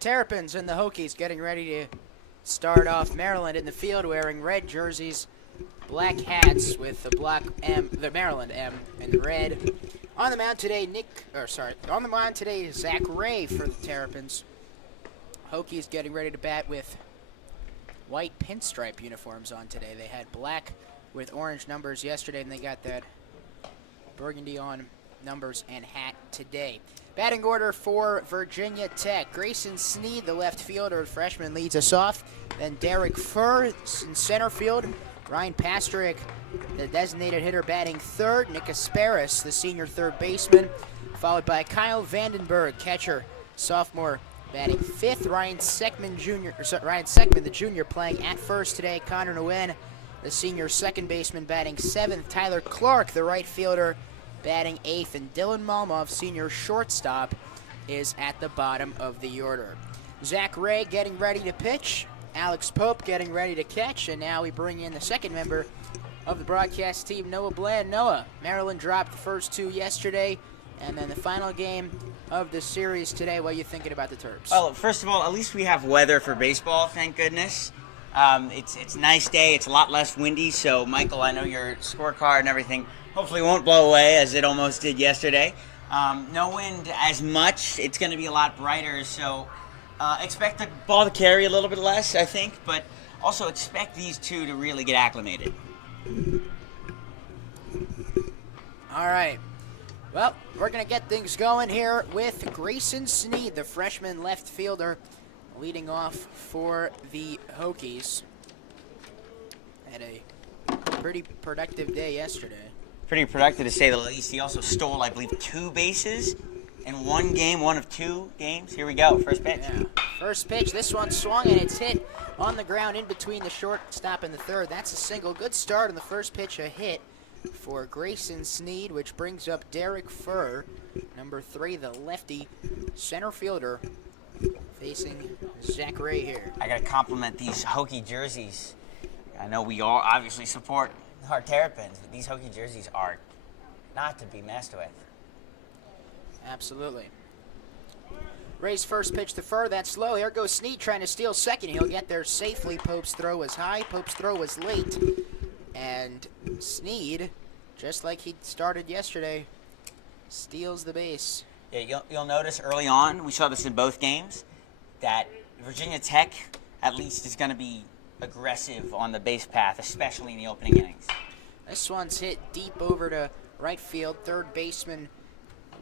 Terrapins and the Hokies getting ready to start off. Maryland in the field wearing red jerseys, black hats with the black M, the Maryland M, in red. On the mound today, Zach Ray for the Terrapins. Hokies getting ready to bat with white pinstripe uniforms on today. They had black with orange numbers yesterday, and they got that burgundy on numbers and hat today. Batting order for Virginia Tech. Grayson Sneed, the left fielder, freshman, leads us off. Then Derek Furr in center field. Ryan Pastrick, the designated hitter, batting third. Nick Asparis, the senior third baseman, followed by Kyle Vandenberg, catcher, sophomore, batting fifth. Ryan Seckman, the junior, playing at first today. Connor Nguyen, the senior second baseman, batting seventh. Tyler Clark, the right fielder, batting eighth. And Dylan Malmov, senior shortstop, is at the bottom of the order. Zach Ray getting ready to pitch. Alex Pope getting ready to catch. And now we bring in the second member of the broadcast team, Noah Bland. Noah, Maryland dropped the first two yesterday, and then the final game of the series today. What are you thinking about the Terps? Well, first of all, at least we have weather for baseball, thank goodness. It's a nice day. It's a lot less windy. So, Michael, I know your scorecard and everything hopefully won't blow away as it almost did yesterday. No wind as much. It's going to be a lot brighter. So, expect the ball to carry a little bit less, I think. But also expect these two to really get acclimated. All right. Well, we're going to get things going here with Grayson Sneed, the freshman left fielder, leading off for the Hokies. Had a pretty productive day yesterday. Pretty productive, to say the least. He also stole, I believe, 2 bases in one game, one of 2 games. Here we go, first pitch. Yeah. First pitch, this one swung and it's hit on the ground in between the shortstop and the third. That's a single. Good start on the first pitch, a hit for Grayson Sneed, which brings up Derek Furr, number 3, the lefty center fielder, facing Zach Ray here. I got to compliment these Hokie jerseys. I know we all obviously support our Terrapins, but these Hokie jerseys are not to be messed with. Absolutely. Ray's first pitch to Furr, that's low. Here goes Sneed trying to steal second. He'll get there safely. Pope's throw was high. Pope's throw was late. And Sneed, just like he started yesterday, steals the base. Yeah, you'll notice early on, we saw this in both games, that Virginia Tech at least is going to be aggressive on the base path, especially in the opening innings. This one's hit deep over to right field. Third baseman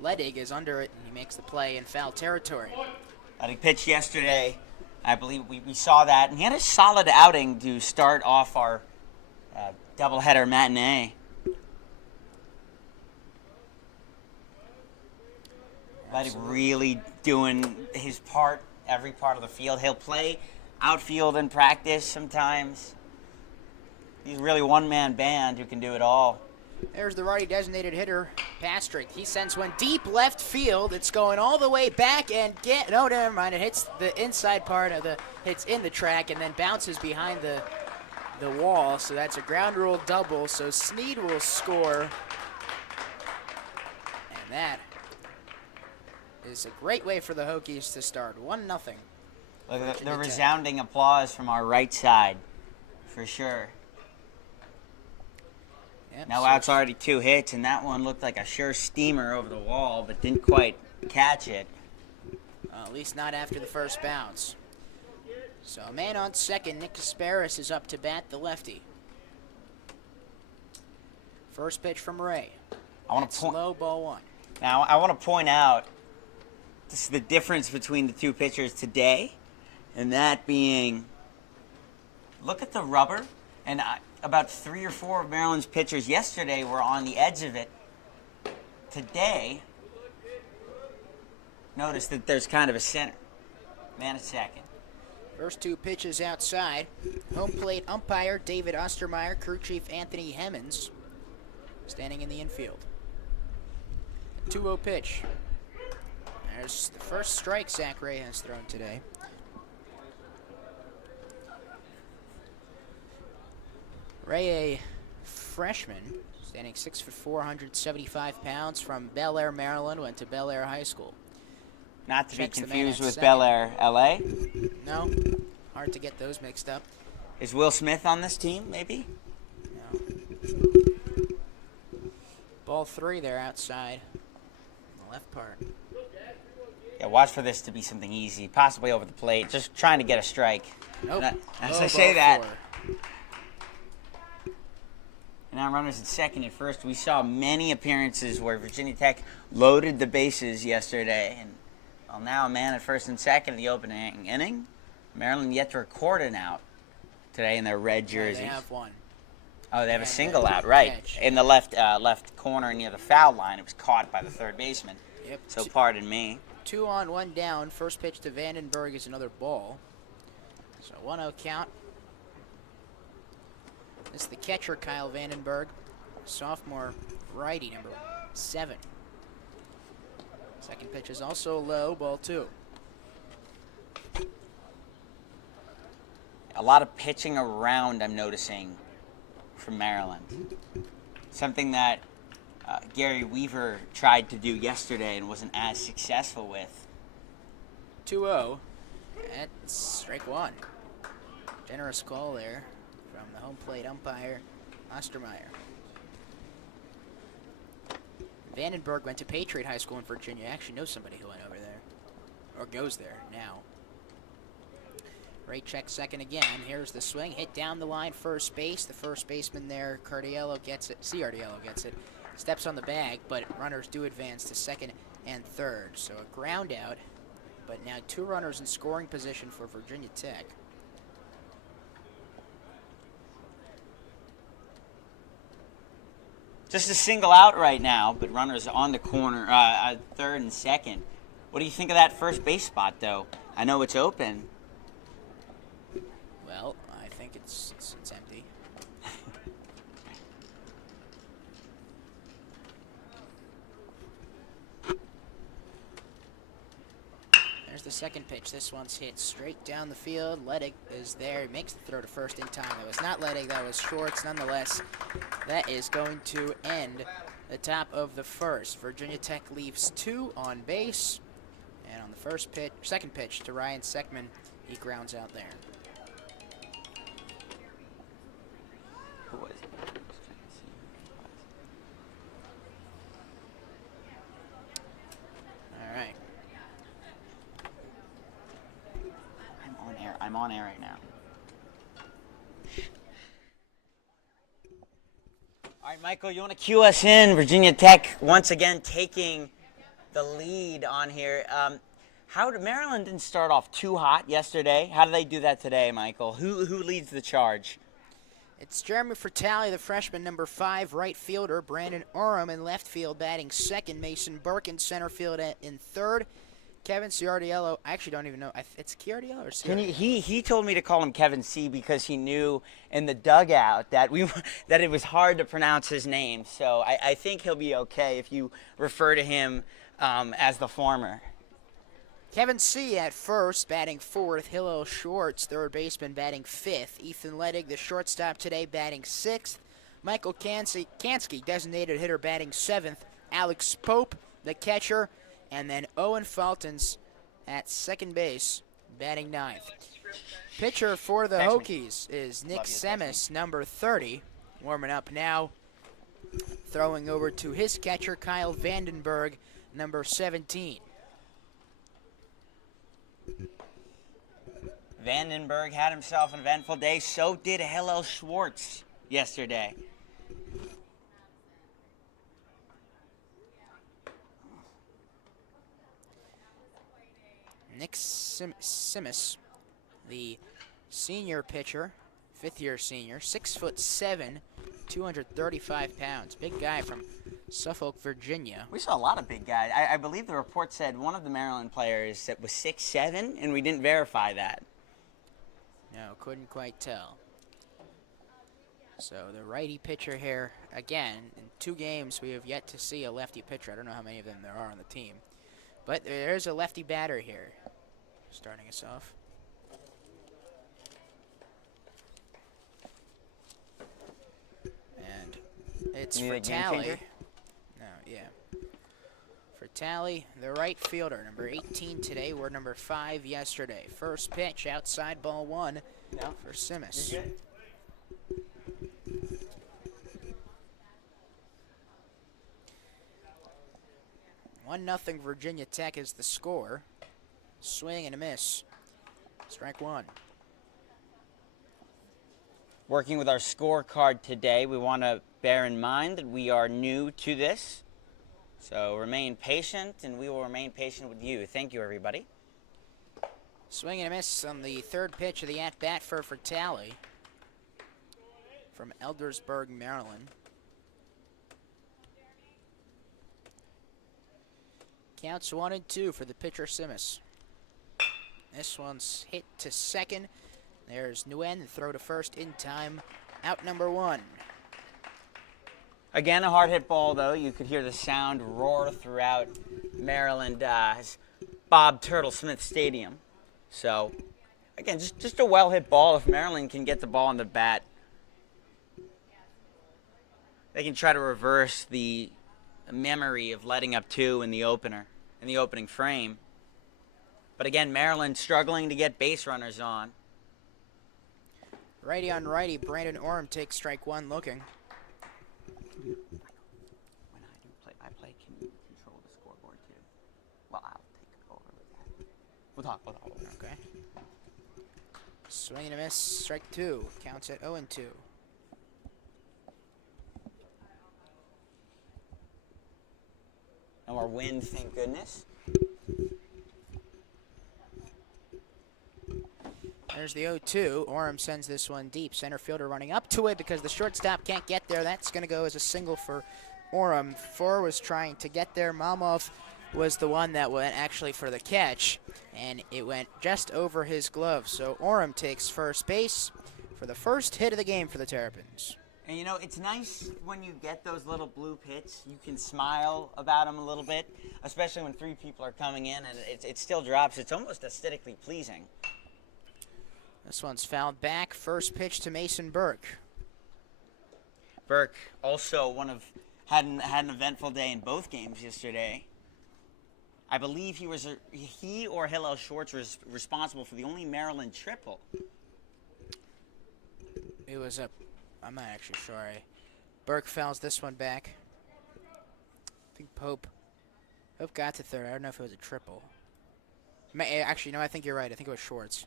Ledig is under it, and he makes the play in foul territory. Ledig pitched yesterday. I believe we saw that, and he had a solid outing to start off our doubleheader matinee. Ledig really doing his part, every part of the field. He'll play outfield in practice sometimes. He's really one-man band who can do it all. There's the righty designated hitter, Pastrick. He sends one deep left field. It's going all the way back and no, never mind. It hits the inside part of hits in the track and then bounces behind the wall. So that's a ground rule double. So Sneed will score. And that is a great way for the Hokies to start. 1-0. Look at the resounding applause from our right side, for sure. Yep, no outs, already 2 hits, and that one looked like a sure steamer over the wall, but didn't quite catch it. At least not after the first bounce. So a man on second, Nick Asparis is up to bat, the lefty. First pitch from Ray. Low, ball 1. Now I want to point out this is the difference between the two pitchers today, and that being, look at the rubber, and about 3 or 4 of Maryland's pitchers yesterday were on the edge of it. Today, notice that there's kind of a center. Man at second. First 2 pitches outside. Home plate umpire David Ostermeyer, crew chief Anthony Hemmons, standing in the infield. 2-0 pitch. There's the first strike Zach Ray has thrown today. Ray, a freshman, standing 6'4", 175 pounds, from Bel Air, Maryland, went to Bel Air High School. Not to be Checks the man confused at with second. Bel Air, LA. No, hard to get those mixed up. Is Will Smith on this team, maybe? No. Ball 3 there outside. On the left part. Yeah, watch for this to be something easy, possibly over the plate. Just trying to get a strike. Nope. As Low I say ball that, 4. and now runners at second and first. We saw many appearances where Virginia Tech loaded the bases yesterday, and well, now a man at first and second in the opening inning. Maryland yet to record an out today in their red jerseys. They have one. Oh, they have a And single the out, right? catch. In the left corner near the foul line. It was caught by the third baseman. Yep. So pardon me. 2 on, 1 down. First pitch to Vandenberg is another ball. So 1-0 count. This is the catcher, Kyle Vandenberg. Sophomore righty, number 7. Second pitch is also low, ball 2. A lot of pitching around, I'm noticing, from Maryland. Something that Gary Weaver tried to do yesterday and wasn't as successful with. 2-0. That's strike 1. Generous call there from the home plate umpire, Ostermeyer. Vandenberg went to Patriot High School in Virginia. Actually knows somebody who went over there. Or goes there now. Ray checks second again. Here's the swing. Hit down the line, first base. The first baseman there, Ciardiello gets it. Ciardiello gets it. Steps on the bag, but runners do advance to second and third. So a ground out, but now 2 runners in scoring position for Virginia Tech. Just a single out right now, but runners on the corner, third and second. What do you think of that first base spot, though? I know it's open. Well, I think it's empty. There's the second pitch. This one's hit straight down the field. Ledig is there. He makes the throw to first in time. That was not Ledig. That was Schwartz. Nonetheless, that is going to end the top of the first. Virginia Tech leaves 2 on base. And on the second pitch to Ryan Seckman, he grounds out there. Who was it? All right. I'm on air right now. All right, Michael, you want to cue us in? Virginia Tech once again taking the lead on here. How did Maryland didn't start off too hot yesterday? How did they do that today, Michael? Who leads the charge? It's Jeremy Fratelli, the freshman, number 5, right fielder. Brandon Oram in left field, batting second. Mason Burke in center field in third. Kevin Ciardiello, I actually don't even know. It's Ciardiello or Ciardiello? He told me to call him Kevin C because he knew in the dugout that that it was hard to pronounce his name. So I think he'll be okay if you refer to him as the former. Kevin C. at first, batting fourth. Hillel Schwartz, third baseman, batting fifth. Ethan Ledig, the shortstop today, batting sixth. Michael Kansky, designated hitter, batting seventh. Alex Pope, the catcher. And then Owen Fultons at second base, batting ninth. Pitcher for the Hokies is Nick Semis, number 30, warming up now. Throwing over to his catcher, Kyle Vandenberg, number 17. Vandenberg had himself an eventful day. So did Hillel Schwartz yesterday. Nick Simis, the senior pitcher, fifth-year senior, 6'7", 235 pounds. Big guy from Suffolk, Virginia. We saw a lot of big guys. I believe the report said one of the Maryland players that was 6'7", and we didn't verify that. No, couldn't quite tell. So the righty pitcher here, again, in 2 games we have yet to see a lefty pitcher. I don't know how many of them there are on the team. But there's a lefty batter here, starting us off. And it's Fratelli. No, yeah. Tally, the right fielder, number 18 today, were number 5 yesterday. First pitch, outside ball 1 for Simis. You're good. 1-0 Virginia Tech is the score. Swing and a miss. Strike 1. Working with our scorecard today, we want to bear in mind that we are new to this. So remain patient, and we will remain patient with you. Thank you, everybody. Swing and a miss on the third pitch of the at-bat for Tally from Eldersburg, Maryland. Counts 1-2 for the pitcher Simis. This one's hit to second. There's Nguyen, the throw to first in time. Out number 1. Again, a hard hit ball, though. You could hear the sound roar throughout Maryland Bob Turtle Smith Stadium. So, again, just a well hit ball. If Maryland can get the ball on the bat, they can try to reverse the memory of letting up 2 in the opening frame. But again, Maryland struggling to get base runners on. Righty on righty, Brandon Orem takes strike 1 looking. When I play, can you control the scoreboard too? Well, I'll take over with that. We'll talk. Okay. Swing and a miss, strike 2. Counts at 0-2. No more wind, thank goodness. There's the 0-2. Orem sends this one deep. Center fielder running up to it because the shortstop can't get there. That's going to go as a single for Orem. Four was trying to get there. Malmov was the one that went actually for the catch, and it went just over his glove. So Orem takes first base for the first hit of the game for the Terrapins. And you know, it's nice when you get those little blue hits. You can smile about them a little bit, especially when 3 people are coming in and it still drops. It's almost aesthetically pleasing. This one's fouled back. First pitch to Mason Burke. Burke also had an eventful day in both games yesterday. I believe he or Hillel Schwartz was responsible for the only Maryland triple. It was I'm not actually sure. Burke fouls this one back. I think Pope got to third. I don't know if it was a triple. Actually, no, I think you're right. I think it was Schwartz.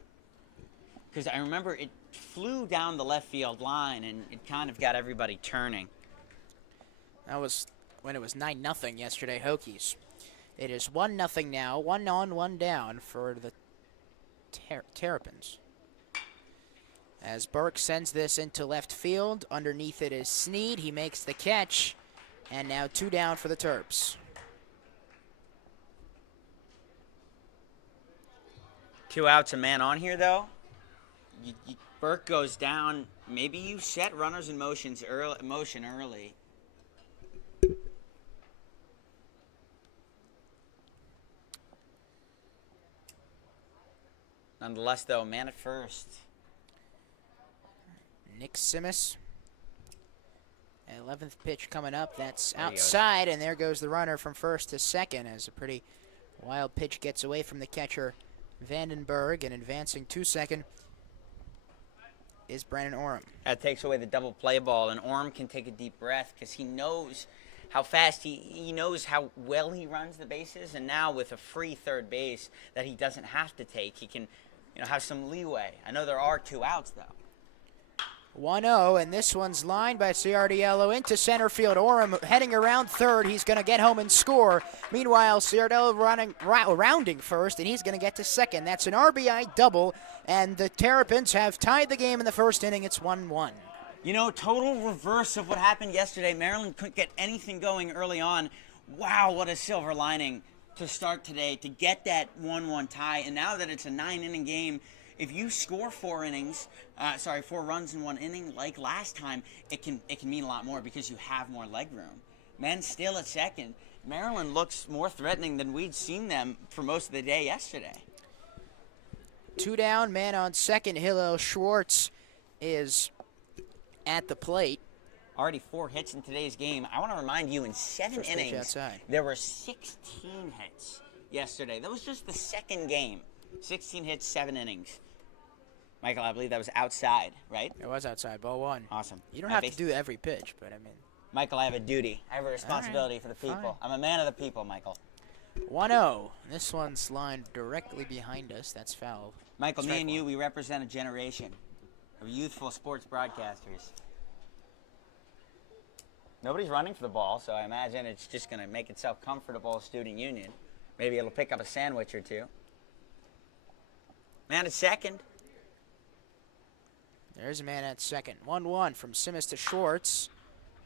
Because I remember it flew down the left field line, and it kind of got everybody turning. That was when it was 9-0 yesterday, Hokies. It is 1-0 now, 1 on, 1 down for the Terrapins. As Burke sends this into left field, underneath it is Sneed. He makes the catch, and now 2 down for the Terps. 2 outs, a man on here, though. Burke goes down. Maybe you set runners in motion early. Nonetheless, though, man at first. Nick Simis. 11th pitch coming up. That's outside, and there goes the runner from first to second as a pretty wild pitch gets away from the catcher, Vandenberg, and advancing to second is Brandon Orem. That takes away the double play ball, and Orem can take a deep breath because he knows how fast he knows how well he runs the bases, and now with a free third base that he doesn't have to take, he can have some leeway. I know there are 2 outs, though. 1-0, and this one's lined by Ciardiello into center field. Orem heading around third. He's going to get home and score. Meanwhile, Ciardiello rounding first, and he's going to get to second. That's an RBI double, and the Terrapins have tied the game in the first inning. It's 1-1. You know, total reverse of what happened yesterday. Maryland couldn't get anything going early on. Wow, what a silver lining to start today to get that 1-1 tie. And now that it's a 9-inning game, if you score 4 runs in 1 inning like last time, it can mean a lot more because you have more leg room. Men still at second. Maryland looks more threatening than we'd seen them for most of the day yesterday. 2 down, man on second. Hillel Schwartz is at the plate. Already 4 hits in today's game. I want to remind you, in 7 First pitch innings, outside. there were 16 hits yesterday. That was just the second game. 16 hits, 7 innings. Michael, I believe that was outside, right? It was outside, ball 1. Awesome. You don't have to do every pitch, but I mean. Michael, I have a duty. I have a responsibility for the people. Fine. I'm a man of the people, Michael. 1-0. This one's lined directly behind us. That's foul. Michael, Strike me and you, one. we represent a generation of youthful sports broadcasters. Nobody's running for the ball, so I imagine it's just going to make itself comfortable at Student Union. Maybe it'll pick up a sandwich or two. Man at second. There's a man at second. 1-1 from Simmons to Schwartz.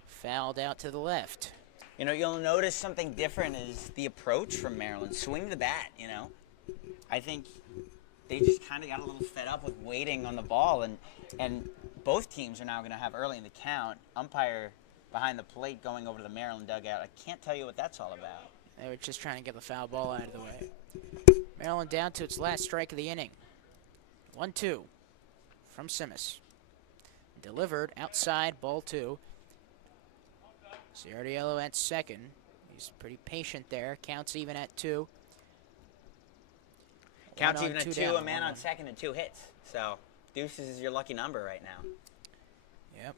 Fouled out to the left. You know, you'll notice something different is the approach from Maryland. Swing the bat, you know. I think they just kind of got a little fed up with waiting on the ball, and both teams are now going to have early in the count umpire behind the plate going over to the Maryland dugout. I can't tell you what that's all about. They were just trying to get the foul ball out of the way. Maryland down to its last strike of the inning. 1-2 from Simmons. Delivered outside, ball 2. Ciardiello at second. He's pretty patient there. Counts even at 2. Counts One on, even at 2, down, a man 1-1. on second and 2 hits. So deuces is your lucky number right now. Yep.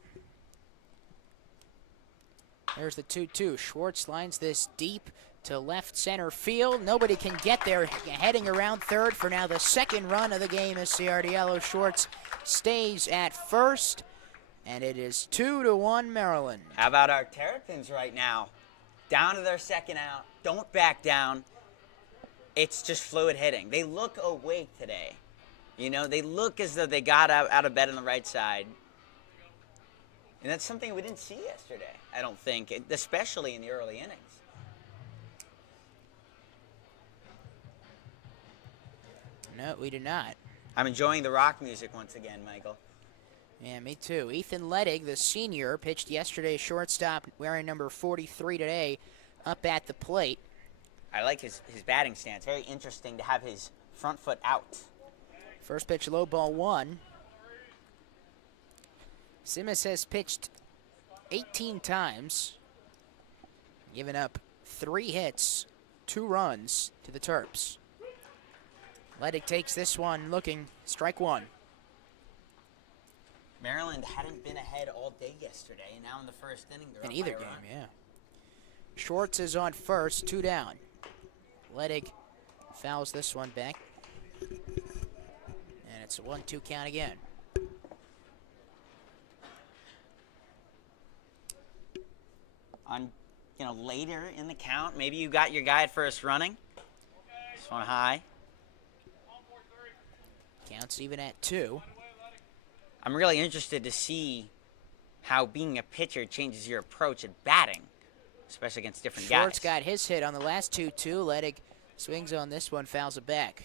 There's the 2-2. Schwartz lines this deep to left center field. Nobody can get there. Heading around third for now the second run of the game as Ciardiello. Schwartz stays at first, and it is 2-1 Maryland. How about our Terrapins right now? Down to their second out. Don't back down. It's just fluid hitting. They look awake today. You know, they look as though they got out of bed on the right side. And that's something we didn't see yesterday, I don't think, especially in the early innings. No, we do not. I'm enjoying the rock music once again, Michael. Yeah, me too. Ethan Ledig, the senior, pitched yesterday shortstop, wearing number 43 today, up at the plate. I like his batting stance. Very interesting to have his front foot out. First pitch, low ball 1. Simmons has pitched 18 times, given up 3 hits, 2 runs to the Terps. Ledig takes this one looking, strike 1. Maryland hadn't been ahead all day yesterday, and now in the first inning they're In up either by a game, run. yeah. Schwartz is on first, 2 down. Ledig fouls this one back. And it's a 1-2 count again. On, later in the count, maybe you got your guy at first running. This one high. Counts even at 2. I'm really interested to see how being a pitcher changes your approach at batting, especially against different Schwartz guys. got his hit on the last 2-2. Ledig swings on this one, fouls it back.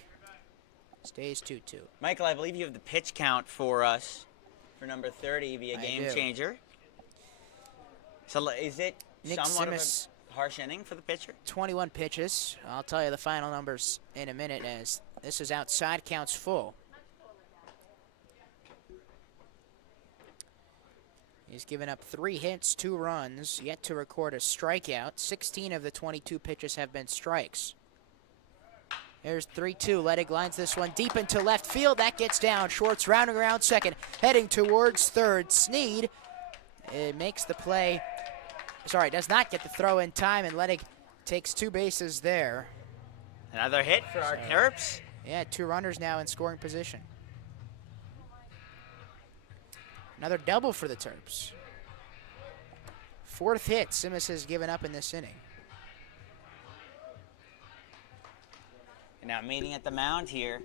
Stays 2-2. Michael, I believe you have the pitch count for us for number 30 via I Game do. Changer. So is it Nick somewhat Simmons, of a harsh inning for the pitcher? 21 pitches. I'll tell you the final numbers in a minute as this is outside, counts full. He's given up 3 hits, 2 runs, yet to record a strikeout. 16 of the 22 pitches have been strikes. Here's 3-2. Ledig lines this one deep into left field. That gets down. Schwartz rounding around second, heading towards third. Sneed makes the play. Sorry, does not get the throw in time, and Ledig takes 2 bases there. Another hit for our Terps. Yeah, 2 runners now in scoring position. Another double for the Terps. 4th hit Simmons has given up in this inning. And now meeting at the mound here.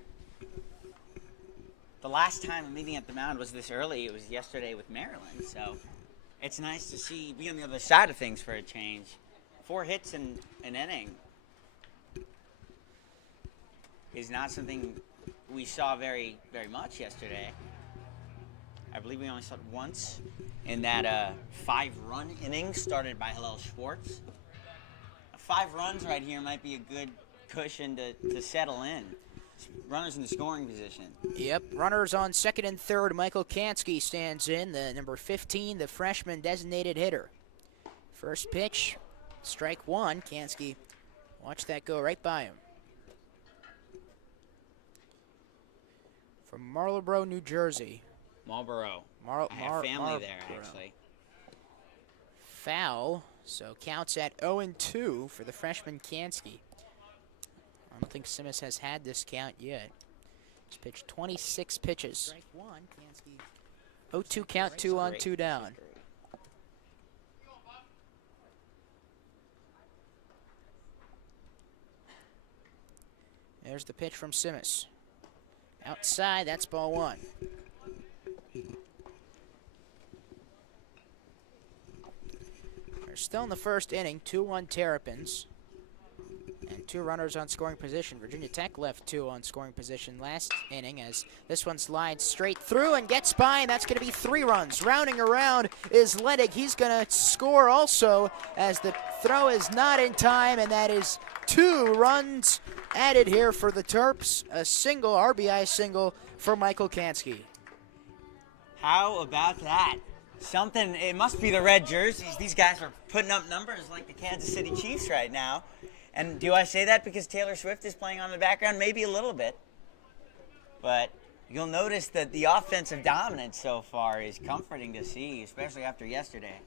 The last time a meeting at the mound was this early. It was yesterday with Maryland. So it's nice to be on the other side of things for a change. 4 hits in an inning is not something we saw very, very much yesterday. I believe we only saw it once in that 5-run inning started by Hillel Schwartz. 5 runs right here might be a good cushion to settle in. runners in the scoring position. Yep, runners on second and third. Michael Kansky stands in, the number 15, the freshman designated hitter. First pitch, strike one. Kansky, watch that go right by him. From Marlboro, New Jersey. Marlboro. I have family there, actually. Foul, so counts at 0-2 for the freshman Kansky. I don't think Simmons has had this count yet. He's pitched 26 pitches. Strike one, Kansky. 0-2 count, 2 on, 2 down. There's the pitch from Simmons. Outside, that's ball one. We're still in the first inning, 2-1 Terrapins. And 2 runners on scoring position. Virginia Tech left 2 on scoring position last inning as this one slides straight through and gets by, and that's going to be 3 runs. Rounding around is Ledig. He's going to score also as the throw is not in time, and that is 2 runs added here for the Terps. A single, RBI single for Michael Kansky. How about that? Something, it must be the red jerseys. These guys are putting up numbers like the Kansas City Chiefs right now. And do I say that because Taylor Swift is playing on the background? Maybe a little bit. But you'll notice that the offensive dominance so far is comforting to see, especially after yesterday.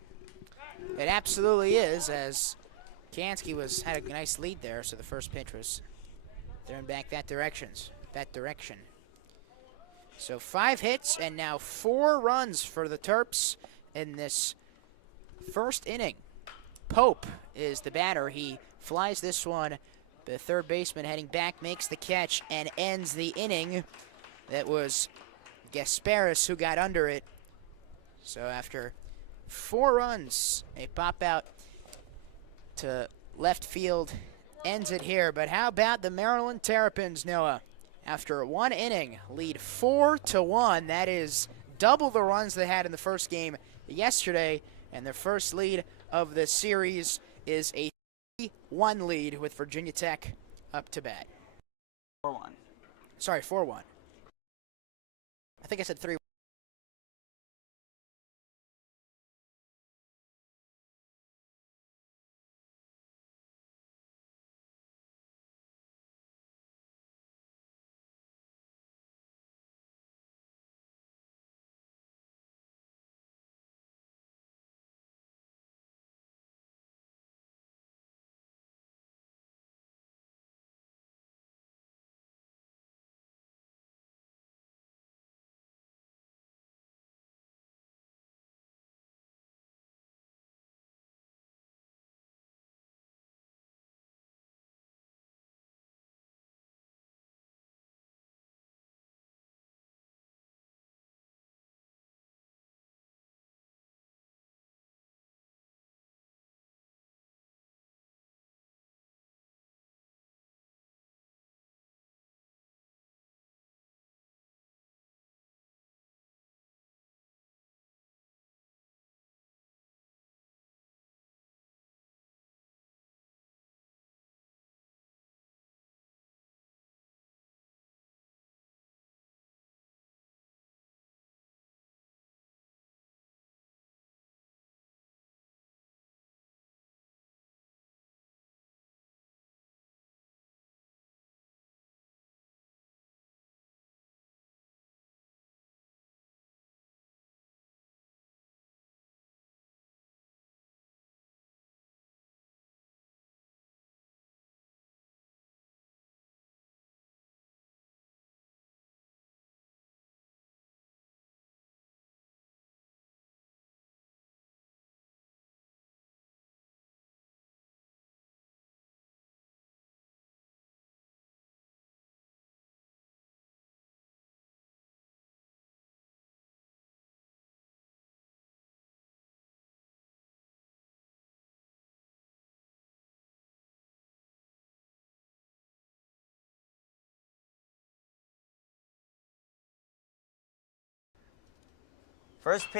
It absolutely is, as Kansky had a nice lead there, so the first pitch was throwing back that direction. So 5 hits and now 4 runs for the Terps in this first inning. Pope is the batter. He flies this one. The third baseman heading back makes the catch and ends the inning. That was Gasparis who got under it. So after 4 runs, a pop out to left field ends it here. But how about the Maryland Terrapins, Noah? After 1 inning, lead 4-1. That is double the runs they had in the first game yesterday. And their first lead of the series is a 3-1 lead with Virginia Tech up to bat. 4-1. Sorry, 4-1. I think I said 3-1.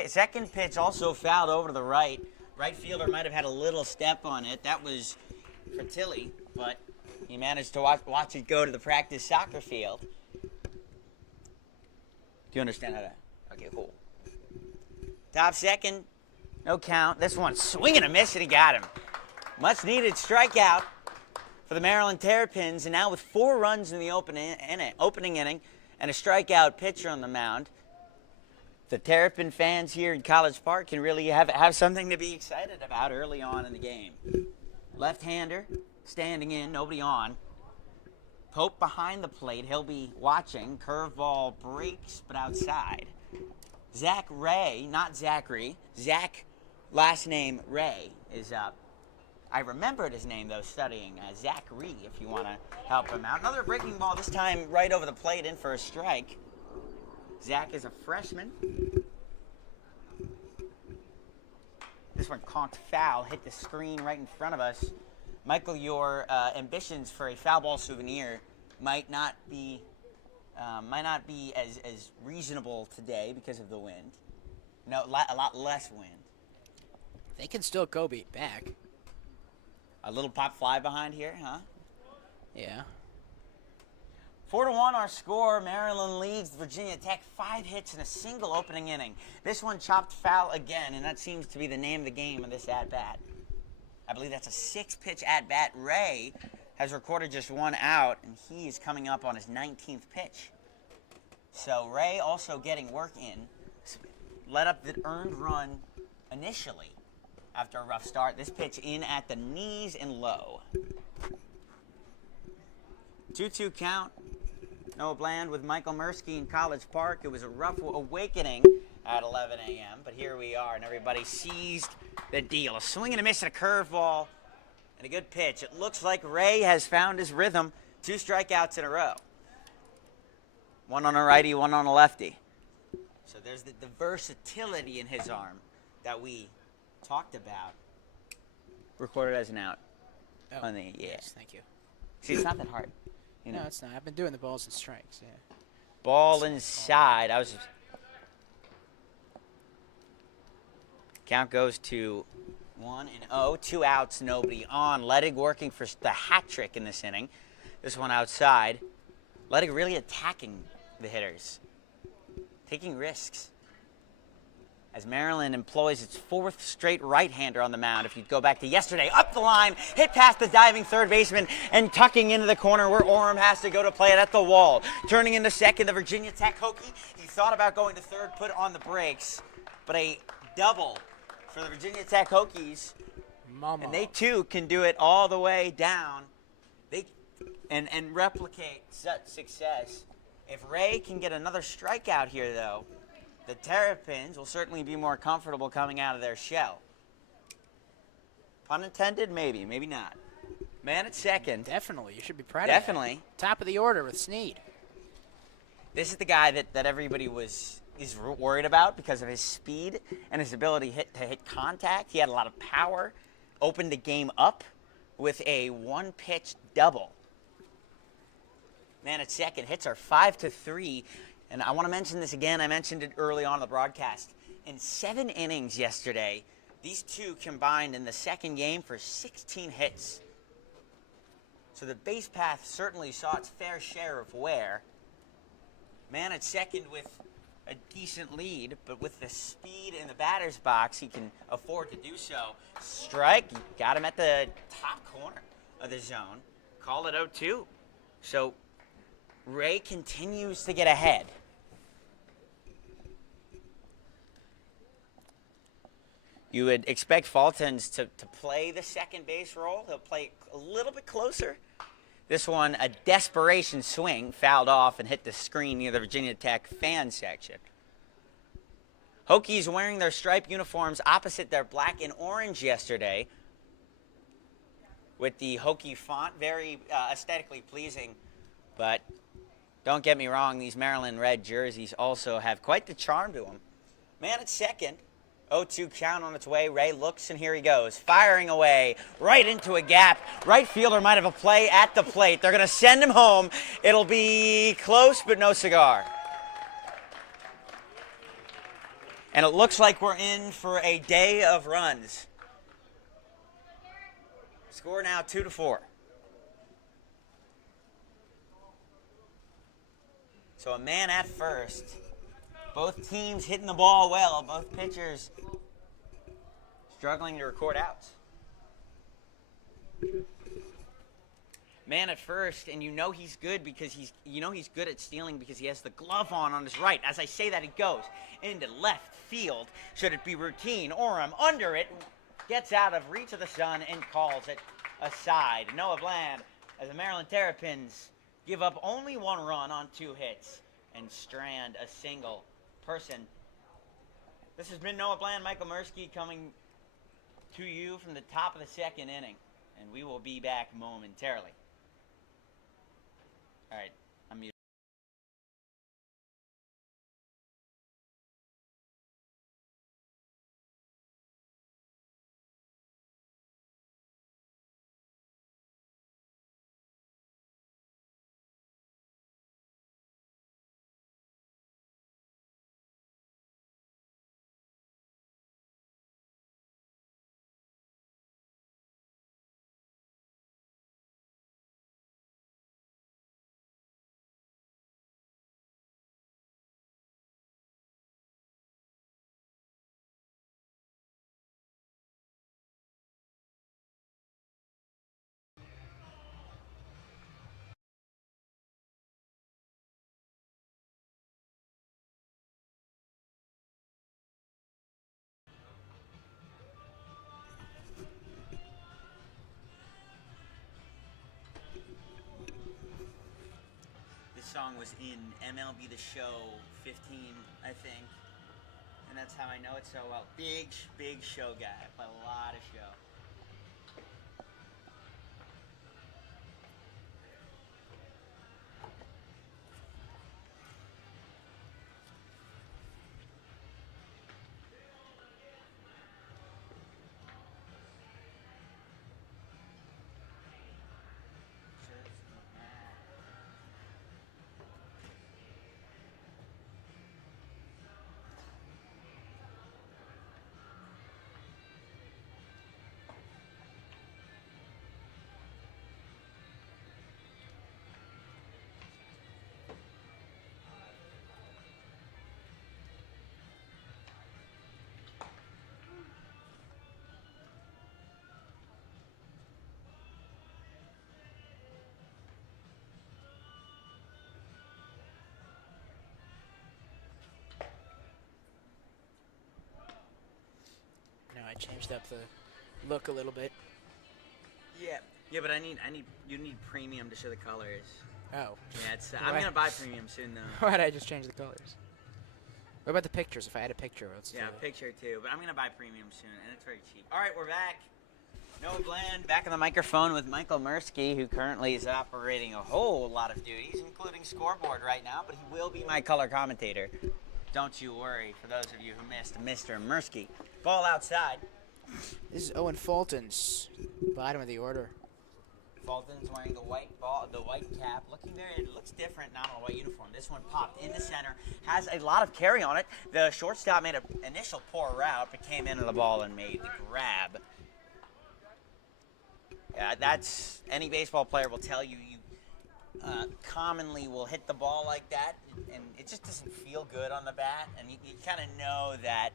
Second pitch also fouled over to the right. Right fielder might have had a little step on it. That was for Tilly, but He managed to watch it go to the practice soccer field. Do you understand how to? Okay, cool. Top second, no count. This one swinging a miss, and he got him. Much needed strikeout for the Maryland Terrapins, and now with 4 runs in the opening inning and a strikeout pitcher on the mound, the Terrapin fans here in College Park can really have something to be excited about early on in the game. Left-hander standing in, nobody on. Pope behind the plate. He'll be watching. Curveball breaks, but outside. Zach Ray, not Zachary. Zach, last name Ray, is up. I remembered his name, though, studying. Zachary, if you want to help him out. Another breaking ball, this time right over the plate, in for a strike. Zach is a freshman. This one conked foul, hit the screen right in front of us. Michael, your ambitions for a foul ball souvenir might not be as reasonable today because of the wind. No, a lot less wind. They can still go beat back. A little pop fly behind here, huh? Yeah. 4-1 our score. Maryland leads Virginia Tech 5 hits in a single opening inning. This one chopped foul again, and that seems to be the name of the game of this at-bat. I believe that's a 6-pitch at-bat. Ray has recorded just 1 out, and he is coming up on his 19th pitch. So Ray also getting work in. Let up the earned run initially after a rough start. This pitch in at the knees and low. 2-2 count. Noah Bland with Michael Mursky in College Park. It was a rough awakening at 11 a.m., but here we are, and everybody seized the deal. A swing and a miss and a curveball and a good pitch. It looks like Ray has found his rhythm. 2 strikeouts in a row. 1 on a righty, 1 on a lefty. So there's the versatility in his arm that we talked about. Recorded as an out. Oh, on the, yeah. Yes, thank you. See, it's not that hard. You know. No, it's not. I've been doing the balls and strikes, yeah. Ball inside. Count goes to 1-0. 2 outs, nobody on. Ledig working for the hat trick in this inning. This one outside. Ledig really attacking the hitters. Taking risks. As Maryland employs its 4th straight right-hander on the mound. If you go back to yesterday, up the line, hit past the diving third baseman, and tucking into the corner where Orem has to go to play it at the wall. Turning into second, the Virginia Tech Hokie. He thought about going to third, put on the brakes, but a double for the Virginia Tech Hokies. Mama. And they, too, can do it all the way down and replicate such success. If Ray can get another strikeout here, though, the Terrapins will certainly be more comfortable coming out of their shell. Pun intended? Maybe. Maybe not. Man at second. Definitely. You should be proud Definitely. of that. Top of the order with Snead. This is the guy that everybody is worried about because of his speed and his ability to hit contact. He had a lot of power. Opened the game up with a 1-pitch double. Man at second. Hits are 5-3. And I want to mention this again. I mentioned it early on in the broadcast. In 7 innings yesterday, these two combined in the second game for 16 hits. So the base path certainly saw its fair share of wear. Man at second with a decent lead, but with the speed in the batter's box, he can afford to do so. Strike, got him at the top corner of the zone. Call it 0-2. So Ray continues to get ahead. You would expect Fultons to play the second base role. He'll play a little bit closer. This one, a desperation swing, fouled off and hit the screen near the Virginia Tech fan section. Hokies wearing their striped uniforms opposite their black and orange yesterday with the Hokie font, very aesthetically pleasing. But don't get me wrong, these Maryland red jerseys also have quite the charm to them. Man at second. 0-2 count on its way. Ray looks, and here he goes. Firing away right into a gap. Right fielder might have a play at the plate. They're going to send him home. It'll be close, but no cigar. And it looks like we're in for a day of runs. Score now 2-4. So a man at first. Both teams hitting the ball well. Both pitchers struggling to record outs. Man at first, and you know he's good because he's good at stealing because he has the glove on his right. As I say that, it goes into left field. Should it be routine? Orem under it, gets out of reach of the sun and calls it aside. Noah Bland, as the Maryland Terrapins give up only 1 run on 2 hits and strand a single person. This has been Noah Bland, Michael Mursky coming to you from the top of the 2nd inning, and we will be back momentarily. All right, I'm muted. This song was in MLB The Show 15, I think. And that's how I know it so well. Big show guy. I play a lot of show. No, I changed up the look a little bit. Yeah, but you need premium to show the colors. Oh. Yeah, I'm gonna buy premium soon though. Why'd I just change the colors? What about the pictures? If I had a picture, let's do it. Picture too. But I'm gonna buy premium soon, and it's very cheap. All right, we're back. Noah Bland back on the microphone with Michael Mursky, who currently is operating a whole lot of duties, including scoreboard right now. But he will be my color commentator. Don't you worry. For those of you who missed Mr. Mursky, ball outside. This is Owen Fulton's bottom of the order. Fulton's wearing the white ball, the white cap. It looks different, not on a white uniform. This one popped into center, has a lot of carry on it. The shortstop made an initial poor route, but came into the ball and made the grab. Yeah, that's any baseball player will tell you. You commonly will hit the ball like that, and it just doesn't feel good on the bat. And you kind of know that,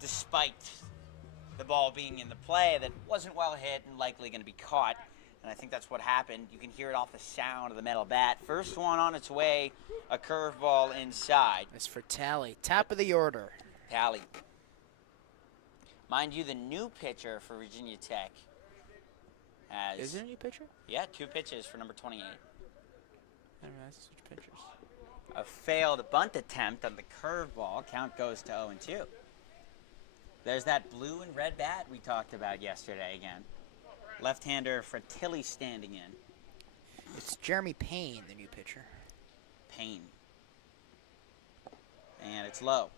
despite the ball being in the play, that wasn't well hit and likely going to be caught. And I think that's what happened. You can hear it off the sound of the metal bat. First one on its way, a curveball inside. That's for Tally. Top of the order. Tally. Mind you, the new pitcher for Virginia Tech Is there a new pitcher? Yeah, 2 pitches for number 28. I don't know, switch pitchers. A failed bunt attempt on the curveball. Count goes to 0-2. There's that blue and red bat we talked about yesterday again. Left-hander Fratelli standing in. It's Jeremy Payne, the new pitcher. Payne. And it's low.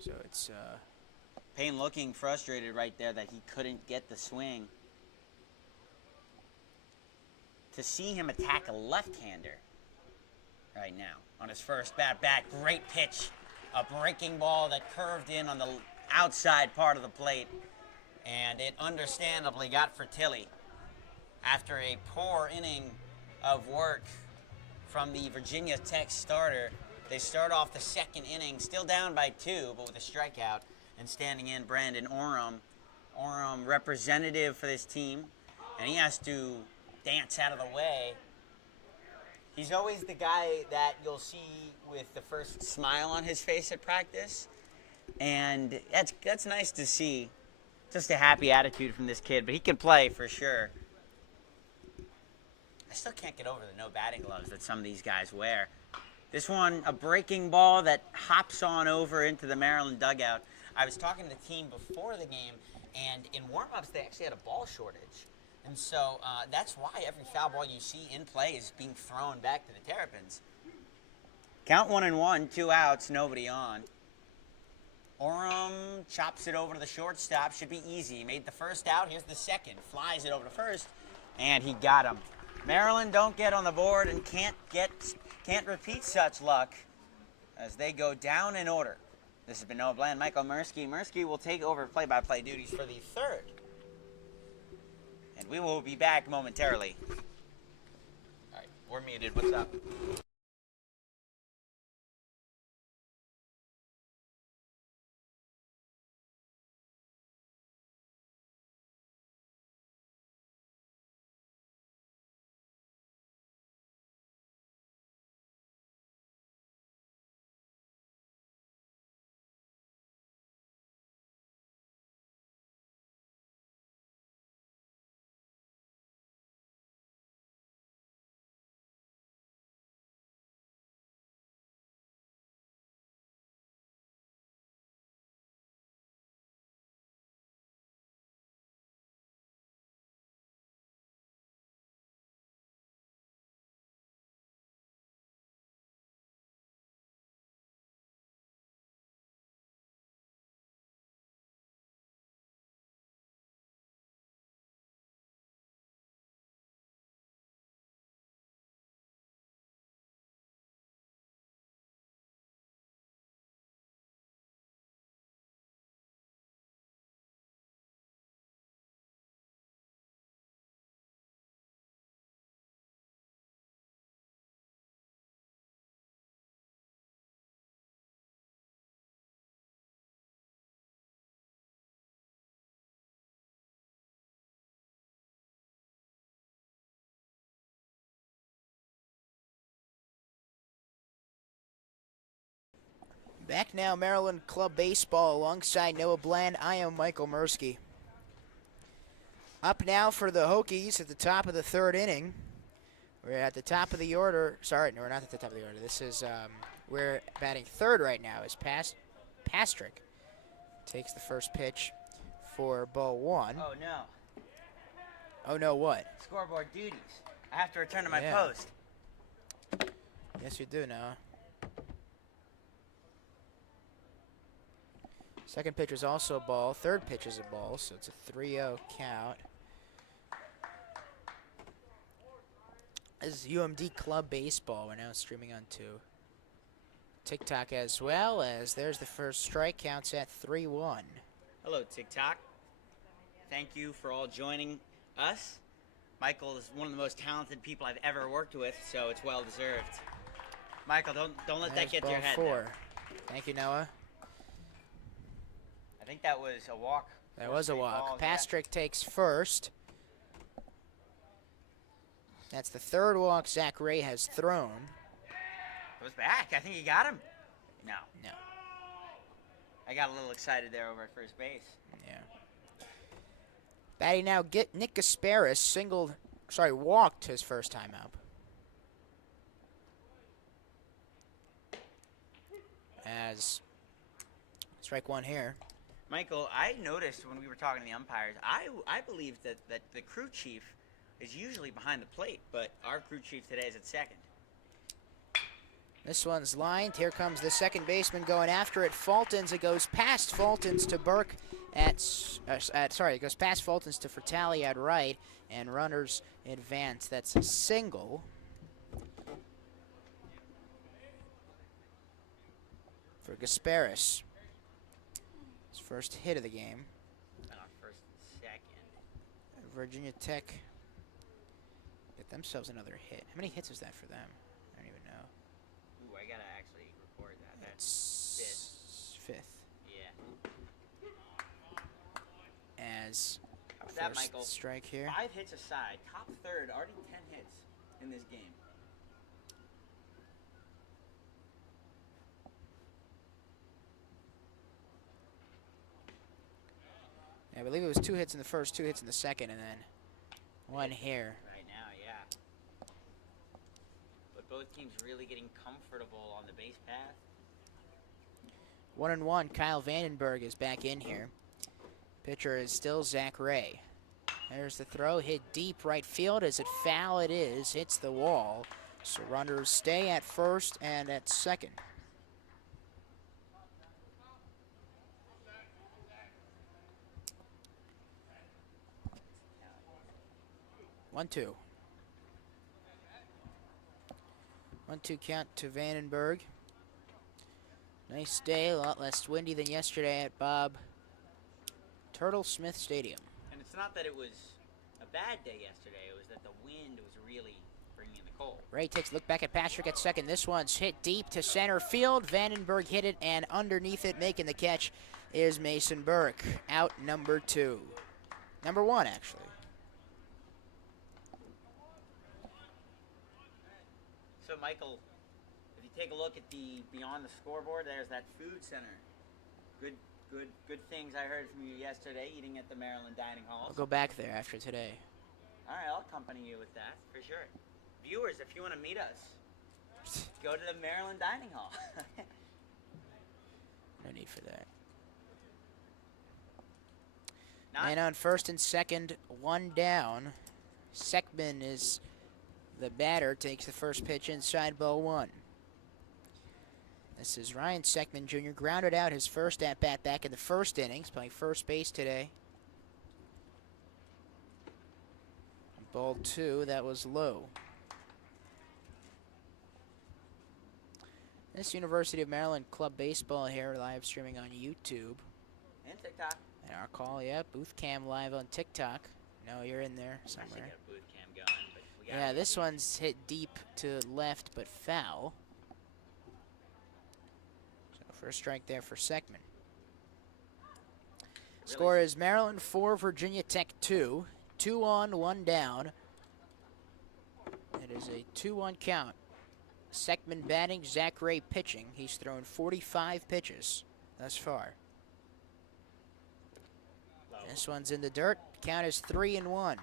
So it's Payne looking frustrated right there that he couldn't get the swing. To see him attack a left-hander right now on his first bat back. Great pitch. A breaking ball that curved in on the outside part of the plate. And it understandably got Fratelli after a poor inning of work from the Virginia Tech starter. They start off the second inning, still down by 2, but with a strikeout, and standing in Brandon Oram. Oram, representative for this team, and he has to dance out of the way. He's always the guy that you'll see with the first smile on his face at practice, and that's nice to see. Just a happy attitude from this kid, but he can play for sure. I still can't get over the no batting gloves that some of these guys wear. This one, a breaking ball that hops on over into the Maryland dugout. I was talking to the team before the game, and in warm-ups they actually had a ball shortage. And so that's why every foul ball you see in play is being thrown back to the Terrapins. Count 1-1, 2 outs, nobody on. Oram chops it over to the shortstop. Should be easy. He made the first out. Here's the second. Flies it over to first, and he got him. Maryland don't get on the board and can't repeat such luck as they go down in order. This has been Noah Bland, Michael Mursky. Mursky will take over play-by-play duties for the third. And we will be back momentarily. All right, we're muted. What's up? Back now, Maryland Club Baseball alongside Noah Bland. I am Michael Mursky. Up now for the Hokies at the top of the third inning. We're at the top of the order. Sorry, no, we're not at the top of the order. This is, we're batting third right now is Pastrick. Takes the first pitch for ball 1. Oh, no. Oh, no, what? Scoreboard duties. I have to return to my post. Yes, you do, Noah. Second pitch is also a ball. Third pitch is a ball, so it's a 3-0 count. This is UMD Club Baseball. We're now streaming on to TikTok as well, as there's the first strike. Counts at 3-1. Hello, TikTok. Thank you for all joining us. Michael is one of the most talented people I've ever worked with, so it's well deserved. Michael, don't let that get to your head. 4. Thank you, Noah. I think that was a walk. That was a walk. Pastrick takes first. That's the third walk Zach Ray has thrown. Goes back. I think he got him. No. No. I got a little excited there over at first base. Yeah. Batting now, Nick Gasparis walked his first time up. As strike 1 here. Michael, I noticed when we were talking to the umpires, I believe that the crew chief is usually behind the plate, but our crew chief today is at second. This one's lined. Here comes the second baseman going after it. Fultons. It goes past Fultons to Burke it goes past Fultons to Fertali at right, and runners advance. That's a single. For Gasparis. His first hit of the game. First and second. Virginia Tech get themselves another hit. How many hits is that for them? even know. Ooh, I gotta actually record that. That's It's fifth. yeah. As How about that, first Michael? strike here. 5 hits aside, top third, already 10 hits in this game. I believe it was 2 hits in the first, 2 hits in the second, and then one here. Right now, yeah. But both teams really getting comfortable on the base path. 1-1. Kyle Vandenberg is back in here. Pitcher is still Zach Ray. There's the throw, hit deep right field. Is it foul? It is. Hits the wall. So runners stay at first and at second. 1-2. 1-2 count to Vandenberg. Nice day, a lot less windy than yesterday at Bob Turtle Smith Stadium. And it's not that it was a bad day yesterday, it was that the wind was really bringing in the cold. Ray takes a look back at Patrick at second. This one's hit deep to center field. Vandenberg hit it, and underneath it, making the catch, is Mason Burke. Out number 2. Number 1, actually. So, Michael, if you take a look at the beyond the scoreboard, there's that food center. Good things I heard from you yesterday, eating at the Maryland Dining Hall. I'll go back there after today. All right, I'll accompany you with that, for sure. Viewers, if you want to meet us, go to the Maryland Dining Hall. No need for that. Not Man on first and second, 1 down. Sekman is the batter, takes the first pitch inside ball 1. This is Ryan Sekman Jr. grounded out his first at-bat back in the first innings, playing first base today. Ball 2, that was low. This University of Maryland Club Baseball here, live streaming on YouTube. and TikTok. And our call, yeah, booth cam live on TikTok. No, you're in there I should somewhere. get a booth cam going, but we got Yeah, this one's hit deep to left, but foul. So first strike there for Sekman. Score is Maryland 4, Virginia Tech 2. 2 on, 1 down. It is a 2-1 count. Sekman batting, Zach Ray pitching. He's thrown 45 pitches thus far. low. This one's in the dirt. Count is 3-1. I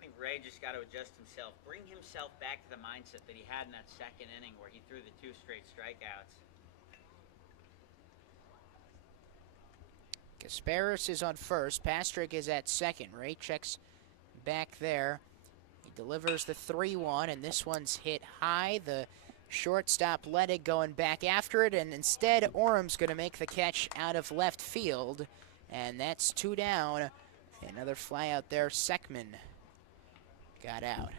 think Ray just got to adjust himself, bring himself back to the mindset that he had in that second inning where he threw the 2 straight strikeouts. Kasparis is on first. Pastrick is at second. Ray checks back there. He delivers the 3-1, and this one's hit high. The shortstop Ledig going back after it, and instead Orem's going to make the catch out of left field, and that's 2 down. Another fly out there. Sekman got out.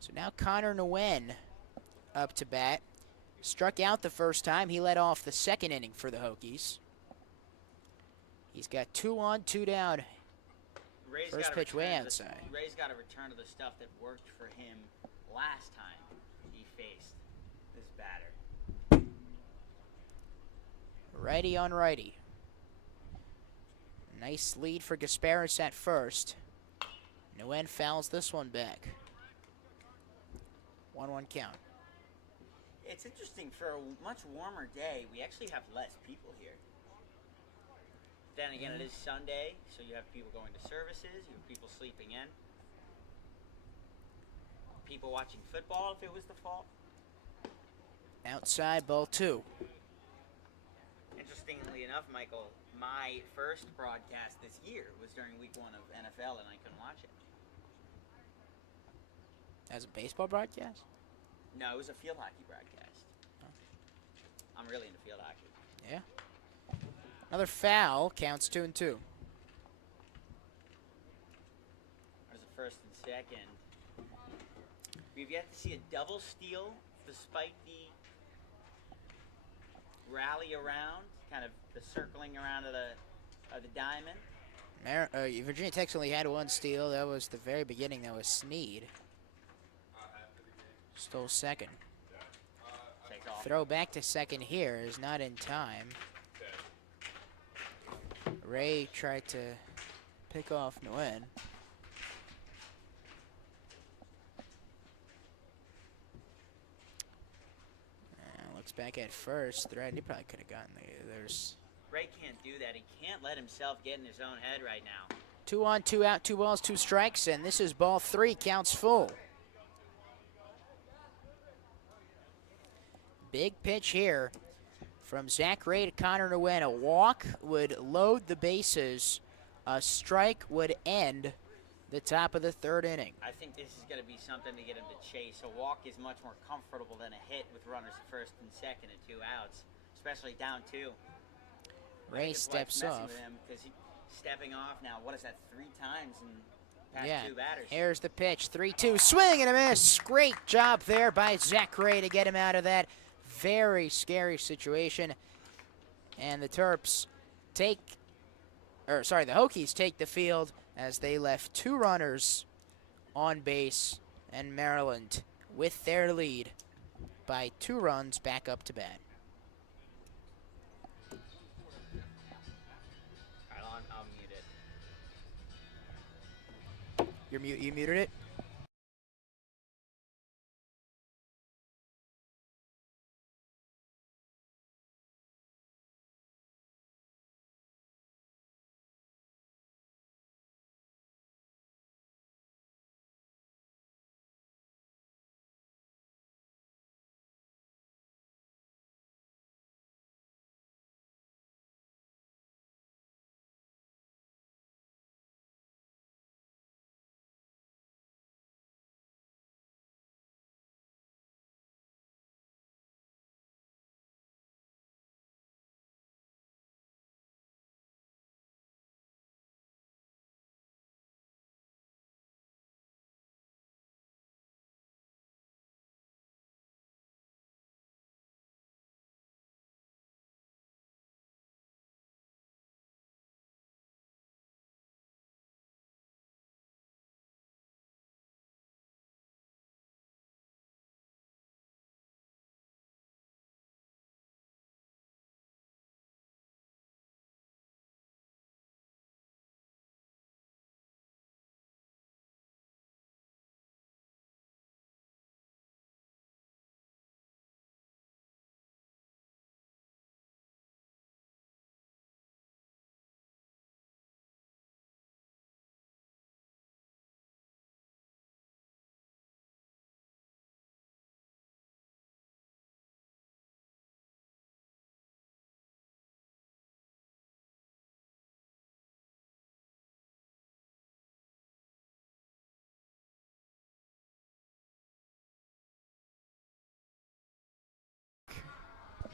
So now Connor Nguyen up to bat. Struck out the first time. He led off the second inning for the Hokies. He's got 2 on, 2 down. Ray's First gotta pitch way return to outside. Ray's got to return to the stuff that worked for him last time he faced this batter. Righty on righty. Nice lead for Gasparis at first. Nguyen fouls this one back. 1-1 count. It's interesting, for a much warmer day, we actually have less people here. Then again, it is Sunday, so you have people going to services, you have people sleeping in. People watching football if it was the fall. Outside, ball 2. Interestingly enough, Michael, my first broadcast this year was during week 1 of NFL, and I couldn't watch it. As a baseball broadcast? No, it was a field hockey broadcast. Oh. I'm really into field hockey. Yeah. Another foul. Counts 2-2. There's a first and second. We've yet to see a double steal despite the rally around, kind of the circling around of the of the diamond. Virginia Tech's only had one steal. That was the very beginning. That was Sneed. Stole second. Takes off. Throw back to second here is not in time. Ray tried to pick off Nguyen. Looks back at first. Thread. He probably could have gotten there's. Ray can't do that. He can't let himself get in his own head right now. 2 on, 2 out, 2 balls, 2 strikes, and this is ball 3. Counts full. Big pitch here from Zach Ray to Connor Nguyen. A walk would load the bases. A strike would end the top of the third inning. I think this is going to be something to get him to chase. A walk is much more comfortable than a hit with runners at first and second and 2 outs, especially down 2. Ray steps off. Because he's stepping off now. What is that, 3 times in past 2 batters? Here's the pitch. 3-2. Swing and a miss. Great job there by Zach Ray to get him out of that very scary situation. And the Terps the Hokies take the field as they left 2 runners on base, and Maryland with their lead by 2 runs back up to bat. I'll mute it. You muted it?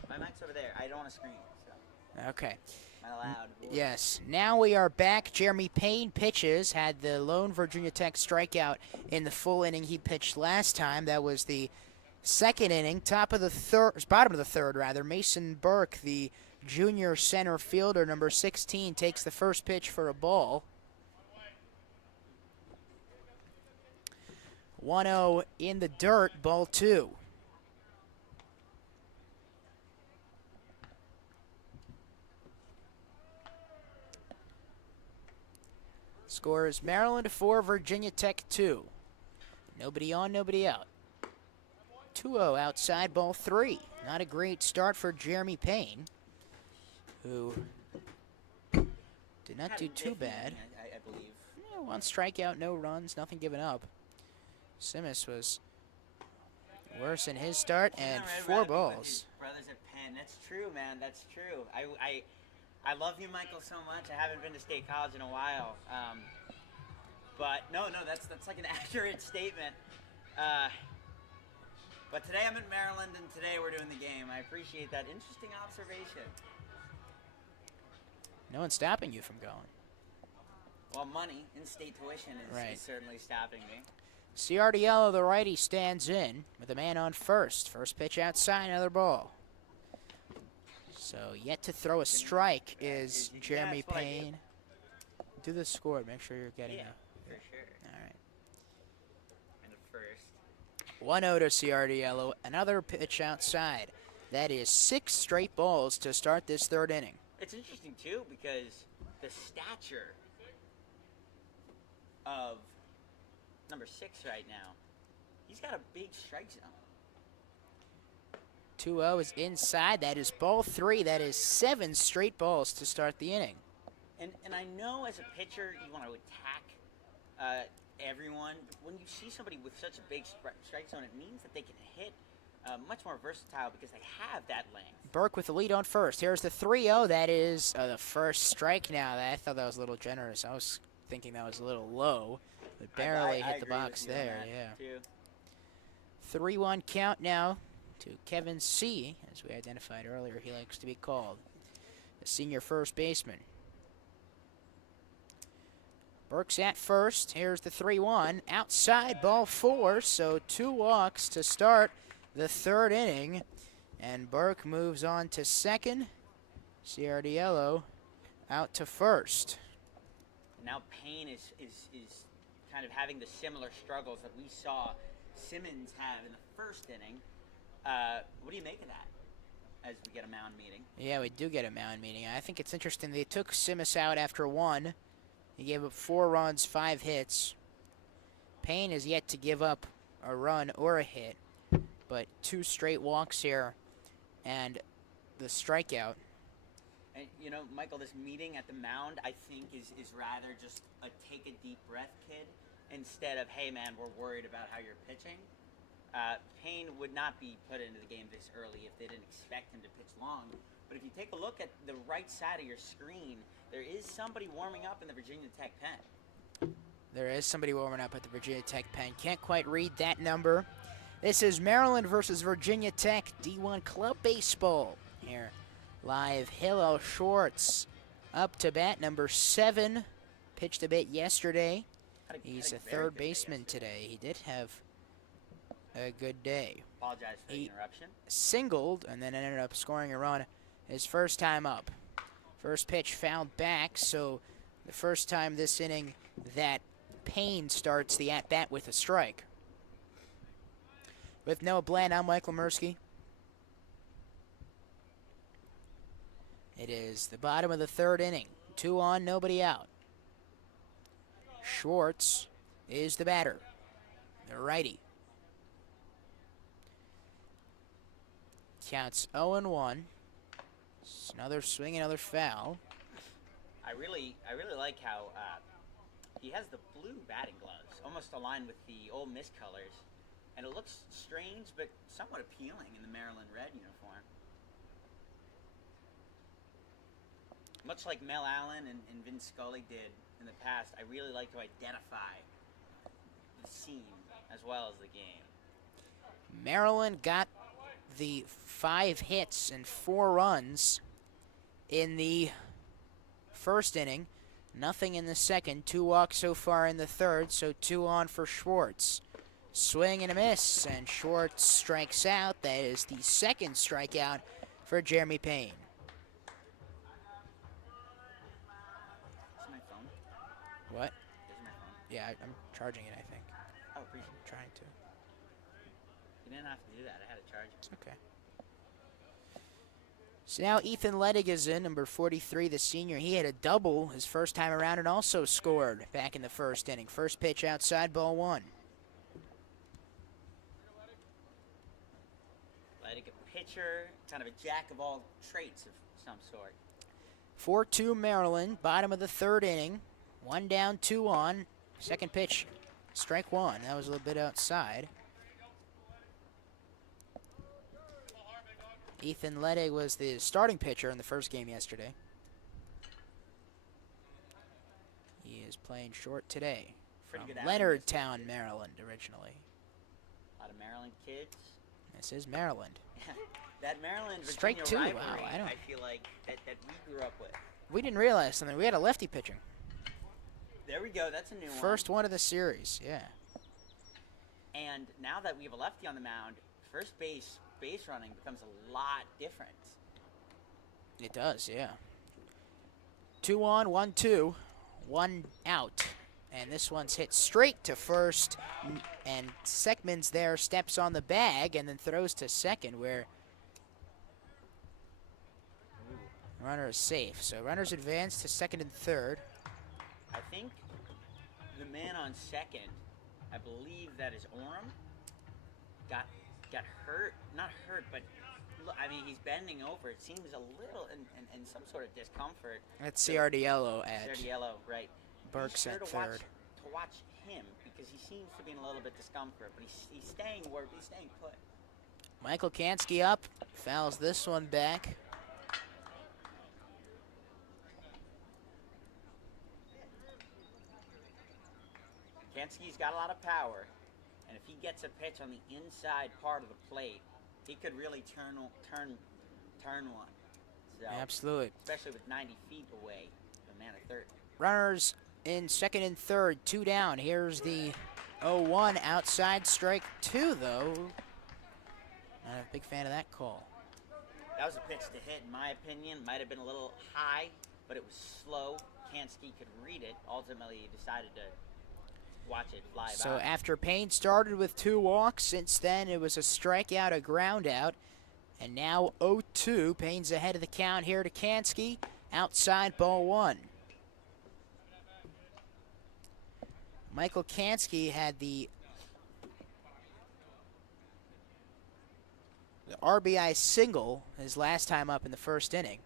My mic's over there. I don't want to scream. So. Okay. Am I allowed? Yes. Now we are back. Jeremy Payne pitches. Had the lone Virginia Tech strikeout in the full inning he pitched last time. That was the second inning. Bottom of the third, rather. Mason Burke, the junior center fielder, number 16, takes the first pitch for a ball. 1-0 in the dirt, ball 2. Score is Maryland 4, Virginia Tech 2. Nobody on, nobody out. 2-0 outside, ball 3. Not a great start for Jeremy Payne, who did not do too bad. I believe. Yeah, 1 strikeout, no runs, nothing given up. Simmons was worse in his start, and 4 balls. Brothers at Penn. That's true, man. That's true. I love you, Michael, so much. I haven't been to State College in a while. But no, that's like an accurate statement. But today I'm in Maryland, and today we're doing the game. I appreciate that interesting observation. No one's stopping you from going. Well, money, in-state tuition is certainly stopping me. Ciardiello, the righty, stands in with a man on first. First pitch outside, another ball. So yet to throw a strike is Jeremy that's what I do. Payne. Do the score. Make sure you're getting Yeah, a. for sure. All right. And the first. 1-0 to Ciardiello. Another pitch outside. That is 6 straight balls to start this third inning. It's interesting, too, because the stature of number 6 right now, he's got a big strike zone. 2-0 is inside. That is ball 3. That is 7 straight balls to start the inning. And I know as a pitcher you want to attack everyone, but when you see somebody with such a big strike zone, it means that they can hit much more versatile because they have that length. Burke with the lead on first. Here's the 3-0. That is the first strike now. I thought that was a little generous. I was thinking that was a little low, but barely hit the box there. Yeah. Too. 3-1 count now to Kevin C., as we identified earlier. He likes to be called the senior first baseman. Burke's at first. Here's the 3-1. Outside, ball 4, so 2 walks to start the third inning. And Burke moves on to second. Ciardiello out to first. Now Payne is kind of having the similar struggles that we saw Simmons have in the first inning. What do you make of that as we get a mound meeting? Yeah, we do get a mound meeting. I think it's interesting. They took Simmons out after 1. He gave up 4 runs, 5 hits. Payne is yet to give up a run or a hit, but 2 straight walks here and the strikeout. And, you know, Michael, this meeting at the mound, I think, is rather just a take a deep breath kid instead of, hey, man, we're worried about how you're pitching. Payne would not be put into the game this early if they didn't expect him to pitch long. But if you take a look at the right side of your screen, there is somebody warming up in the Virginia Tech pen. There is somebody warming up at the Virginia Tech pen. Can't quite read that number. This is Maryland versus Virginia Tech D1 Club Baseball. Here, live, Hillel Schwartz up to bat, number 7. Pitched a bit yesterday. He's a third baseman today. He did have a good day. Apologize for the interruption. Singled and then ended up scoring a run his first time up. First pitch fouled back, so the first time this inning that Payne starts the at-bat with a strike. With Noah Bland, I'm Michael Mirsky. It is the bottom of the third inning. 2 on, nobody out. Schwartz is the batter, the righty. Counts 0-1. Another swing, another foul. I really like how he has the blue batting gloves, almost aligned with the Ole Miss colors, and it looks strange but somewhat appealing in the Maryland red uniform. Much like Mel Allen and Vin Scully did in the past, I really like to identify the scene as well as the game. Maryland got the 5 hits and 4 runs in the first inning. Nothing in the second. 2 walks so far in the third, so 2 on for Schwartz. Swing and a miss, and Schwartz strikes out. That is the second strikeout for Jeremy Payne. Is my phone? What? Is my phone? Yeah, I'm charging it, I think. Oh, appreciate it. Trying to. You didn't have to do that. I had to charge it. It's okay. So now Ethan Ledig is in, number 43, the senior. He had a double his first time around and also scored back in the first inning. First pitch outside, ball 1. Ledig, a pitcher, kind of a jack of all traits of some sort. 4-2 Maryland, bottom of the third inning. 1 down, 2 on. Second pitch, strike 1. That was a little bit outside. Ethan Ledig was the starting pitcher in the first game yesterday. He is playing short today from Leonardtown, Maryland, originally. A lot of Maryland kids. This is Maryland. That Maryland Strike Virginia 2. rivalry, Wow, I feel like that we grew up with. We didn't realize something. We had a lefty pitching. There we go. That's a new one. First one of the series, yeah. And now that we have a lefty on the mound, first base running becomes a lot different. It does, yeah. 2 on, 1 2, 1 out. And this one's hit straight to first. And Seckman's there, steps on the bag, and then throws to second, where runner is safe. So runners advance to second and third. I think the man on second, I believe that is Orem, got hurt. Not hurt, but look, I mean, he's bending over. It seems a little in some sort of discomfort. That's Ciardiello at Ciardiello, right. Burks at third. To watch him, because he seems to be in a little bit discomfort, but he's staying put. Michael Kansky up, fouls this one back. Kansky's got a lot of power, and if he gets a pitch on the inside part of the plate, he could really turn one. So, Absolutely. especially with 90 feet away, the man at third. Runners in second and third, 2 down. Here's the 0-1 outside, strike 2, though. Not a big fan of that call. That was a pitch to hit, in my opinion. Might have been a little high, but it was slow. Kansky could read it. Ultimately, he decided to watch it fly by. So after Payne started with 2 walks, since then it was a strikeout, a ground out, and now 0-2. Payne's ahead of the count here to Kansky. Outside, ball 1. Michael Kansky had the RBI single his last time up in the first inning.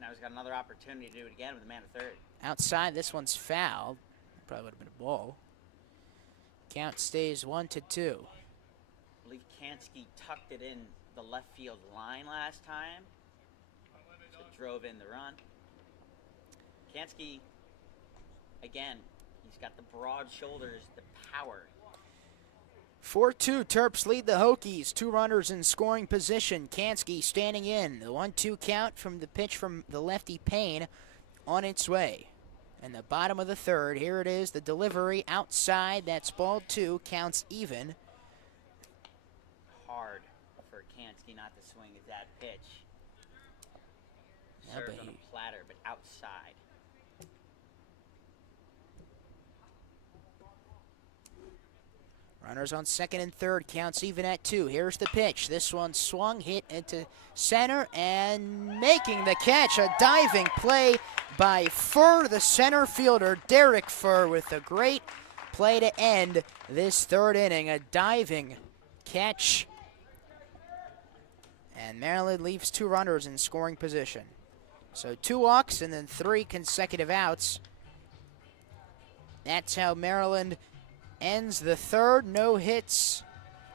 Now he's got another opportunity to do it again with the man at third. Outside, this one's fouled. Probably would have been a ball. Count stays 1-2. I believe Kansky tucked it in the left field line last time, so drove in the run. Kansky, again, he's got the broad shoulders, the power. 4-2, Terps lead the Hokies. 2 runners in scoring position. Kansky standing in. The 1-2 count from the pitch from the lefty Payne on its way. And the bottom of the third, here it is, the delivery outside. That's ball 2, counts even. Hard for Kansky not to swing at that pitch. Yeah, Served on a platter, but outside. Runners on second and third, counts even at 2. Here's the pitch. This one swung, hit into center, and making the catch. A diving play by Furr, the center fielder, Derek Furr, with a great play to end this third inning. A diving catch. And Maryland leaves 2 runners in scoring position. So 2 walks and then 3 consecutive outs. That's how Maryland ends the third. No hits,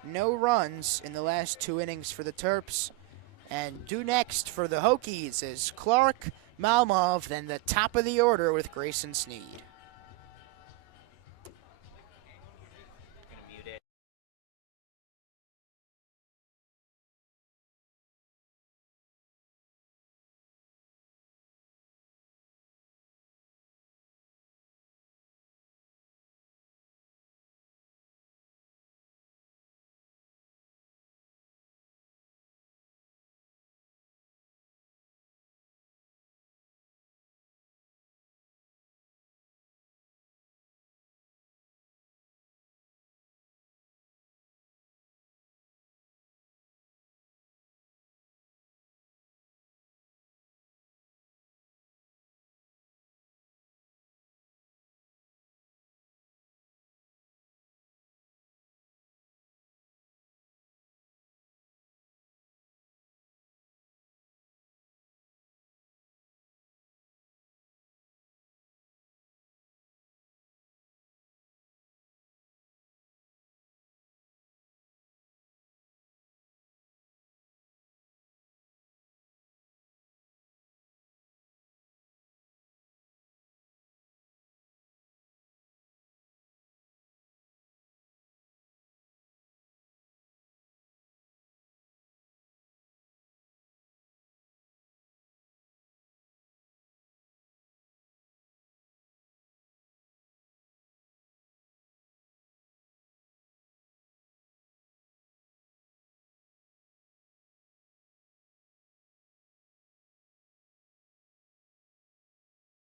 no runs in the last 2 innings for the Terps. And due next for the Hokies is Clark Malmov, then the top of the order with Grayson Sneed.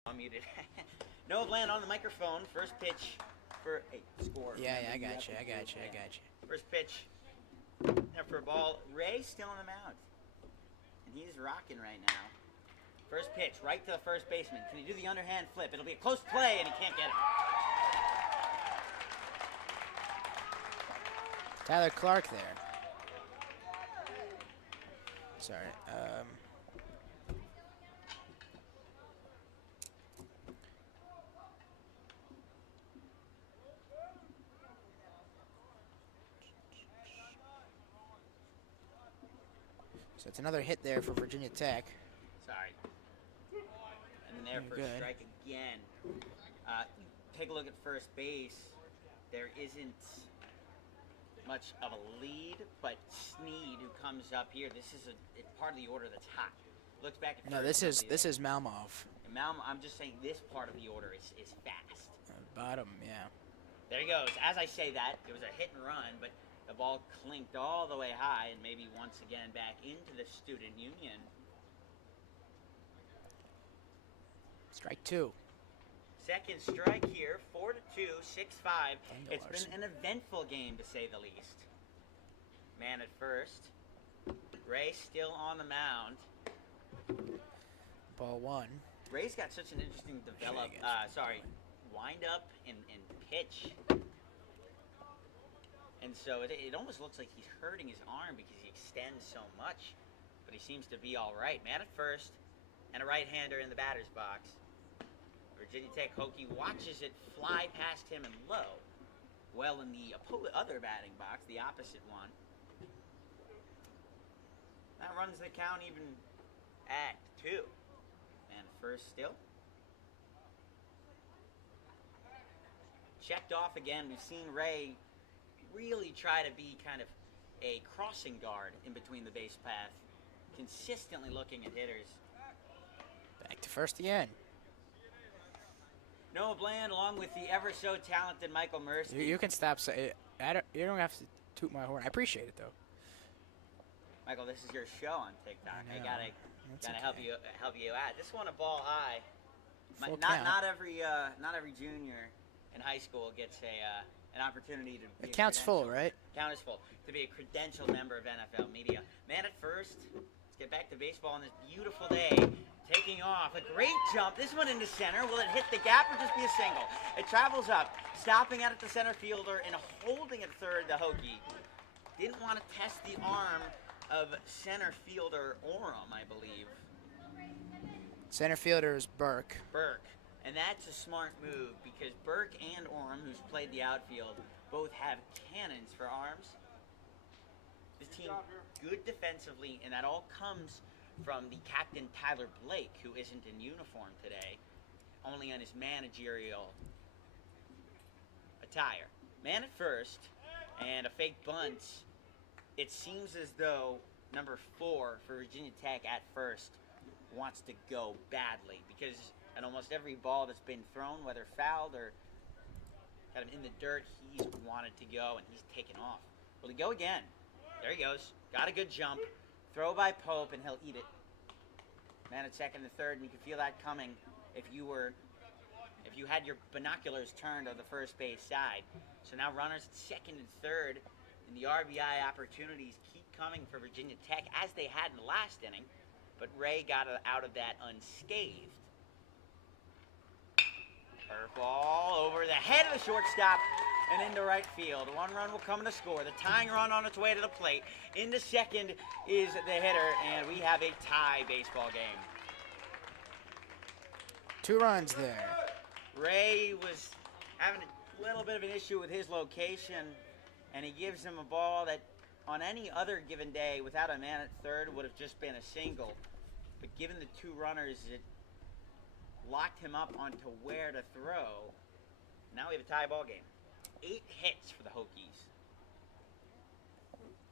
I'm muted. Noah Bland on the microphone. First pitch for a score. Yeah, I got you. First pitch for a ball. Ray still on the mound. And he's rocking right now. First pitch, right to the first baseman. Can he do the underhand flip? It'll be a close play, and he can't get it. Tyler Clark there. Sorry. So it's another hit there for Virginia Tech. Sorry. And then there for a strike again. Take a look at first base. There isn't much of a lead, but Sneed, who comes up here, this is part of the order that's hot. Looks back at no, this is Malmov. And I'm just saying this part of the order is fast. Bottom, yeah. There he goes. As I say that, it was a hit and run, but the ball clinked all the way high and maybe once again back into the Student Union. Strike two. Second strike here, 4-2, 6-5. It's been an eventful game, to say the least. Man at first. Ray still on the mound. Ball one. Ray's got such an interesting wind up and pitch. And so it almost looks like he's hurting his arm because he extends so much. But he seems to be all right. Man at first, and a right-hander in the batter's box. Virginia Tech Hokie watches it fly past him and low. Well in the other batting box, the opposite one. That runs the count even at 2. And first still. Checked off again. We've seen Ray really try to be kind of a crossing guard in between the base path. Consistently looking at hitters. Back to first again. Noah Bland, along with the ever-so-talented Michael Murphy. You can stop saying it. You don't have to toot my horn. I appreciate it, though. Michael, this is your show on TikTok. I gotta help you out. This one a ball high. Not every junior in high school gets an opportunity to. It counts full, right? Count is full to be a credentialed member of NFL media. Man at first. Let's get back to baseball on this beautiful day. Taking off. A great jump. This one into center. Will it hit the gap or just be a single? It travels up, stopping out at the center fielder and holding at third the Hokie. Didn't want to test the arm of center fielder Orem, I believe. Center fielder is Burke. And that's a smart move because Burke and Orem, who's played the outfield, both have cannons for arms. This team good defensively, and that all comes from the captain Tyler Blake, who isn't in uniform today, only on his managerial attire. Man at first, and a fake bunt. It seems as though number 4 for Virginia Tech at first wants to go badly because at almost every ball that's been thrown, whether fouled or kind of in the dirt, he's wanted to go and he's taken off. Will he go again? There he goes. Got a good jump. Throw by Pope, and he'll eat it. Man at second and third, and you can feel that coming if you had your binoculars turned on the first base side. So now runners at second and third, and the RBI opportunities keep coming for Virginia Tech as they had in the last inning. But Ray got out of that unscathed. Curveball over the head of the shortstop and into right field. One run will come to score. The tying run on its way to the plate. Into second is the hitter, and we have a tie baseball game. 2 runs there. Ray was having a little bit of an issue with his location, and he gives him a ball that on any other given day without a man at third would have just been a single. But given the 2 runners, it locked him up onto where to throw. Now we have a tie ball game. 8 hits for the Hokies.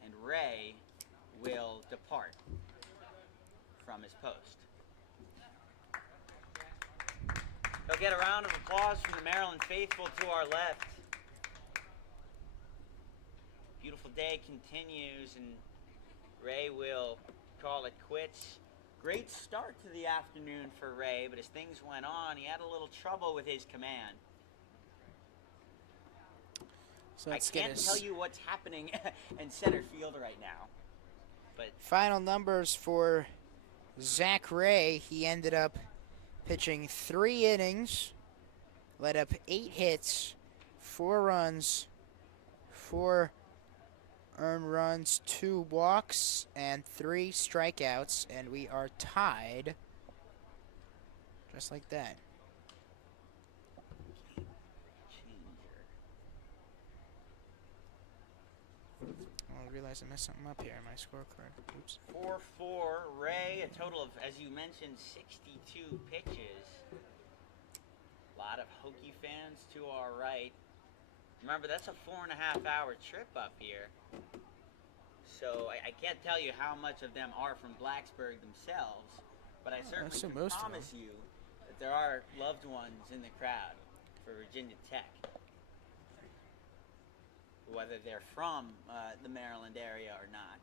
And Ray will depart from his post. He'll get a round of applause from the Maryland faithful to our left. Beautiful day continues, and Ray will call it quits Great start to the afternoon for Ray, but as things went on, he had a little trouble with his command. So I let's get can't tell you what's happening in center field right now. But final numbers for Zach Ray. He ended up pitching 3 innings, let up 8 hits, 4 runs, 4 earned runs, 2 walks, and 3 strikeouts, and we are tied just like that. I realize I messed something up here in my scorecard. Oops. 4-4, Ray, a total of, as you mentioned, 62 pitches. A lot of Hokie fans to our right. Remember, that's a 4.5-hour trip up here. So I can't tell you how much of them are from Blacksburg themselves, but I certainly can promise you that there are loved ones in the crowd for Virginia Tech. Whether they're from the Maryland area or not.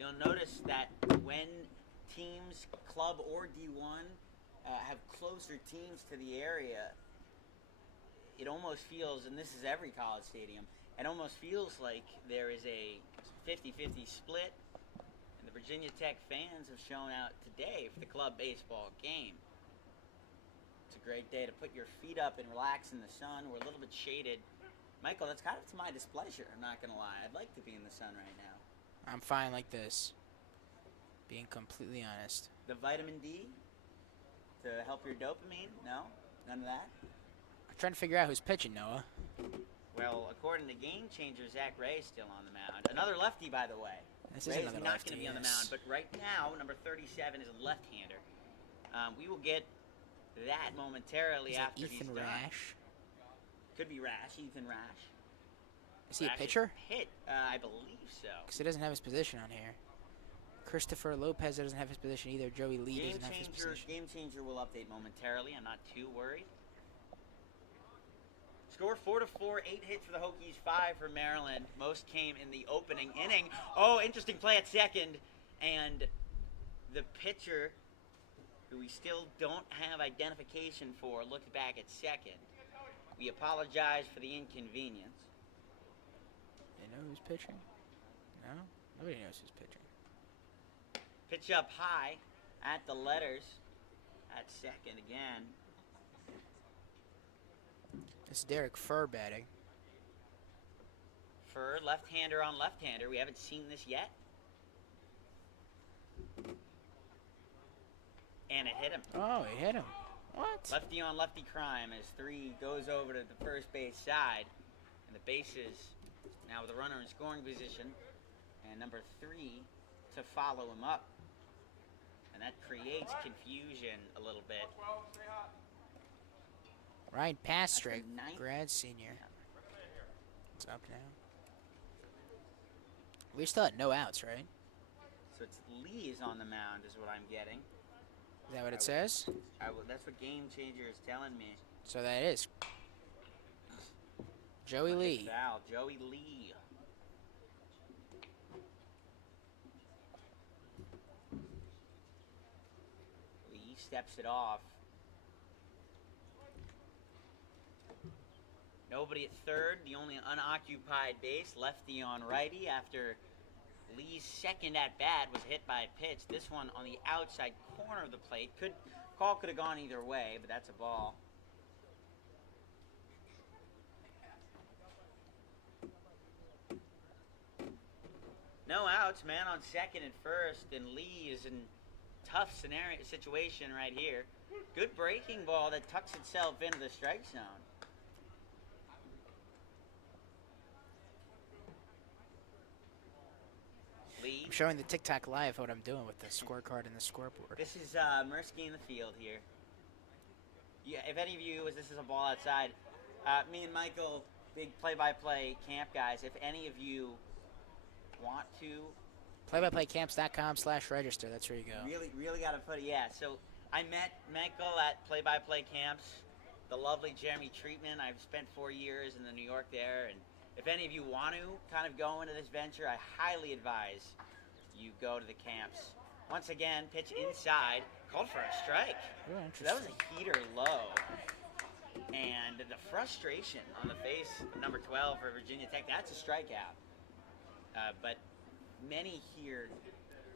You'll notice that when teams, club or D1, have closer teams to the area, it almost feels, and this is every college stadium, it almost feels like there is a 50-50 split, and the Virginia Tech fans have shown out today for the club baseball game. It's a great day to put your feet up and relax in the sun. We're a little bit shaded. Michael, that's kind of to my displeasure, I'm not going to lie. I'd like to be in the sun right now. I'm fine like this, being completely honest. The vitamin D to help your dopamine? No? None of that? I'm trying to figure out who's pitching, Noah. Well, according to Game Changer, Zach Ray is still on the mound. Another lefty, by the way. This Ray is is another not lefty, going to be on the mound, but right now, number 37 is a left-hander. We will get that momentarily Is after it he's Ethan done. Rash? Could be Rash, Ethan Rash. Is he a Rash pitcher? Hit, I believe so. Because he doesn't have his position on here. Christopher Lopez doesn't have his position either. Joey Lee doesn't have his position. Game Changer will update momentarily. I'm not too worried. Score 4-4, 8 hits for the Hokies, 5 for Maryland. Most came in the opening inning. Oh, interesting play at second. And the pitcher, who we still don't have identification for, looked back at second. We apologize for the inconvenience. You know who's pitching? No? Nobody knows who's pitching. Pitch up high at the letters at second again. It's Derek Furr batting. Furr, left-hander on left-hander. We haven't seen this yet. And it hit him. Oh, he hit him. What? Lefty on lefty crime as 3 goes over to the first base side. And the bases now with a runner in scoring position. And number 3 to follow him up. And that creates confusion a little bit. Ryan Pastrick, grad senior. It's up now. We still had no outs, right? So it's Lee is on the mound is what I'm getting. Is that what it says? That's what Game Changer is telling me. So that is Joey Lee. Foul, Joey Lee. Lee steps it off. Nobody at third, the only unoccupied base, lefty on righty after Lee's second at bat was hit by a pitch. This one on the outside corner of the plate. Call could have gone either way, but that's a ball. No outs, man on second and first, and Lee is in tough situation right here. Good breaking ball that tucks itself into the strike zone. Lee. I'm showing the TikTok live what I'm doing with the scorecard and the scoreboard. This is Mirsky in the field here. Yeah, if any of you, as this is a ball outside, me and Michael, big play-by-play camp guys, if any of you want to... Playbyplaycamps.com/register, that's where you go. Really got to put it, yeah. So I met Michael at play-by-play camps, the lovely Jeremy Treatment. I've spent 4 years in the New York there, and if any of you want to kind of go into this venture, I highly advise you go to the camps. Once again, pitch inside, called for a strike. Really So that was interesting. a heater low. And the frustration on the face of number 12 for Virginia Tech, that's a strikeout. But many here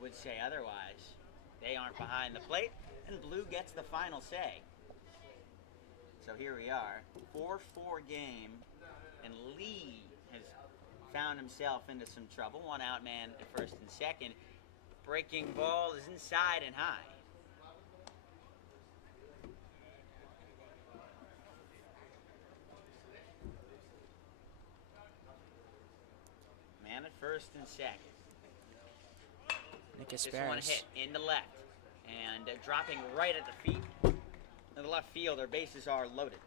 would say otherwise. They aren't behind the plate, and blue gets the final say. So here we are, 4-4 game, and Lee has found himself into some trouble. One out man at first and second. Breaking ball is inside and high. Man at first and second. Nick This one Asparagus. hit into left and dropping right at the feet of the left fielder. Bases are loaded.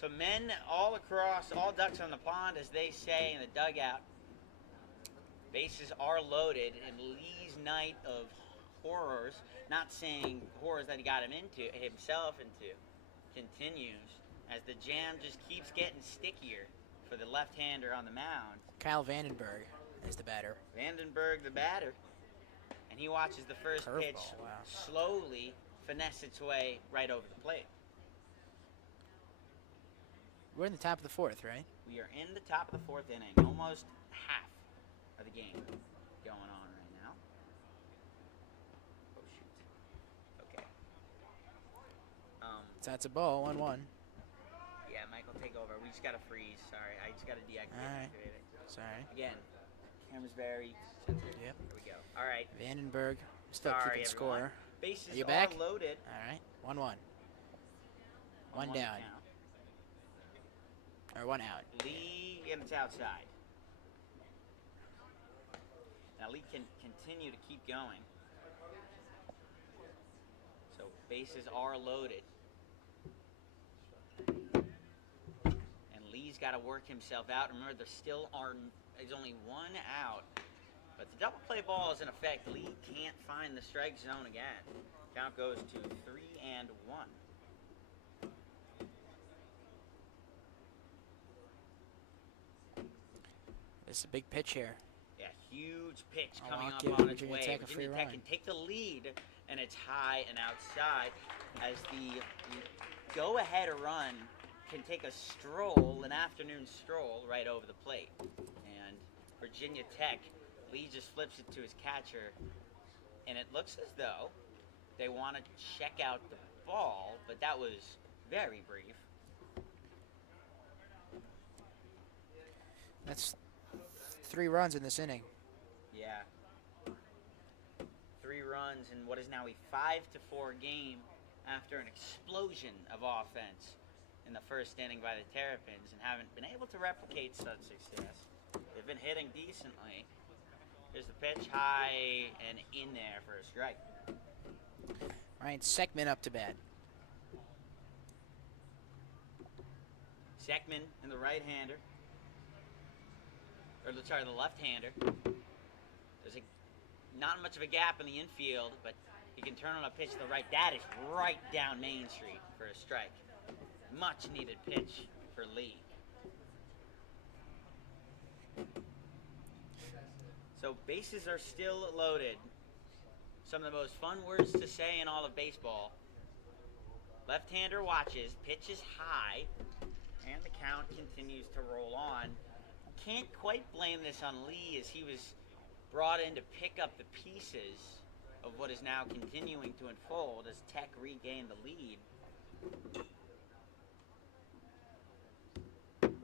So men all across, all ducks on the pond, as they say in the dugout. Bases are loaded, and Lee's night of horrors, not saying horrors that he got himself into, continues as the jam just keeps getting stickier for the left-hander on the mound. Kyle Vandenberg is the batter. Vandenberg, the batter, and he watches the first Curveball, pitch wow. slowly finesse its way right over the plate. We're in the top of the fourth, right? We are in the top of the fourth inning, almost half of the game going on right now. Oh, shoot. Okay. So that's a ball, 1-1. Yeah, Michael, take over. We just got to freeze. Sorry, I just got to deactivate Alright. it. Sorry. Again, camera's very sensitive. Yep. Here we go. All right. Vandenberg still Sorry, keeping everyone. score. Bases Are you are back? loaded. All right, 1-1. One On down. count. Or one out. Lee, and it's outside. Now Lee can continue to keep going. So bases are loaded. And Lee's got to work himself out. Remember, there's only one out. But the double play ball is in effect. Lee can't find the strike zone again. Count goes to 3-1. This is a big pitch here. Yeah, huge pitch I'll coming not up give on its Virginia way. Tech a Virginia free Tech run. can take the lead, and it's high and outside as the go-ahead run can take a stroll, an afternoon stroll, right over the plate. And Virginia Tech, Lee just flips it to his catcher, and it looks as though they want to check out the ball, but that was very brief. That's 3 runs in this inning. Yeah. 3 runs in what is now a 5-4 game after an explosion of offense in the first inning by the Terrapins and haven't been able to replicate such success. They've been hitting decently. Here's the pitch, high and in there for a strike. Ryan Seckman up to bat. Seckman and the right-hander. The left-hander. There's not much of a gap in the infield, but he can turn on a pitch to the right. That is right down Main Street for a strike. Much needed pitch for Lee. So bases are still loaded. Some of the most fun words to say in all of baseball. Left-hander watches, pitch is high, and the count continues to roll on. Can't quite blame this on Lee as he was brought in to pick up the pieces of what is now continuing to unfold as Tech regained the lead.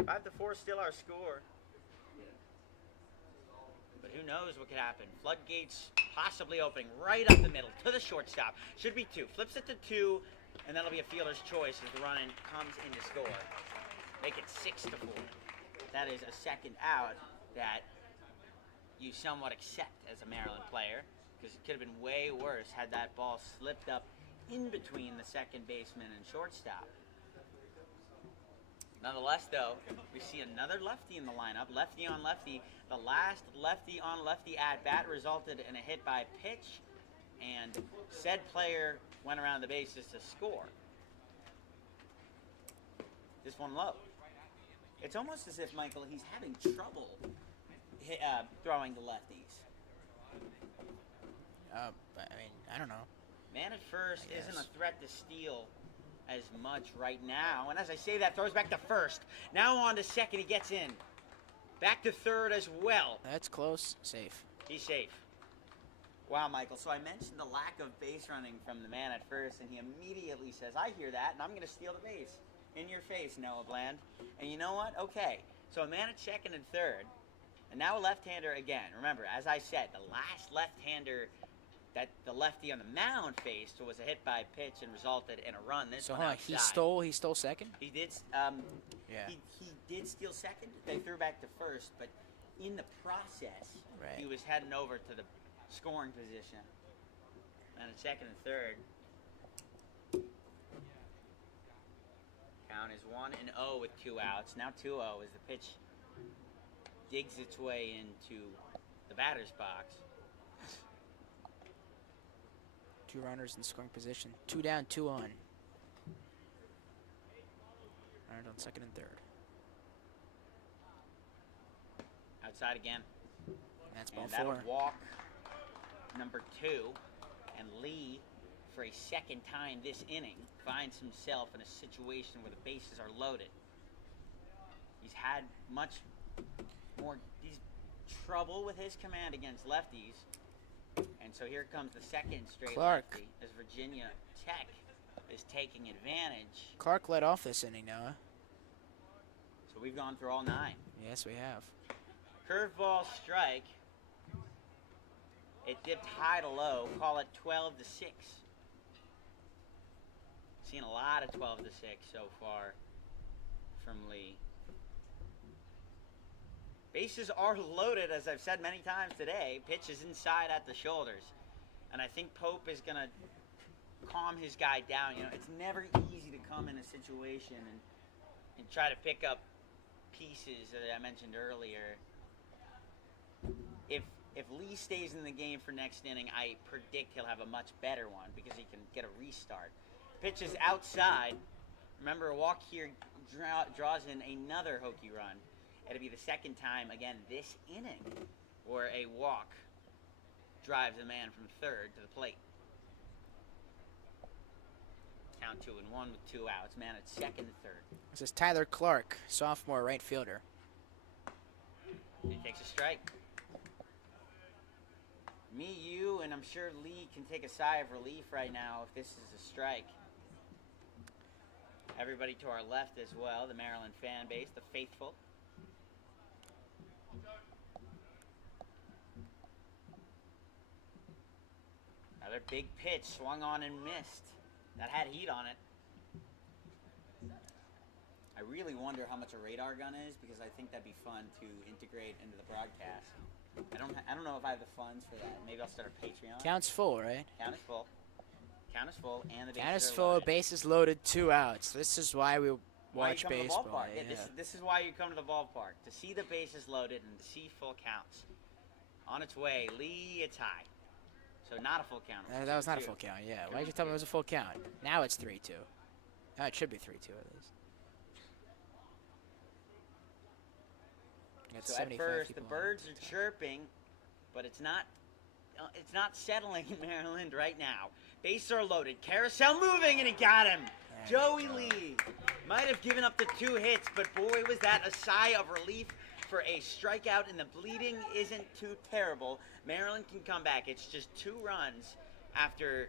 5-4 still our score. But who knows what could happen. Floodgates possibly opening right up the middle to the shortstop. Should be 2. Flips it to 2, and that'll be a fielder's choice as the run-in comes in to score. Make it 6-4. That is a second out that you somewhat accept as a Maryland player, because it could have been way worse had that ball slipped up in between the second baseman and shortstop. Nonetheless, though, we see another lefty in the lineup, lefty on lefty. The last lefty on lefty at bat resulted in a hit by pitch, and said player went around the bases to score. This one low. It's almost as if, Michael, he's having trouble throwing to lefties. But, I mean, I don't know. Man at first I isn't a guess. threat to steal as much right now. And as I say that, throws back to first. Now on to second, he gets in. Back to third as well. That's close. Safe. He's safe. Wow, Michael. So I mentioned the lack of base running from the man at first, and he immediately says, I hear that, and I'm going to steal the base. In your face, Noah Bland. And you know what? Okay. So a man at second and third, and now a left-hander again. Remember, as I said, the last left-hander that the lefty on the mound faced was a hit by pitch and resulted in a run. This So one hold on, outside. he stole second? He did. Yeah. He did steal second. They threw back to first, but in the process, Right. he was heading over to the scoring position. And at second and third, count is 1-0 with 2 outs. Now 2-0 as the pitch digs its way into the batter's box. 2 runners in scoring position. 2 down, 2 on. Alright, on second and third. Outside again. That's ball And that'll 4. walk number 2. And Lee, for a second time this inning, finds himself in a situation where the bases are loaded. He's had much more trouble with his command against lefties. And so here comes the second straight Clark. lefty as Virginia Tech is taking advantage. Clark led off this inning, Noah. So we've gone through all 9. Yes, we have. Curveball strike. It dipped high to low. Call it 12-6. Seen a lot of 12-6 so far from Lee. Bases are loaded, as I've said many times today. Pitch is inside at the shoulders. And I think Pope is going to calm his guy down. You know, it's never easy to come in a situation and try to pick up pieces that I mentioned earlier. If Lee stays in the game for next inning, I predict he'll have a much better one because he can get a restart. Pitch is outside. Remember, a walk here draws in another Hokie run. It'll be the second time, again, this inning, where a walk drives a man from third to the plate. Count 2-1 with 2 outs. Man at second and third. This is Tyler Clark, sophomore right fielder. He takes a strike. Me, you, and I'm sure Lee can take a sigh of relief right now if this is a strike. Everybody to our left as well, the Maryland fan base, the faithful. Another big pitch swung on and missed. That had heat on it. I really wonder how much a radar gun is because I think that'd be fun to integrate into the broadcast. I don't know if I have the funds for that. Maybe I'll start a Patreon. Count's full, right? Count is full. Count is full, and the bases Count is are full, loaded. bases loaded, 2 outs. This is why we Why you watch come to the baseball. ballpark. Yeah, Yeah. this is why you come to the ballpark, to see the bases loaded and to see full counts. On its way, Lee, it's high. So not a full count. That was not a 2-2. full count, yeah. Why'd you tell me it was a full count? Now it's 3-2. Oh, it should be 3-2 at least. Got So at 75 first, the people on. birds are chirping, but it's not settling in Maryland right now. Bases are loaded. Carousel moving, and he got him. There Joey you go. Lee might have given up the 2 hits, but boy, was that a sigh of relief for a strikeout, and the bleeding isn't too terrible. Maryland can come back. It's just 2 runs after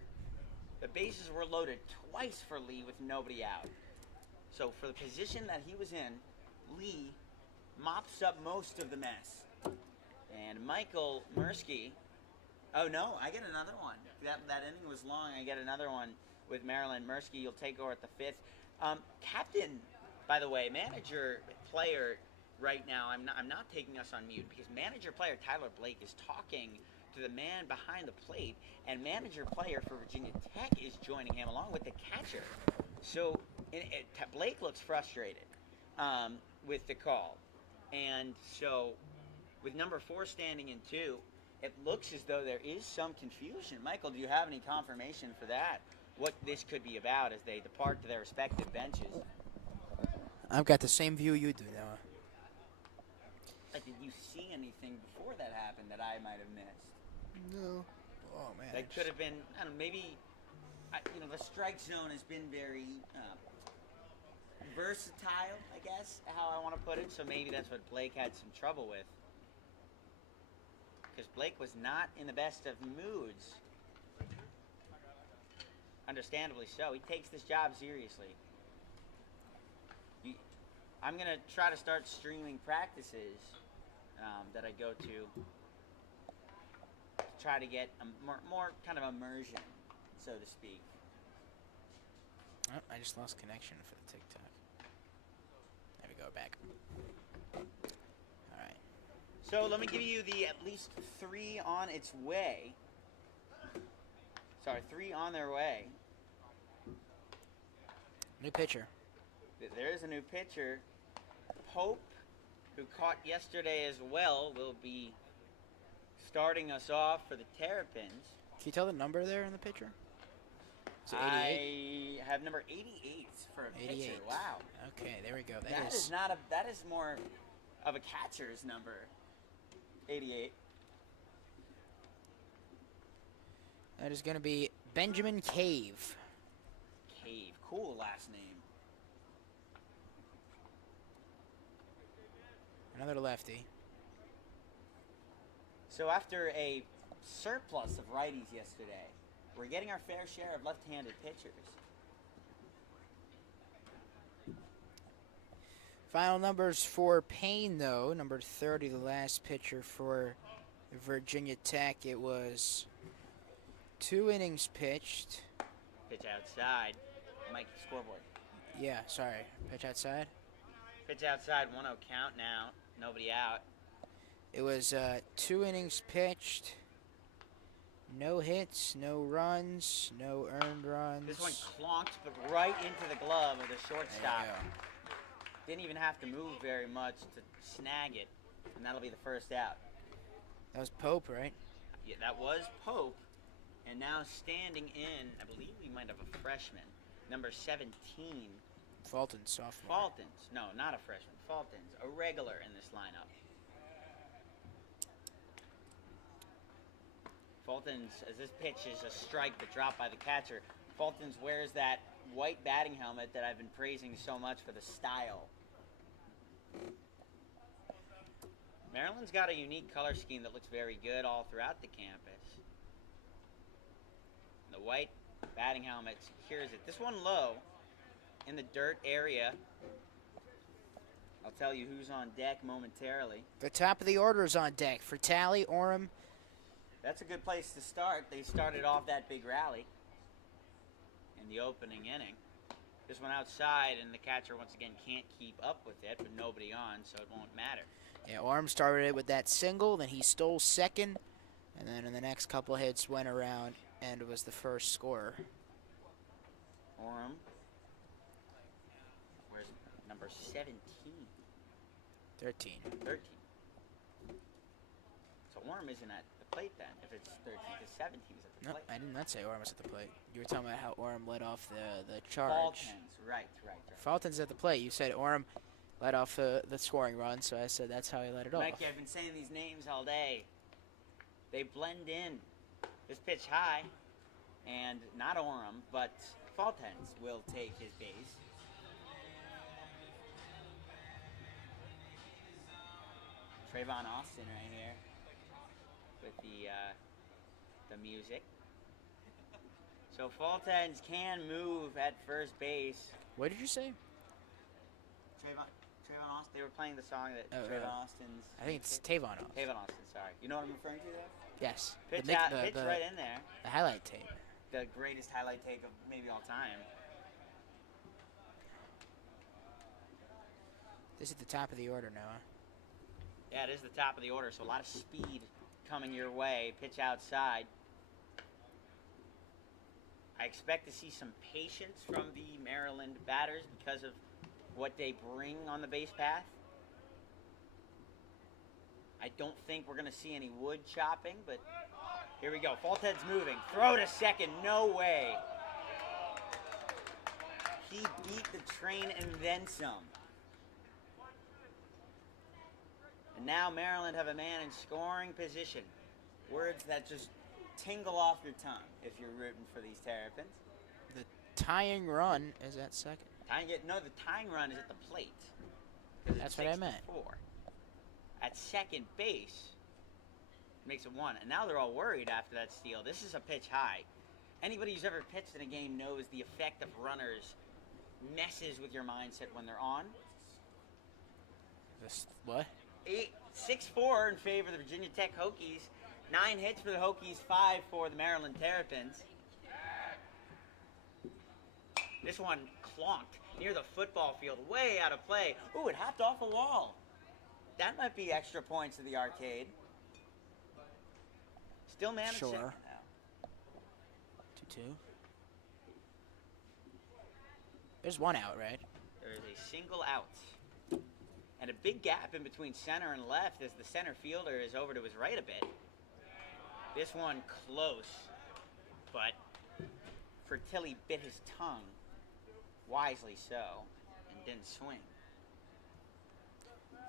the bases were loaded twice for Lee with nobody out. So for the position that he was in, Lee mops up most of the mess. And Michael Mursky, oh no, I get another one. That inning was long. I get another one with Maryland. Mursky, you'll take over at the 5th. Captain, by the way, manager, player, right now, I'm not taking us on mute because manager player Tyler Blake is talking to the man behind the plate, and manager player for Virginia Tech is joining him along with the catcher. So Blake looks frustrated with the call. And so with number 4 standing in 2, it looks as though there is some confusion. Michael, do you have any confirmation for that? What this could be about as they depart to their respective benches? I've got the same view you do, Noah. Like, did you see anything before that happened that I might have missed? No. Oh, man. That could have been, I don't know, maybe, the strike zone has been very versatile, I guess, how I want to put it. So maybe that's what Blake had some trouble with. Because Blake was not in the best of moods. Understandably so. He takes this job seriously. I'm going to try to start streaming practices that I go to try to get a more kind of immersion, so to speak. Oh, I just lost connection for the TikTok. There we go, back. Alright. So let me give you the at least 3 on its way. Sorry, 3 on their way. New pitcher. There is a new pitcher. Pope, who caught yesterday as well, will be starting us off for the Terrapins. Can you tell the number there in the pitcher? Is it 88? I have number 88 for a 88. pitcher. Wow. Okay, there we go. That is more of a catcher's number. 88. That is going to be Benjamin Cave. Cave. Cool last name. Another lefty. So after a surplus of righties yesterday, we're getting our fair share of left-handed pitchers. Final numbers for Payne, though. Number 30, the last pitcher for Virginia Tech. It was 2 innings pitched. Pitch outside. Mike, scoreboard. Yeah, sorry. Pitch outside. Pitch outside, 1-0 count now. Nobody out. It was 2 innings pitched. No hits, no runs, no earned runs. This one clonked, but right into the glove of the shortstop. There you go. Didn't even have to move very much to snag it, and that'll be the first out. That was Pope, right? Yeah, that was Pope, and now standing in, I believe we might have a freshman, number 17. Fulton, sophomore. Fulton's, no, not a freshman. Fulton's, a regular in this lineup. Fulton's, as this pitch is a strike but dropped by the catcher, Fulton's wears that white batting helmet that I've been praising so much for the style. Maryland's got a unique color scheme that looks very good all throughout the campus. The white batting helmet secures it. This one low in the dirt area. I'll tell you who's on deck momentarily. The top of the order is on deck for Talley, Orem. That's a good place to start. They started off that big rally in the opening inning. This one outside, and the catcher once again can't keep up with it, but nobody on, so it won't matter. Yeah, Orem started it with that single, then he stole second, and then in the next couple hits went around and was the first scorer. Orem. Where's number 17? 13. 13. So Orem isn't at the plate then, if it's 13, because 17 is at the No, plate. I did not say Orem was at the plate. You were talking about how Orem led off the charge. Fulton's, right. Fulton's at the plate. You said Orem led off the scoring run, so I said that's how he led it off. Mikey, I've been saying these names all day. They blend in. This pitch high, and not Orem, but Fulton's will take his base. Trayvon Austin right here with the music. So Fulton's can move at first base. What did you say? Trayvon Austin. They were playing the song that Trayvon Austin's. I think it's Tavon Austin. Tavon Austin. Sorry. You know what I'm referring to there? Yes. Pitch The right in there. The highlight tape. The greatest highlight take of maybe all time. This is the top of the order, Noah. Yeah, it is the top of the order, so a lot of speed coming your way. Pitch outside. I expect to see some patience from the Maryland batters because of what they bring on the base path. I don't think we're going to see any wood chopping, but here we go. Fulton's moving. Throw to second. No way. He beat the train and then some. And now Maryland have a man in scoring position. Words that just tingle off your tongue if you're rooting for these Terrapins. The tying run is at second. The tying run is at the plate. That's what I meant. 6-4. At second base, makes it 1. And now they're all worried after that steal. This is a pitch high. Anybody who's ever pitched in a game knows the effect of runners messes with your mindset when they're on. What? 6-4 in favor of the Virginia Tech Hokies. 9 hits for the Hokies, 5 for the Maryland Terrapins. This one clonked near the football field, way out of play. Ooh, it hopped off a wall. That might be extra points to the arcade. Still man at second now. 2-2. There's one out, right? There is a single out. And a big gap in between center and left as the center fielder is over to his right a bit. This one close, but Fertilli bit his tongue, wisely so, and didn't swing.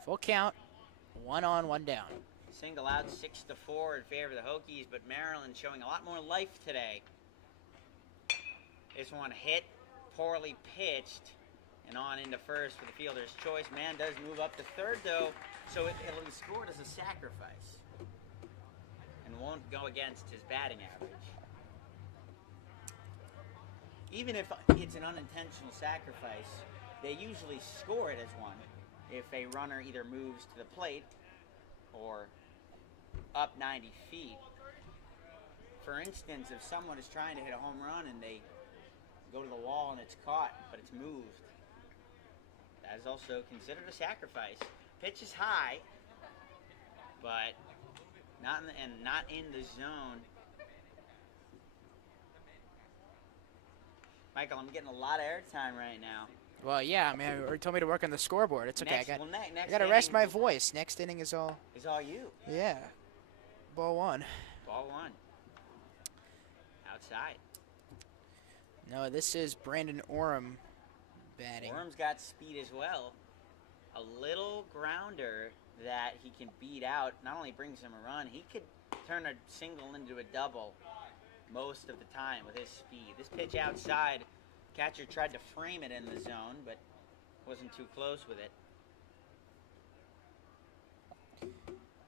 Full count, 1 on, 1 down. Single out, 6-4 in favor of the Hokies, but Maryland showing a lot more life today. This one hit, poorly pitched, and on into first for the fielder's choice. Man does move up to third, though, so it'll be scored as a sacrifice and won't go against his batting average. Even if it's an unintentional sacrifice, they usually score it as one if a runner either moves to the plate or up 90 feet. For instance, if someone is trying to hit a home run and they go to the wall and it's caught, but it's moved, that is also considered a sacrifice. Pitch is high, but not in the zone. Michael, I'm getting a lot of airtime right now. Well, yeah, man, you told me to work on the scoreboard. It's okay. Next I got to rest my voice. Next inning is all. Is all you. Yeah. Ball 1. Ball 1. Outside. No, this is Brandon Orem batting. Orem's got speed as well. A little grounder that he can beat out not only brings him a run, he could turn a single into a double most of the time with his speed. This pitch outside, catcher tried to frame it in the zone, but wasn't too close with it.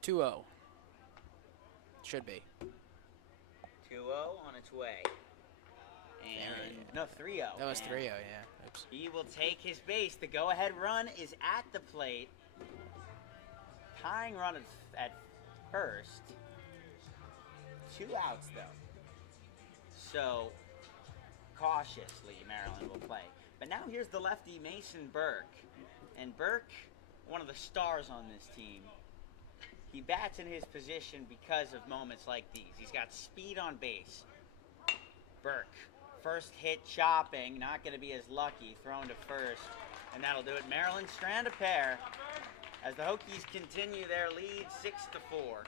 2-0. Should be. 2-0 on its way. And no, 3-0. That was 3-0, yeah. Oops. He will take his base. The go-ahead run is at the plate. Tying run at first. 2 outs, though. So, cautiously, Maryland will play. But now here's the lefty, Mason Burke. And Burke, one of the stars on this team. He bats in his position because of moments like these. He's got speed on base. Burke, first hit chopping, not going to be as lucky, thrown to first, and that'll do it. Maryland strand a pair as the Hokies continue their lead 6-4.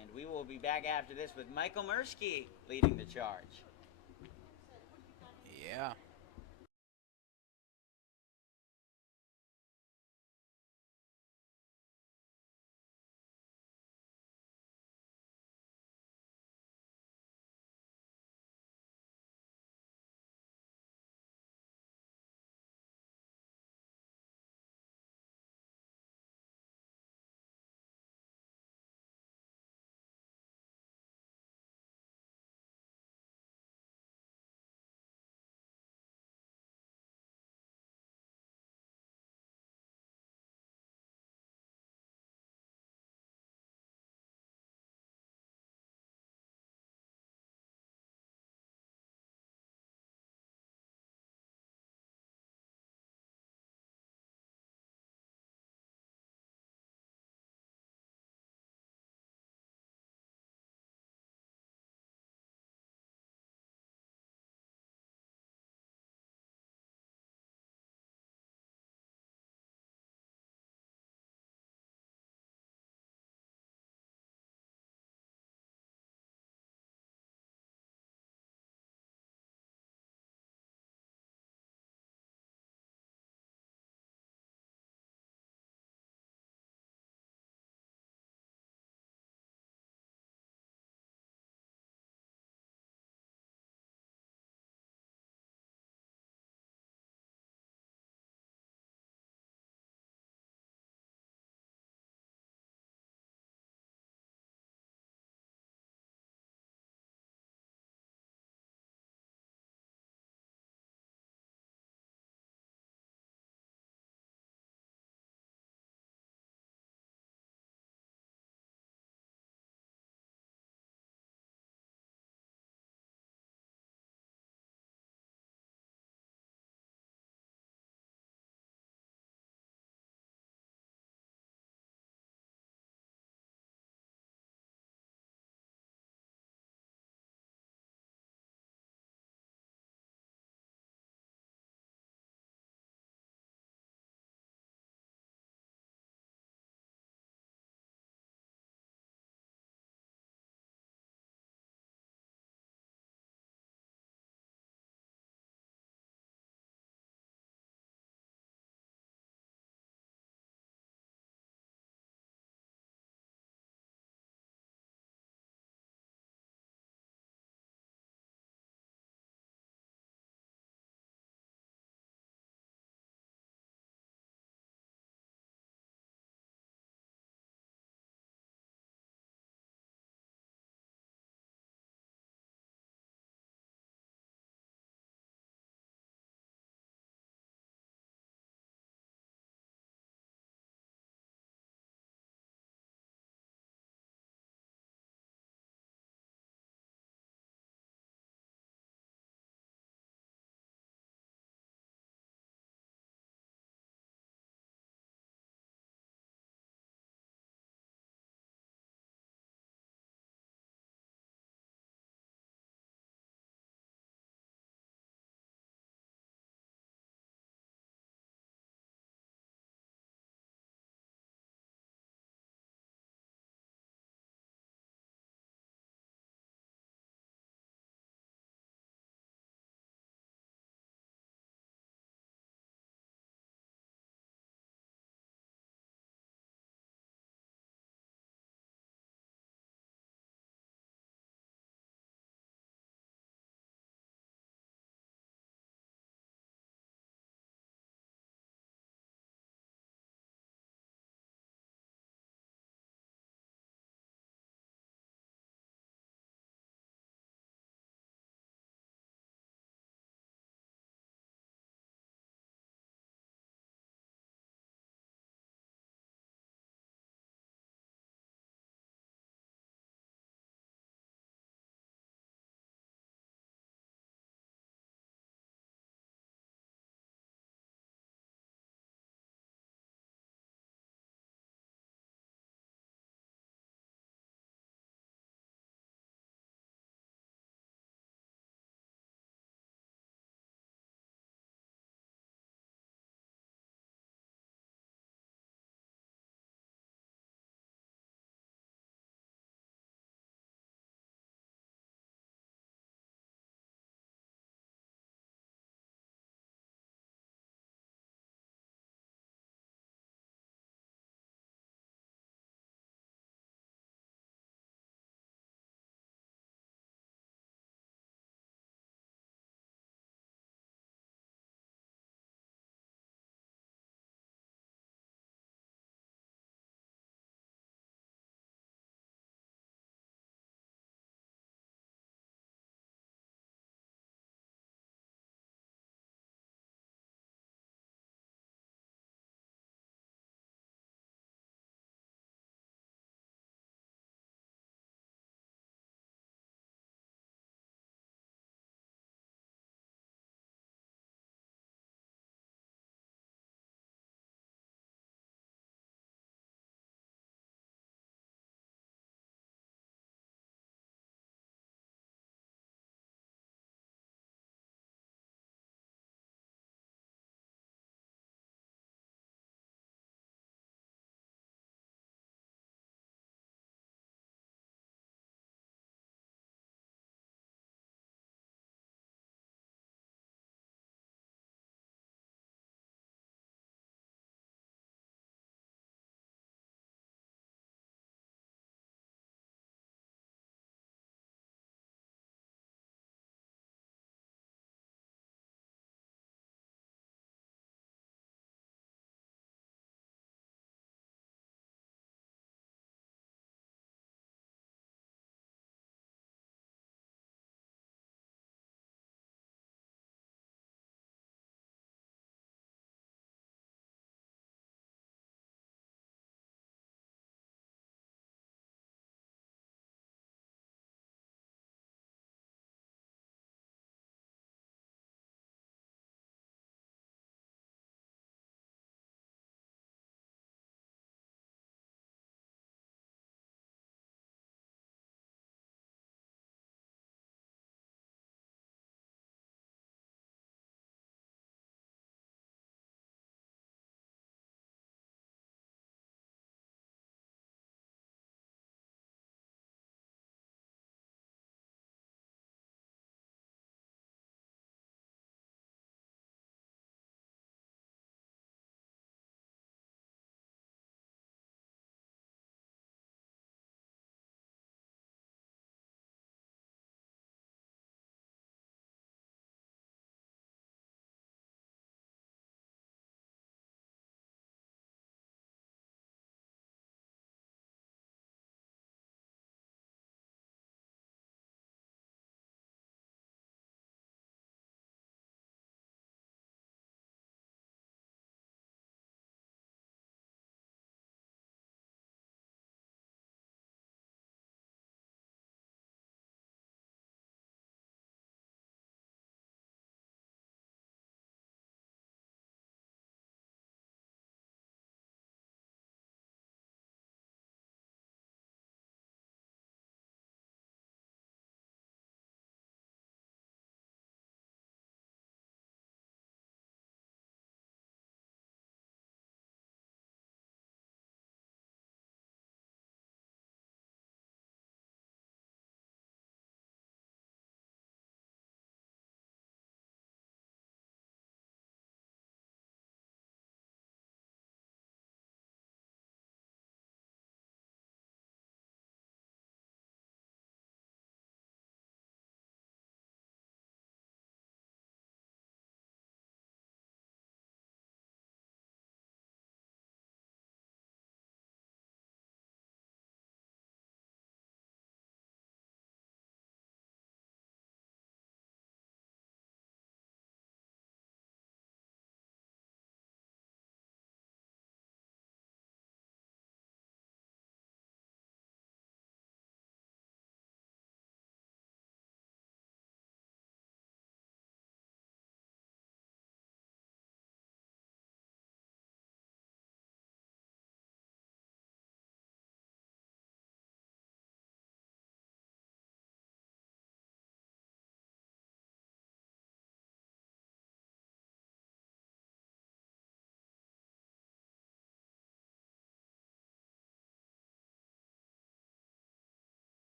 And we will be back after this with Michael Mursky leading the charge. Yeah.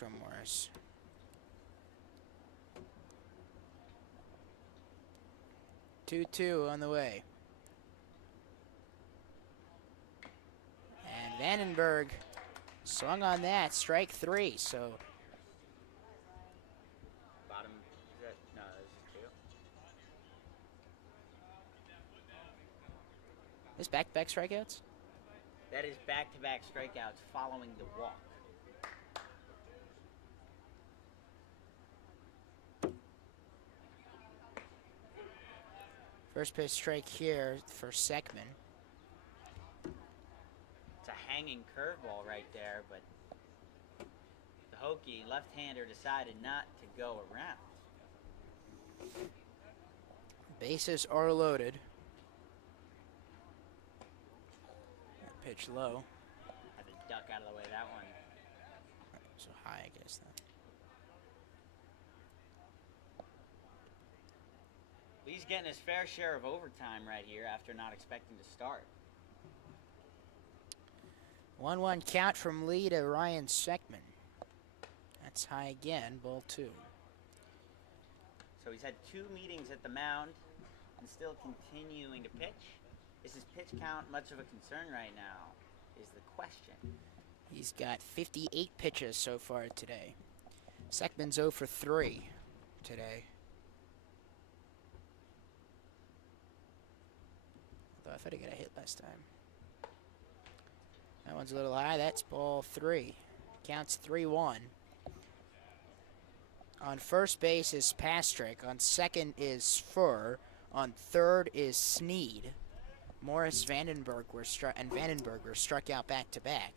from Morris. Two on the way. And Vandenberg swung on that, strike 3. So Bottom, is that, no, this is 2. this back-to-back strikeouts. That is back-to-back strikeouts following the walk. First pitch strike here for Sekman. It's a hanging curveball right there, but the Hokie left-hander decided not to go around. Bases are loaded. That pitch low. Had to duck out of the way of that one. So high, I guess, then. He's getting his fair share of overtime right here after not expecting to start. 1-1 count from Lee to Ryan Sekman. That's high again, ball 2. So he's had 2 meetings at the mound and still continuing to pitch. Is his pitch count much of a concern right now, is the question. He's got 58 pitches so far today. Sekman's 0 for 3 today. Although I thought he got a hit last time. That one's a little high. That's ball 3. Counts 3-1. On first base is Pastrick. On second is Furr. On third is Sneed. Morris Vandenberg were struck out back to back.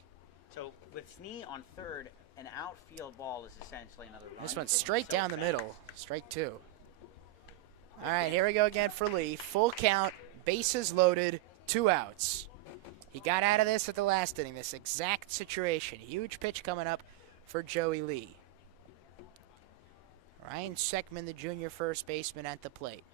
So with Sneed on third, an outfield ball is essentially another run. This one's straight down the middle. Strike 2. All right, here we go again for Lee. Full count, bases loaded, 2 outs. He got out of this at the last inning, this exact situation. Huge pitch coming up for Joey Lee. Ryan Sekman, the junior first baseman, at the plate.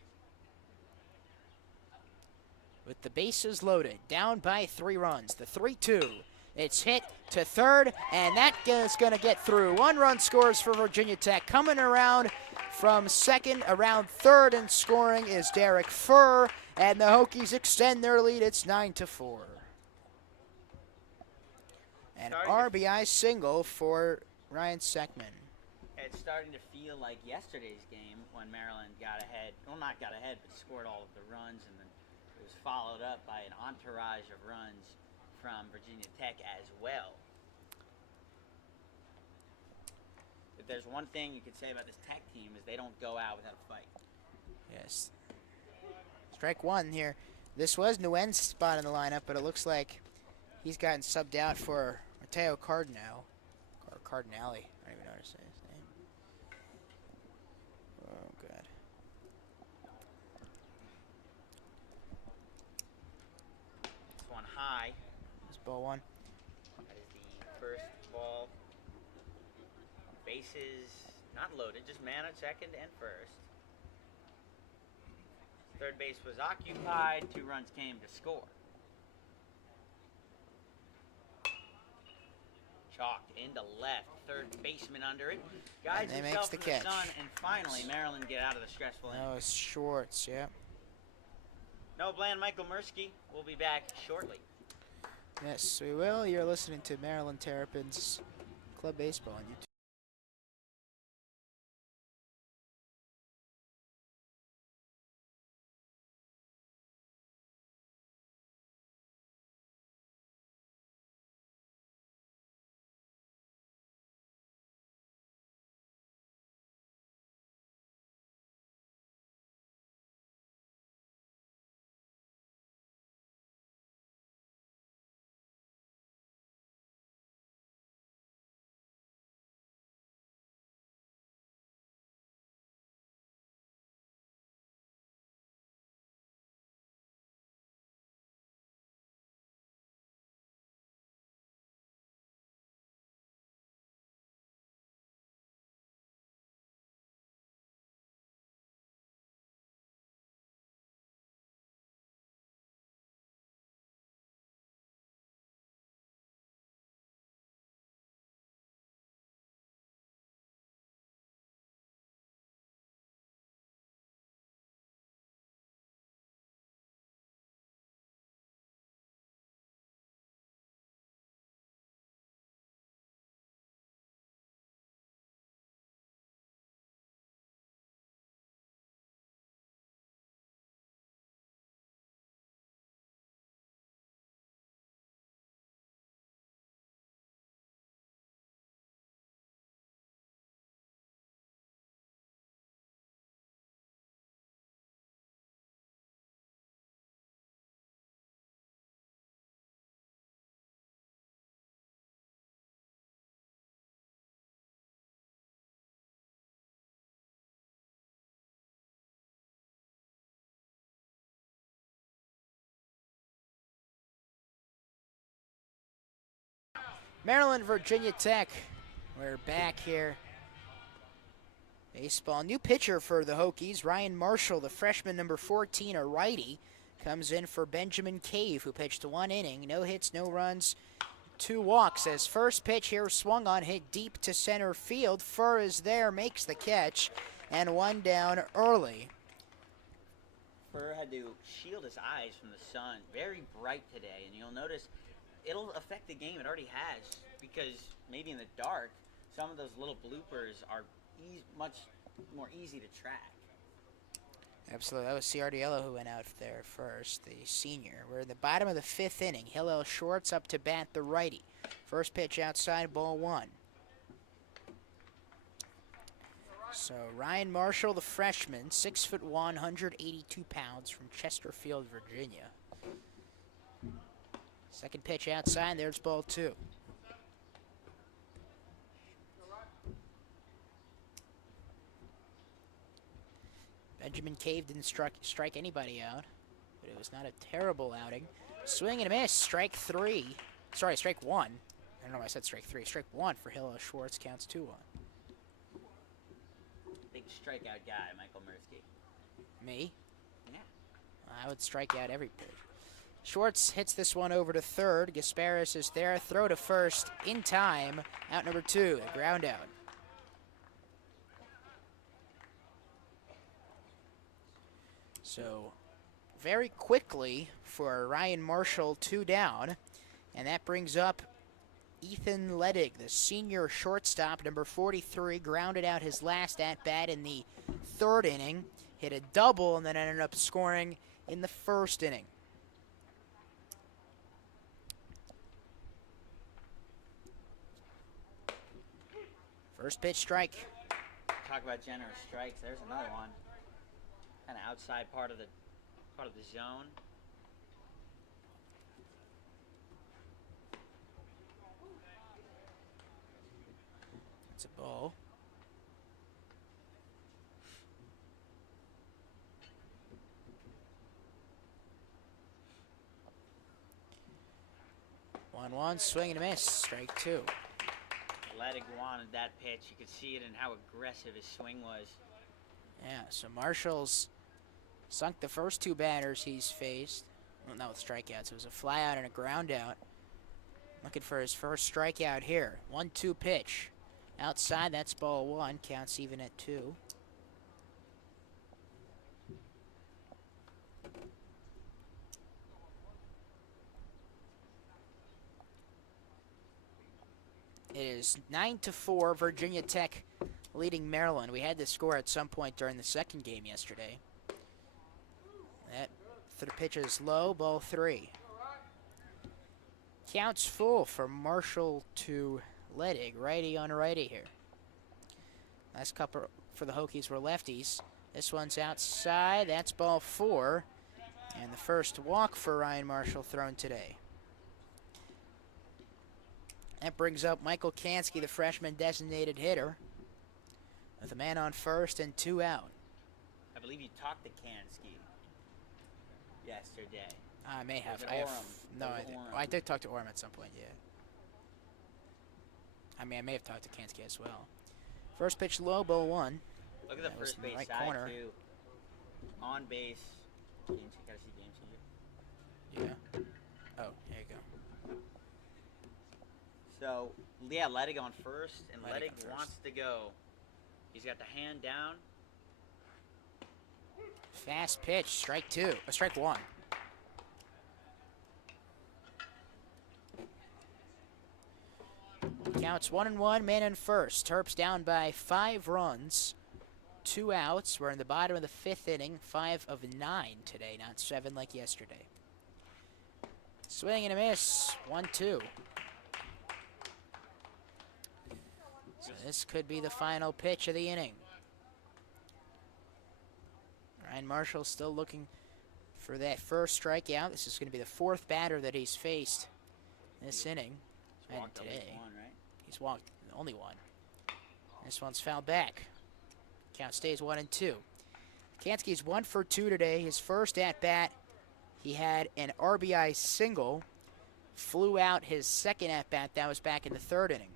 With the bases loaded, down by 3 runs, the 3-2. It's hit to third, and that is going to get through. 1 run scores for Virginia Tech. Coming around from second, around third, and scoring is Derek Furr, and the Hokies extend their lead. It's 9-4. An RBI single for Ryan Sekman. It's starting to feel like yesterday's game when Maryland got ahead. Well, not got ahead, but scored all of the runs, and then it was followed up by an entourage of runs from Virginia Tech as well. If there's one thing you could say about this Tech team is they don't go out without a fight. Yes. Strike 1 here. This was Nguyen's spot in the lineup, but it looks like he's gotten subbed out for Mateo Cardinale. Or Cardinale. I don't even know how to say his name. Oh, God. This one high. This ball 1. That is the first ball. Bases not loaded, just man at second and first. Third base was occupied. 2 runs came to score. Chalked into left. Third baseman under it. Guides And himself makes in the the catch. sun, and finally Maryland get out of the stressful inning. Oh, it's Schwartz, yeah. Noah Bland, Michael Mursky will be back shortly. Yes, we will. You're listening to Maryland Terrapins Club Baseball on YouTube. Maryland, Virginia Tech. We're back here. Baseball. New pitcher for the Hokies, Ryan Marshall, the freshman, number 14, a righty, comes in for Benjamin Cave, who pitched 1 inning. No hits, no runs, 2 walks. As first pitch here swung on, hit deep to center field. Furr is there, makes the catch, and 1 down early. Furr had to shield his eyes from the sun. Very bright today, and you'll notice it'll affect the game. It already has, because maybe in the dark, some of those little bloopers are much more easy to track. Absolutely. That was Ciardiello who went out there first, the senior. We're in the bottom of the 5th inning. Hillel Schwartz up to bat, the righty. First pitch outside, ball 1. So Ryan Marshall, the freshman, 6'1", 182 pounds, from Chesterfield, Virginia. Second pitch outside, there's ball 2. Benjamin Cave didn't strike anybody out, but it was not a terrible outing. Swing and a miss, strike 3. Sorry, strike 1. I don't know why I said strike 3. Strike 1 for Hillel Schwartz, counts 2-1. Big strikeout guy, Michael Mirsky. Me? Yeah. I would strike out every pitch. Schwartz hits this one over to third. Gasparis is there. Throw to first in time. Out number 2, a ground out. So, very quickly for Ryan Marshall, 2 down. And that brings up Ethan Ledig, the senior shortstop, number 43, grounded out his last at-bat in the 3rd inning. Hit a double and then ended up scoring in the 1st inning. First pitch strike. Talk about generous strikes. There's another one. Kind of outside part of the zone. It's a ball. One, swing and a miss, strike 2. Ledig wanted that pitch. You could see it in how aggressive his swing was. Yeah, so Marshall's sunk the first 2 batters he's faced. Well, not with strikeouts. It was a fly out and a ground out. Looking for his first strikeout here. 1-2 pitch. Outside, that's ball 1. Counts even at 2. It is 9-4, Virginia Tech leading Maryland. We had this score at some point during the 2nd game yesterday. That pitch is low, ball 3. Counts full for Marshall to Ledig, righty on righty here. Last couple for the Hokies were lefties. This one's outside, that's ball 4. And the first walk for Ryan Marshall thrown today. That brings up Michael Kansky, the freshman designated hitter, with a man on first and 2 out. I believe you talked to Kansky yesterday. I may have. No, I did talk to Orem at some point, yeah. I mean, I may have talked to Kansky as well. First pitch low, ball 1. Look at the first base right side, corner. too. On base. Gotta see game changer. Yeah. Oh, there you go. So, yeah, Ledig on first, and Ledig Ledig on first. wants to go. He's got the hand down. Fast pitch, strike 2. Strike 1. Counts 1-1, man in first. Terps down by 5 runs. 2 outs. We're in the bottom of the 5th inning. 5 of 9 today, not 7 like yesterday. Swing and a miss. 1-2. So this could be the final pitch of the inning. Ryan Marshall still looking for that first strikeout. This is going to be the 4th batter that he's faced this inning. He's And walked at today. least one, right? He's walked only 1. This one's fouled back. Count stays 1-2. Kansky's 1 for 2 today. His first at bat, he had an RBI single. flew out his second at-bat. That was back in the third inning.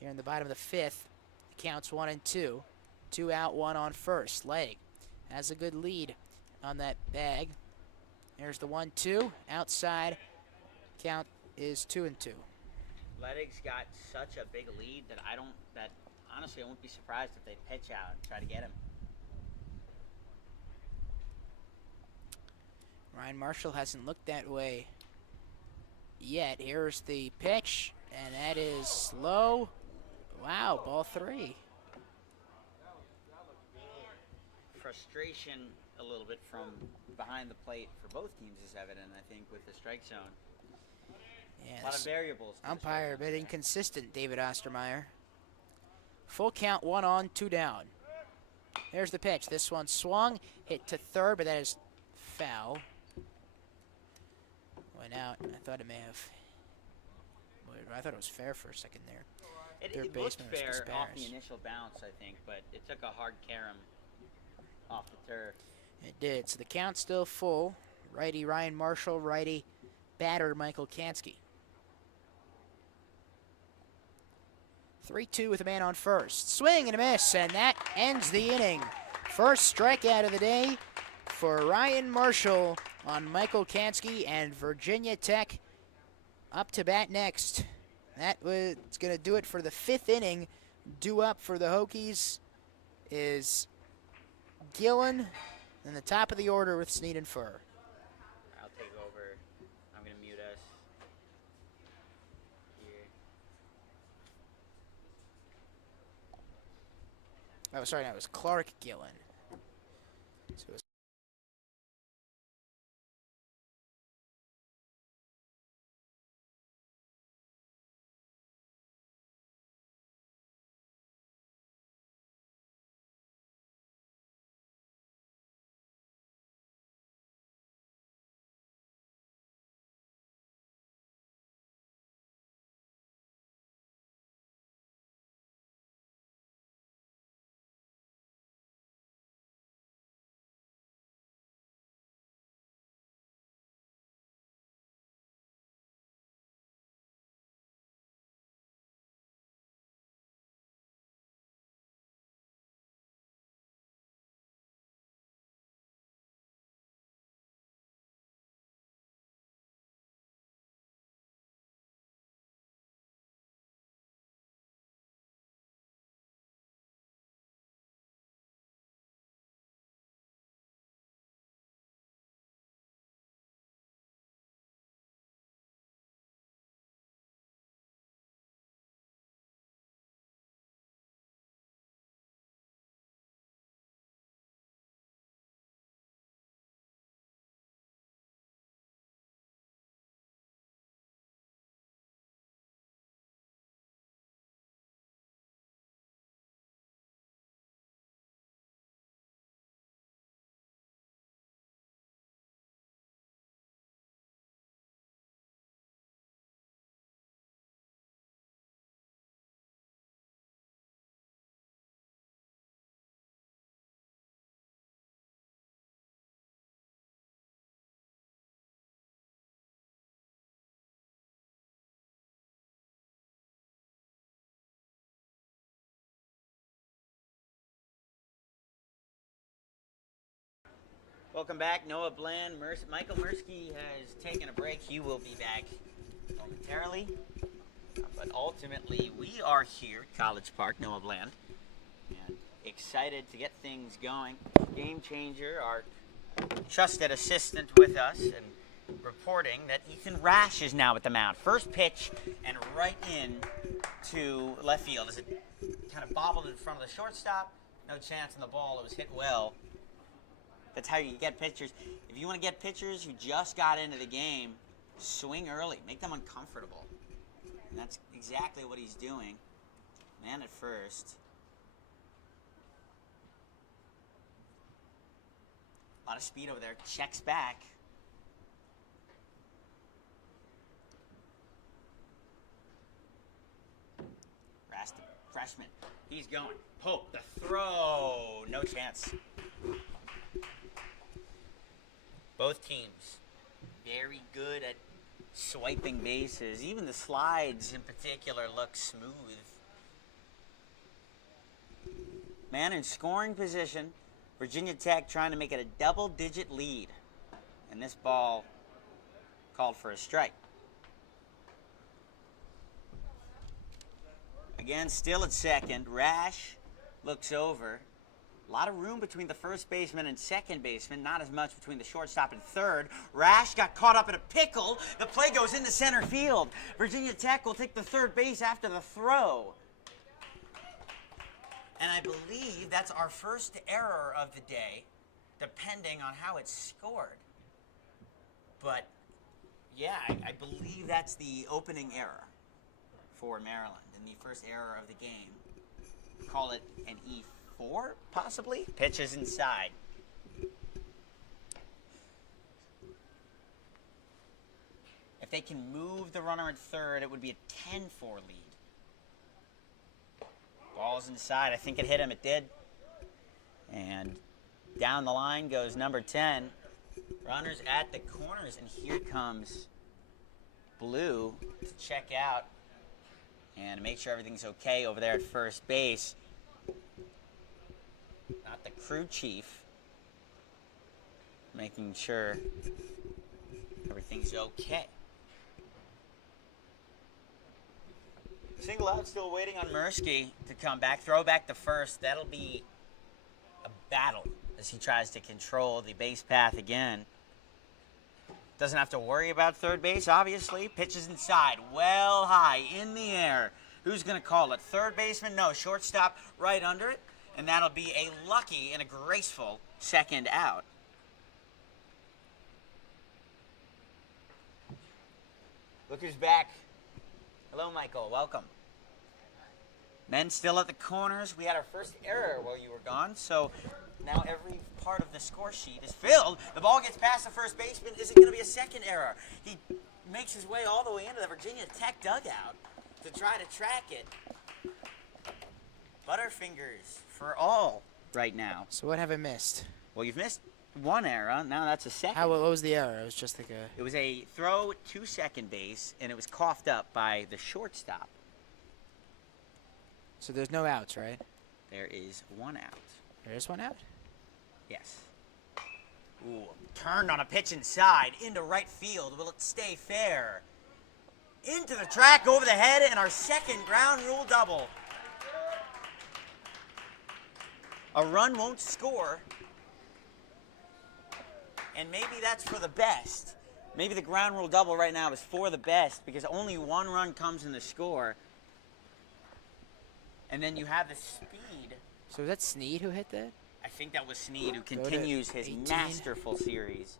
Here in the bottom of the fifth, the count's 1-2. 2 out, 1 on first. Leg has a good lead on that bag. There's the 1-2. Outside, count is 2-2. Ledig's got such a big lead that honestly I wouldn't be surprised if they pitch out and try to get him. Ryan Marshall hasn't looked that way yet. Here's the pitch, and that is low. Wow, ball 3. Frustration a little bit from behind the plate for both teams is evident, I think, with the strike zone. Yeah, a lot of variables. Umpire a bit inconsistent, David Ostermeyer. Full count, 1 on, 2 down. There's the pitch. This one swung, hit to third, but that is foul. Went out. I thought it was fair for a second there. It looked fair off the initial bounce, I think, but it took a hard carom off the turf. It did. So the count's still full. Righty Ryan Marshall, righty batter Michael Kansky. 3-2 with a man on first. Swing and a miss, and that ends the inning. First strikeout of the day for Ryan Marshall on Michael Kansky, and Virginia Tech up to bat next. That was going to do it for the 5th inning. Due up for the Hokies is Gillen, and the top of the order with Snead and Furr. I'll take over. I'm going to mute us here. Oh, sorry, no, it was Clark Gillen. So it was Welcome back. Noah Bland. Michael Mirsky has taken a break. He will be back momentarily. But ultimately, we are here at College Park, Noah Bland, and excited to get things going. Game Changer, our trusted assistant with us, and reporting that Ethan Rash is now at the mound. First pitch and right in to left field. As it kind of bobbled in front of the shortstop, no chance on the ball. It was hit well. That's how you get pitchers. If you want to get pitchers who just got into the game, swing early. Make them uncomfortable. And that's exactly what he's doing. Man at first. A lot of speed over there. Checks back. Rast, freshman. He's going. Poke the throw. No chance. Both teams very good at swiping bases. Even the slides in particular look smooth. Man in scoring position. Virginia Tech trying to make it a double-digit lead. And this ball called for a strike. Again, still at second. Rash looks over. A lot of room between the first baseman and second baseman. Not as much between the shortstop and third. Rash got caught up in a pickle. The play goes into center field. Virginia Tech will take the third base after the throw. And I believe that's our first error of the day, depending on how it's scored. But, yeah, I believe that's the opening error for Maryland and the first error of the game. Call it an E4, possibly? Pitches inside. If they can move the runner at third, it would be a 10-4 lead. Ball's inside. I think it hit him. It did. And down the line goes number 10. Runners at the corners. And here comes Blue to check out and make sure everything's okay over there at first base. Not the crew chief. Making sure everything's okay. Single out, still waiting on Mirsky to come back. Throw back to first. That'll be a battle as he tries to control the base path again. Doesn't have to worry about third base, obviously. Pitches inside, well high, in the air. Who's going to call it? Third baseman? No, shortstop right under it. And that'll be a lucky and a graceful second out. Look who's back. Hello, Michael. Welcome. Men still at the corners. We had our first error while you were gone, so now every part of the score sheet is filled. The ball gets past the first baseman. Is it going to be a second error? He makes his way all the way into the Virginia Tech dugout to try to track it. Butterfingers for all right now. So what have I missed? Well, you've missed one error. Now that's a second. What was the error? It was just like a... It was a throw to second base, and it was coughed up by the shortstop. So there's no outs, right? There is one out. There is one out? Yes. Ooh, turned on a pitch inside into right field. Will it stay fair? Into the track, over the head, and our second ground rule double. A run won't score. And maybe that's for the best. Maybe the ground rule double right now is for the best because only one run comes in the score. And then you have the speed. So was that Snead who hit that? I think that was Snead who continues his 18. masterful series.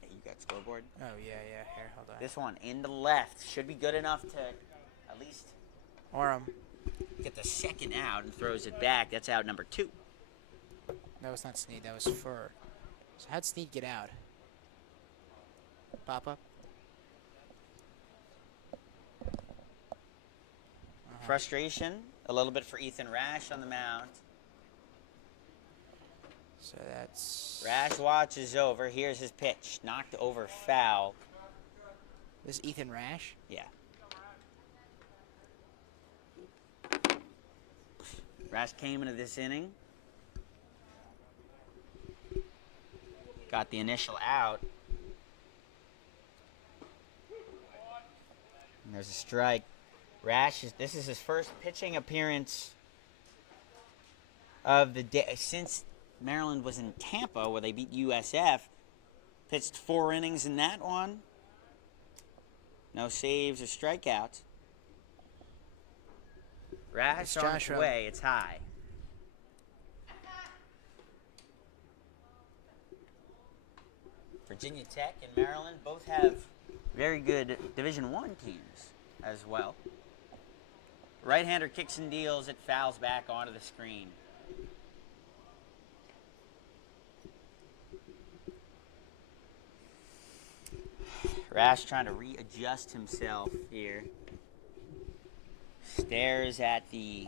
Hey, you got scoreboard? Oh, yeah. Here, hold on. This one in the left should be good enough to at least Orem. get the second out and throws it back. That's out number 2. That was not Snead. That was Fur. So how'd Snead get out? Pop up? Frustration, a little bit for Ethan Rash on the mound. So that's... Rash watch is over. Here's his pitch. Knocked over foul. This is Ethan Rash? Yeah. Rash came into this inning. Got the initial out. And there's a strike. Rash, this is his first pitching appearance of the day since Maryland was in Tampa, where they beat USF. Pitched 4 innings in that one. No saves or strikeouts. Rash on its way. It's high. Virginia Tech and Maryland both have very good Division I teams as well. Right-hander kicks and deals. It fouls back onto the screen. Rash trying to readjust himself here. Stares at the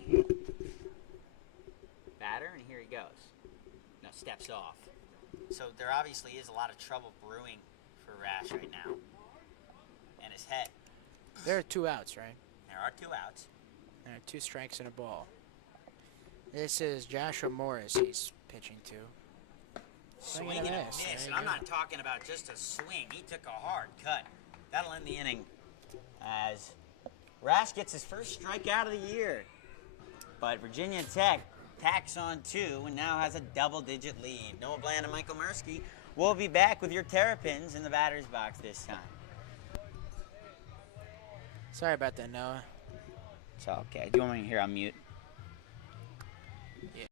batter, and here he goes. No, steps off. So there obviously is a lot of trouble brewing for Rash right now. And his head. There are 2 outs, right? There are 2 outs. There are 2 strikes and a ball. This is Joshua Morris he's pitching to. Swing and a miss. And I'm not talking about just a swing. He took a hard cut. That'll end the inning as Rash gets his first strikeout of the year. But Virginia Tech tacks on 2 and now has a double-digit lead. Noah Bland and Michael Mursky will be back with your Terrapins in the batter's box this time. Sorry about that, Noah. It's okay. Do you want me to hear on mute? Yeah.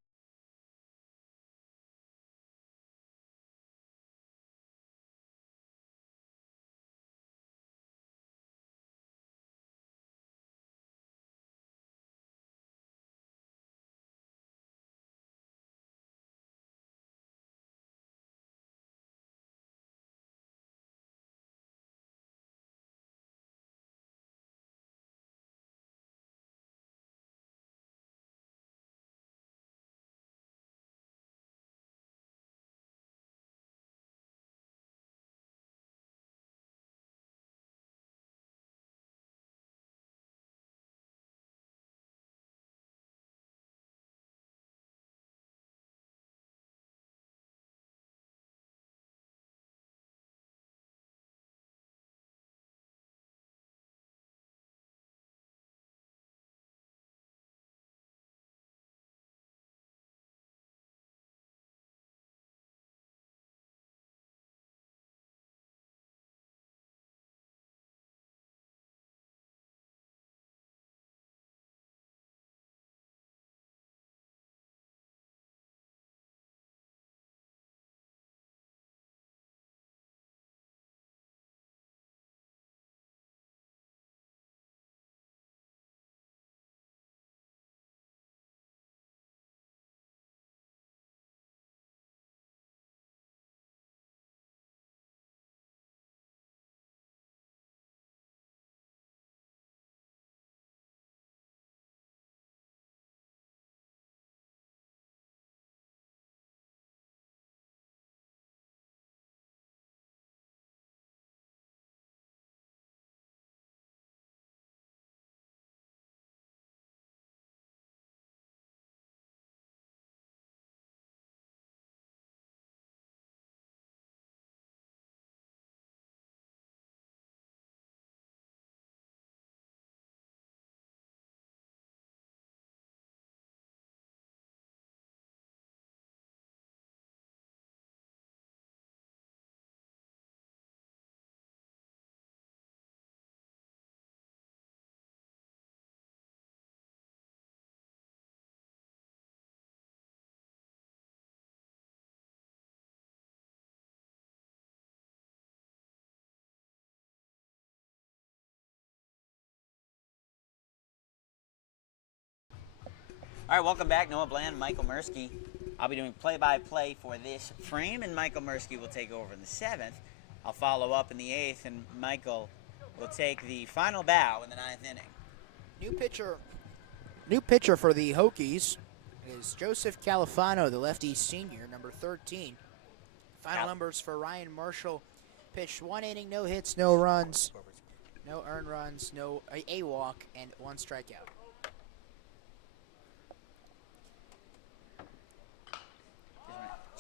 All right, welcome back. Noah Bland, Michael Mursky. I'll be doing play-by-play for this frame, and Michael Mursky will take over in the 7th. I'll follow up in the 8th, and Michael will take the final bow in the 9th inning. New pitcher for the Hokies is Joseph Califano, the lefty senior, number 13. Final numbers for Ryan Marshall. Pitched 1 inning, no hits, no runs, no earned runs, a walk, and 1 strikeout.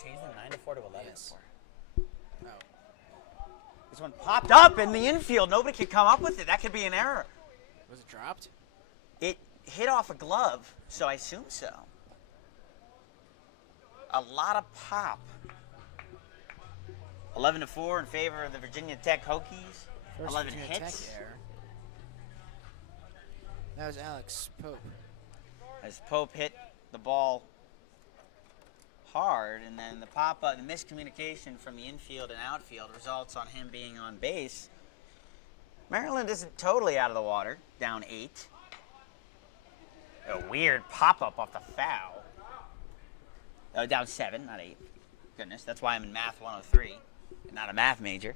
Change the 9 to 4 to 11 Yes. Oh. This one popped up in the infield. Nobody could come up with it. That could be an error. Was it dropped? It hit off a glove, so I assume so. A lot of pop. 11 to 4 in favor of the Virginia Tech Hokies. First 11 Virginia hits. Tech error. That was Alex Pope. As Pope hit the ball hard, and then the pop-up, the miscommunication from the infield and outfield results on him being on base. Maryland isn't totally out of the water, down 8. A weird pop-up off the foul. Oh, down 7, not 8. Goodness, that's why I'm in Math 103, and not a math major.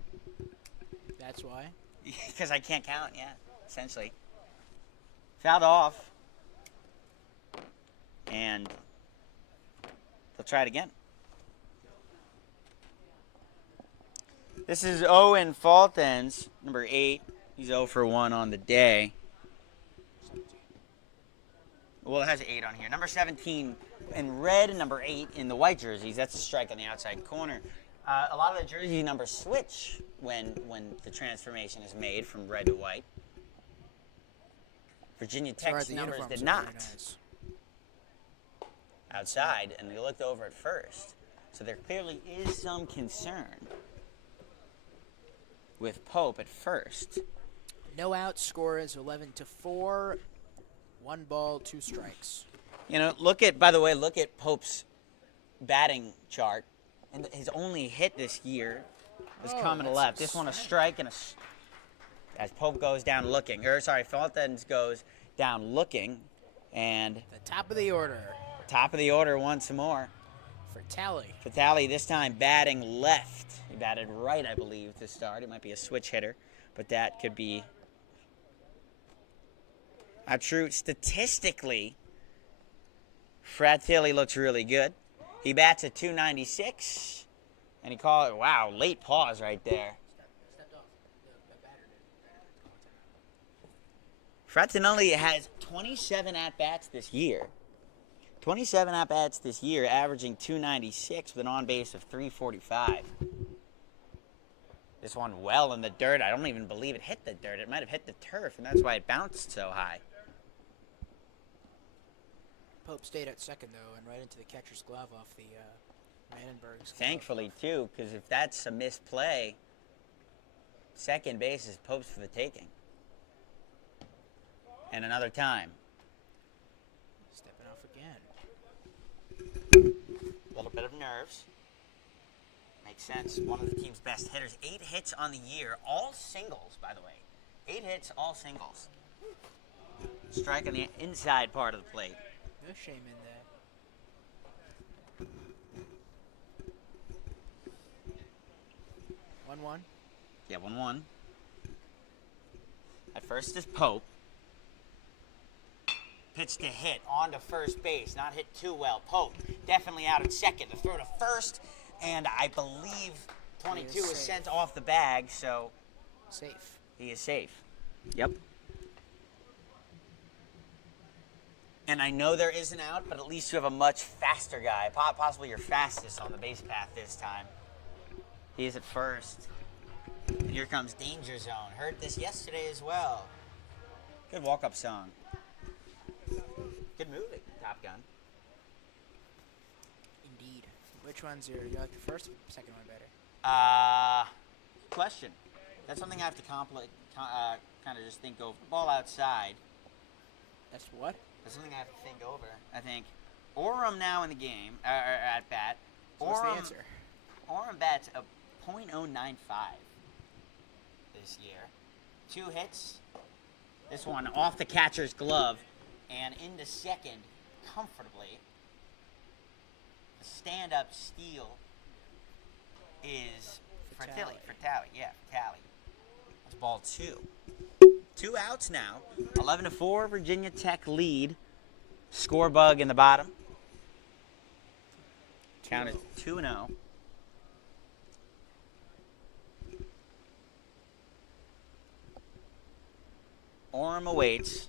That's why? Because I can't count, yeah, essentially. Fouled off. And they'll try it again. This is Owen Faltens, number 8. He's 0 for 1 on the day. Well, it has 8 on here. Number 17 in red and number 8 in the white jerseys. That's a strike on the outside corner. A lot of the jersey numbers switch when the transformation is made from red to white. Virginia Tech's numbers did not. Nice. Outside, and we looked over at first. So there clearly is some concern with Pope at first. No out, score is 11-4. 1 ball, 2 strikes. You know, by the way, look at Pope's batting chart. And his only hit this year is coming to left. This one a strike and as Pope goes down looking. Faltens goes down looking. And the top of the order. Top of the order once more. Fatale this time batting left. He batted right, I believe, to start. It might be a switch hitter, but that could be not true. Statistically, Fratelli looks really good. He bats at 296, and he called it, wow, late pause right there. Fratelli has 27 at-bats this year. 27 at-bats this year, averaging 296 with an on-base of 345. This one well in the dirt. I don't even believe it hit the dirt. It might have hit the turf, and that's why it bounced so high. Pope stayed at second, though, and right into the catcher's glove off the Mannenberg's glove. Thankfully, too, because if that's a misplay, second base is Pope's for the taking. And another time. Stepping off again. A little bit of nerves. Makes sense. One of the team's best hitters. 8 hits on the year. All singles, by the way. 8 hits, all singles. Strike on the inside part of the plate. No shame in that. 1-1. Yeah, 1-1. At first is Pope. Pitch to hit on to first base. Not hit too well. Pope definitely out at second. The throw to first. And I believe 22 is sent off the bag, so safe. He is safe. Yep. And I know there is an out, but at least you have a much faster guy. Possibly your fastest on the base path this time. He is at first. And here comes Danger Zone. Heard this yesterday as well. Good walk-up song. Good movie, Top Gun. Indeed. Which one's you like the first or second one better? Question. That's something I have to kind of just think over. Ball outside. That's what? That's something I have to think over. I think Orem now in the game, at bat. So what's the answer? Orem bats a .095 this year. 2 hits. This one off the catcher's glove and into second comfortably. The stand-up steal is Fratelli. Yeah, Fratelli. That's ball 2. 2 outs now. 11-4, Virginia Tech lead. Score bug in the bottom. Count is 2-0. Orem awaits.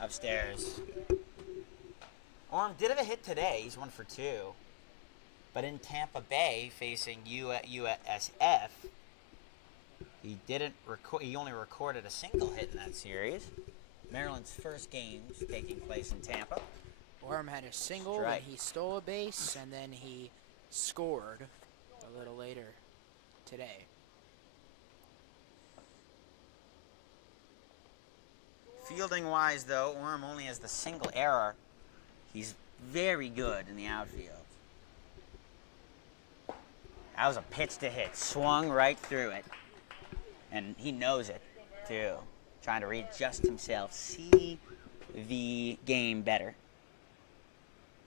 Upstairs. Orem did have a hit today. He's 1 for 2. But in Tampa Bay, facing USF, he didn't record. He only recorded a single hit in that series. Maryland's first games taking place in Tampa. Orem had a single when he stole a base, and then he scored a little later today. Fielding-wise, though, Orem only has the single error. He's very good in the outfield. That was a pitch to hit. Swung right through it. And he knows it, too. Trying to readjust himself. See the game better.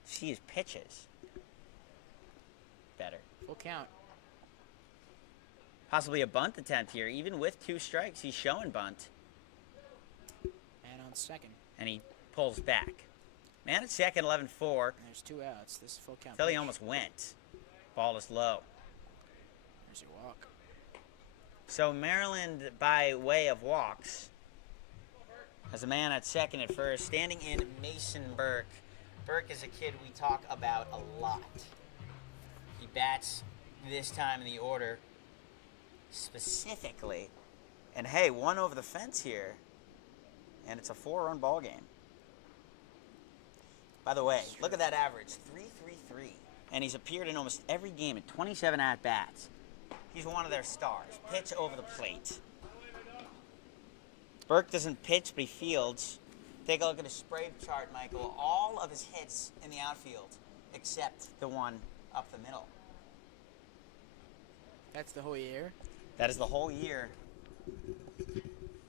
See his pitches better. Full count. Possibly a bunt attempt here. Even with 2 strikes, he's showing bunt. And on second. And he pulls back. Man at second, 11-4. There's 2 outs. This is full count. Philly almost went. Ball is low. There's your walk. So Maryland, by way of walks, has a man at second at first, standing in Mason Burke. Burke is a kid we talk about a lot. He bats this time in the order specifically. And hey, one over the fence here, and it's a 4-run ball game. By the way, look at that average, 3.33. And he's appeared in almost every game at 27 at-bats. He's one of their stars. Pitch over the plate. Burke doesn't pitch, but he fields. Take a look at his spray chart, Michael. All of his hits in the outfield, except the one up the middle. That's the whole year? That is the whole year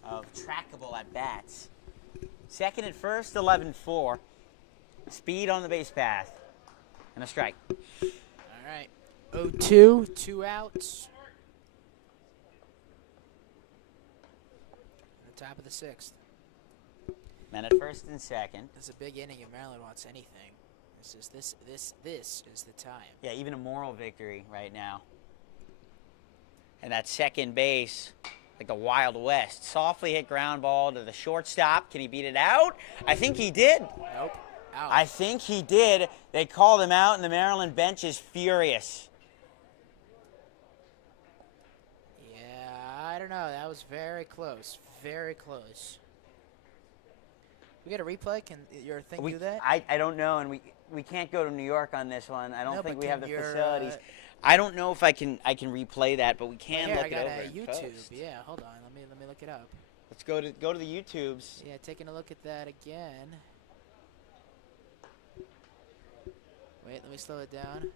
of trackable at-bats. Second at first, 11-4. Speed on the base path. And a strike. All right. 0-2, 2 outs. The top of the 6th. Men at first and second. This is a big inning if Maryland wants anything. This is the time. Yeah, even a moral victory right now. And that second base, like the Wild West. Softly hit ground ball to the shortstop. Can he beat it out? I think he did. Nope. Out. I think he did. They called him out, and the Maryland bench is furious. Yeah, I don't know. That was very close. Very close. We get a replay? Can your thing do that? I don't know, and we can't go to New York on this one. I don't think we have the your, facilities. I don't know if I can replay that, but we can look I got it over a in YouTube. post. Yeah, hold on. Let me look it up. Let's go to the YouTubes. Yeah, taking a look at that again. Wait, let me slow it down.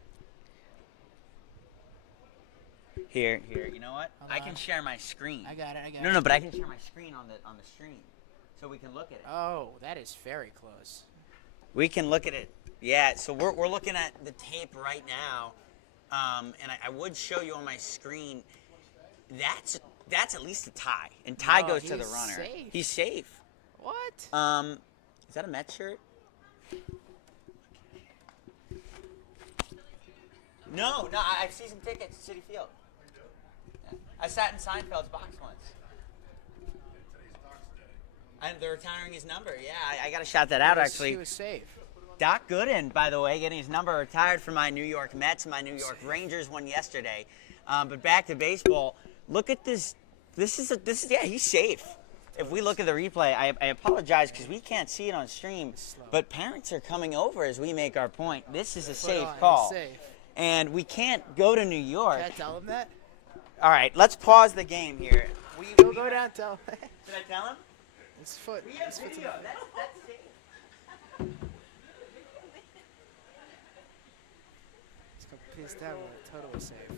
Here. You know what? Hold I on. can share my screen. I got it. No, but I can share my screen on the stream, so we can look at it. Oh, that is very close. We can look at it. Yeah. So we're looking at the tape right now, and I would show you on my screen. That's at least a tie, and tie goes to the runner. Safe. He's safe. What? Is that a Mets shirt? No, I have season tickets to Citi Field. Yeah. I sat in Seinfeld's box once. And they're retiring his number. Yeah, I got to shout that out, actually. He was safe. Doc Gooden, by the way, getting his number retired for my New York Mets. My New York Rangers won yesterday. But back to baseball. Look at this. This is he's safe. If we look at the replay, I apologize because we can't see it on stream. But parents are coming over as we make our point. This is a safe call. Safe. And we can't go to New York. Can I tell him that? All right, let's pause the game here. Go down and tell him. Did I tell him? His foot. We have his foot's in video. the- That's safe. He's definitely totally safe.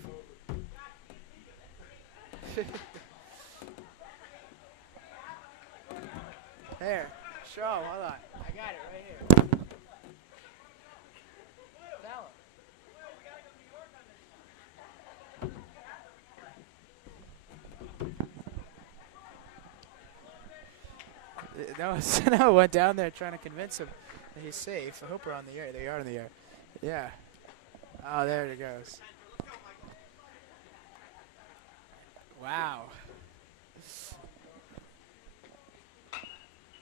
There. Show him. Hold on. I got it right here. Tell him. No, went down there trying to convince him that he's safe. I hope we're on the air. They are on the air. Yeah. Oh, there it goes. Wow.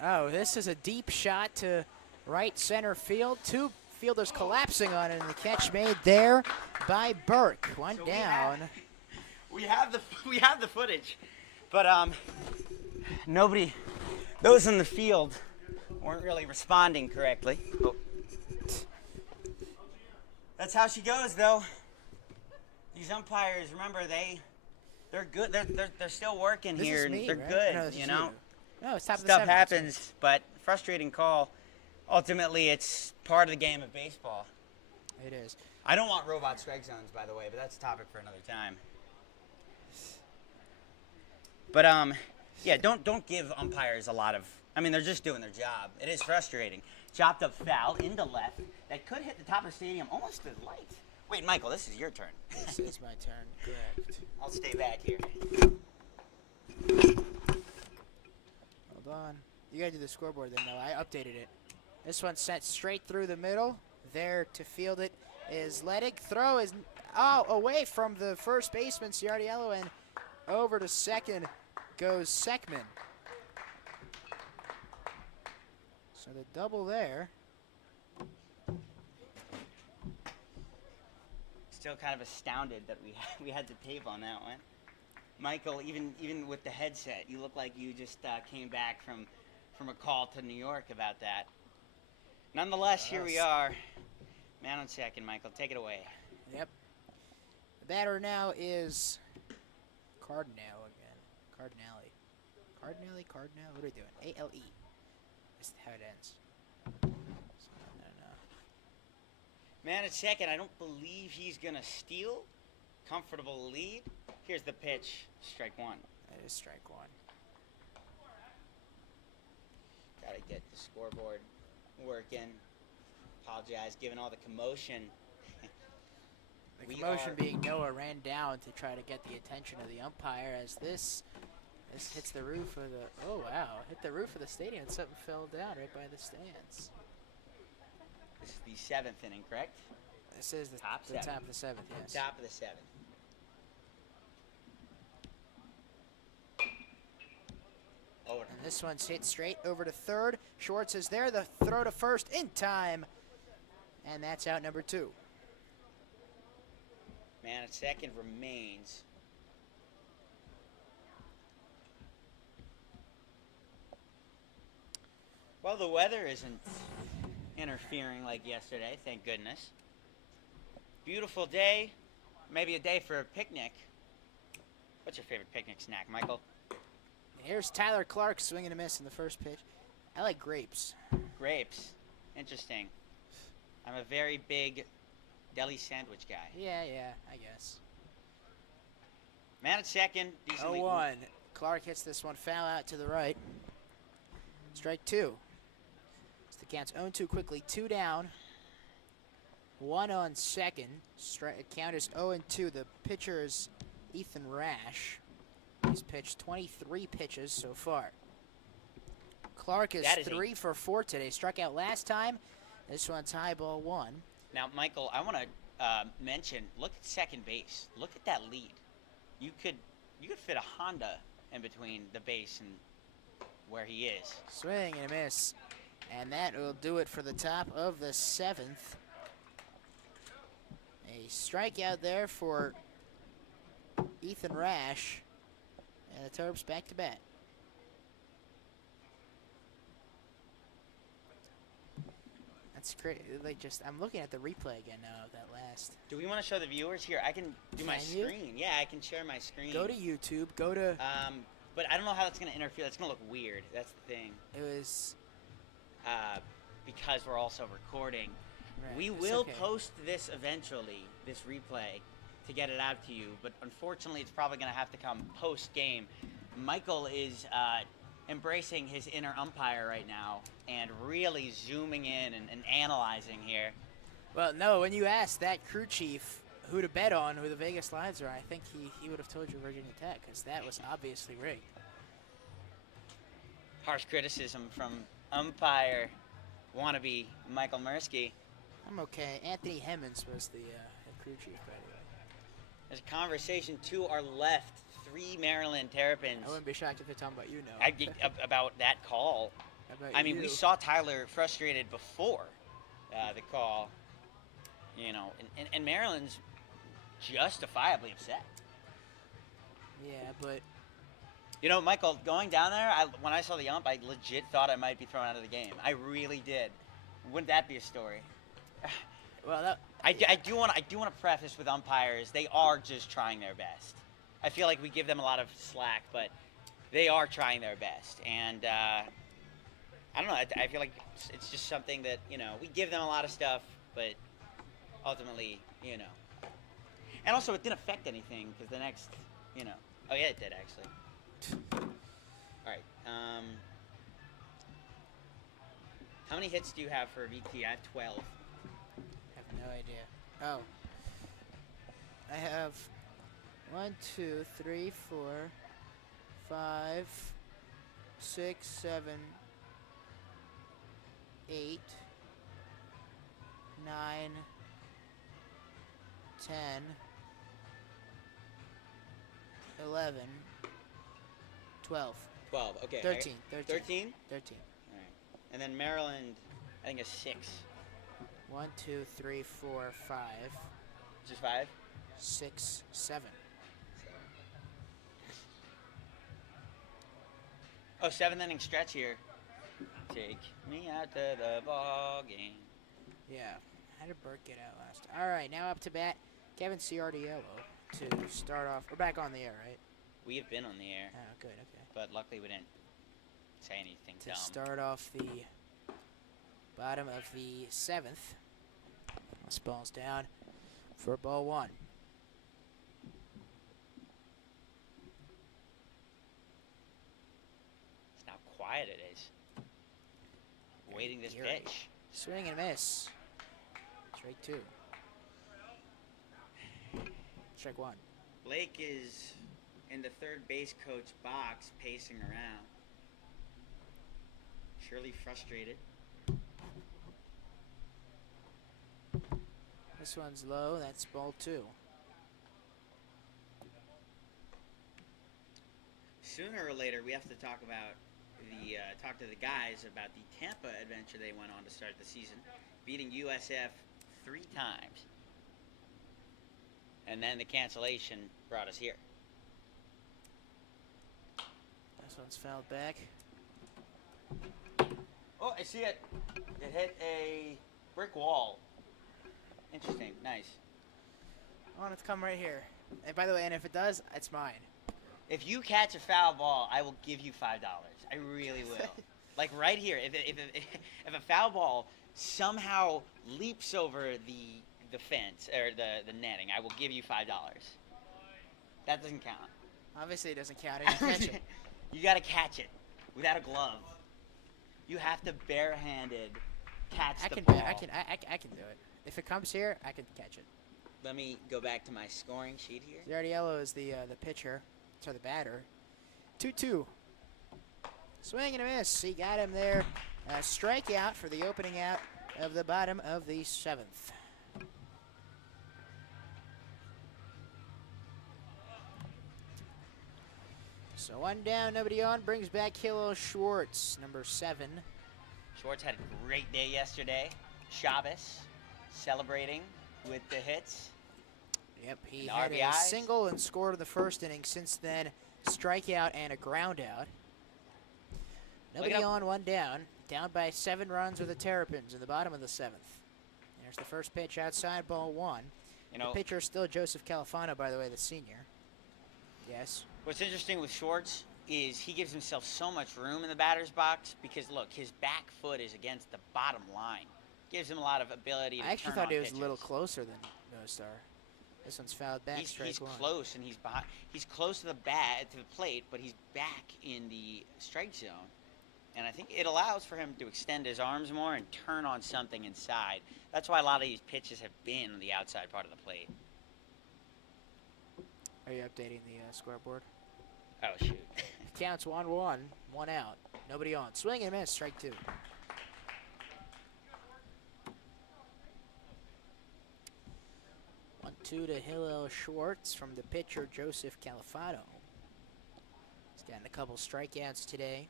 Oh, this is a deep shot to right center field. Two fielders collapsing on it, and the catch made there by Burke. One So down. We have the footage, but nobody, those in the field weren't really responding correctly. Oh. That's how she goes, though. These umpires, remember, they're good. They're still working This here. is me, They're right? good, No, this you is know. No, it's top of the Stuff seventh. happens, but frustrating call. Ultimately, it's part of the game of baseball. It is. I don't want robot strike zones, by the way, but that's a topic for another time. But yeah, don't give umpires a lot of. I mean, they're just doing their job. It is frustrating. Chopped up foul into left that could hit the top of the stadium, almost to the light. Wait, Michael, this is your turn. This is my turn. Correct. I'll stay back here. Hold on. You gotta do the scoreboard then, though. I updated it. This one's sent straight through the middle. There to field it is Ledig. Throw is away from the first baseman, Ciardiello, and over to second goes Sekman. So the double there. Still kind of astounded that we had the tape on that one. Michael, even with the headset, you look like you just came back from a call to New York about that. Nonetheless, here we are. Man on second, Michael. Take it away. Yep. The batter now is Cardinale again. Cardinale. Cardinale? What are we doing? A-L-E. That's how it ends. So, I don't know. Man at second, I don't believe he's going to steal. Comfortable lead. Here's the pitch. Strike one. That is strike one. Got to get the scoreboard working. Apologize, given all the commotion. The commotion being Noah ran down to try to get the attention of the umpire as this hits the roof of the, oh wow, hit the roof of the stadium and something fell down right by the stands. This is the seventh inning, correct? This is the top of the seventh, yes. Top of the seventh. Over. And this one's hit straight over to third. Schwartz is there, the throw to first in time. And that's out number 2. Man at second remains. Well, the weather isn't interfering like yesterday, thank goodness. Beautiful day. Maybe a day for a picnic. What's your favorite picnic snack, Michael? Here's Tyler Clark swinging a miss in the first pitch. I like grapes. Grapes. Interesting. I'm a very big deli sandwich guy. Yeah, I guess. Man at second. 0-1. Clark hits this one foul out to the right. Strike 2. So the count's 0-2 quickly. 2 down. 1 on second. Count is 0-2. The pitcher is Ethan Rash. He's pitched 23 pitches so far. Clark is 3 for 4 today. Struck out last time. This one's high ball 1. Now, Michael, I want to mention, look at second base. Look at that lead. You could fit a Honda in between the base and where he is. Swing and a miss. And that will do it for the top of the 7th. A strikeout there for Ethan Rash. And the Terps back to bat. That's great. I'm looking at the replay again now of that last. Do we want to show the viewers here? I can do my screen. Yeah, I can share my screen. Go to YouTube. Go to. But I don't know how that's going to interfere. That's going to look weird. That's the thing. It was. Because we're also recording. Right, we will post this eventually, this replay, to get it out to you. But unfortunately, it's probably going to have to come post-game. Michael is embracing his inner umpire right now and really zooming in and analyzing here. Well, no, when you asked that crew chief who to bet on, who the Vegas lines are, I think he would have told you Virginia Tech, because that was obviously rigged. Harsh criticism from umpire wannabe Michael Mirsky. I'm okay. Anthony Hemmons was the crew chief, by the way. There's a conversation to our left. 3 Maryland Terrapins. I wouldn't be shocked if they're talking about you now. About that call. I mean, we saw Tyler frustrated before the call. You know, and Maryland's justifiably upset. Yeah, but... You know, Michael, going down there, when I saw the ump, I legit thought I might be thrown out of the game. I really did. Wouldn't that be a story? Well, I do want to preface with umpires. They are just trying their best. I feel like we give them a lot of slack, but they are trying their best. And I don't know. I feel like it's just something that, you know, we give them a lot of stuff, but ultimately, you know. And also, it didn't affect anything because the next, you know. Oh, yeah, it did, actually. All right. How many hits do you have for VT? I have 12. I have no idea. Oh. I have 1, 2, 3, 4, 5, 6, 7, 8, 9, 10, 11, 12, 12. Okay. 13, 13? 13. All right. And then Maryland, I think, is 6. 1, 2, 3, 4, 5, Just 5? 6, 7. Oh, 7th inning stretch here. Take me out to the ball game. Yeah. How did Burt get out last? All right, now up to bat, Kevin Ciardiello to start off. We're back on the air, right? We have been on the air, Oh, good, okay. but luckily we didn't say anything To dumb. start off the bottom of the 7th. This ball's down for ball 1. It's how quiet it is. Waiting this Eerie. pitch. Swing and miss. Strike 2. Strike 1. Blake is in the third base coach box, pacing around. Surely frustrated. This one's low. That's ball 2. Sooner or later, we have to talk about talk to the guys about the Tampa adventure they went on to start the season, beating USF 3 times, and then the cancellation brought us here. This one's fouled back. Oh, I see it. It hit a brick wall. Interesting. Nice. I want it to come right here. And by the way, and if it does, it's mine. If you catch a foul ball, I will give you $5. I really will. Like right here. If a foul ball somehow leaps over the fence or the netting, I will give you $5. That doesn't count. Obviously, it doesn't count. I didn't catch it. You got to catch it without a glove. You have to barehanded catch the ball. I can do it. If it comes here, I can catch it. Let me go back to my scoring sheet here. Ciardiello is the pitcher, sorry, the batter. 2-2. Swing and a miss. He got him there. Strikeout for the opening out of the bottom of the 7th. So 1 down, nobody on. Brings back Hilo Schwartz, number 7. Schwartz had a great day yesterday. Shabbos, celebrating with the hits. Yep, he And had a RBIs. single and scored in the first inning. Since then, strikeout and a ground out. Nobody on, 1 down. Down by 7 runs with the Terrapins in the bottom of the 7th. There's the first pitch outside, ball 1. You know, The pitcher is still Joseph Califano, by the way, the senior. Yes. what's interesting with Schwartz is he gives himself so much room in the batter's box because, look, his back foot is against the bottom line. Gives him a lot of ability to I actually turn thought on he was pitches. a little closer than Nostar. This one's fouled back, He's strike 1. close, and he's behind. He's close to the plate, but he's back in the strike zone. And I think it allows for him to extend his arms more and turn on something inside. That's why a lot of these pitches have been on the outside part of the plate. Are you updating the scoreboard? Oh, shoot. Counts 1-1, 1 out. Nobody on. Swing and miss, strike 2. One-two to Hillel Schwartz from the pitcher Joseph Califano. He's gotten a couple strikeouts today.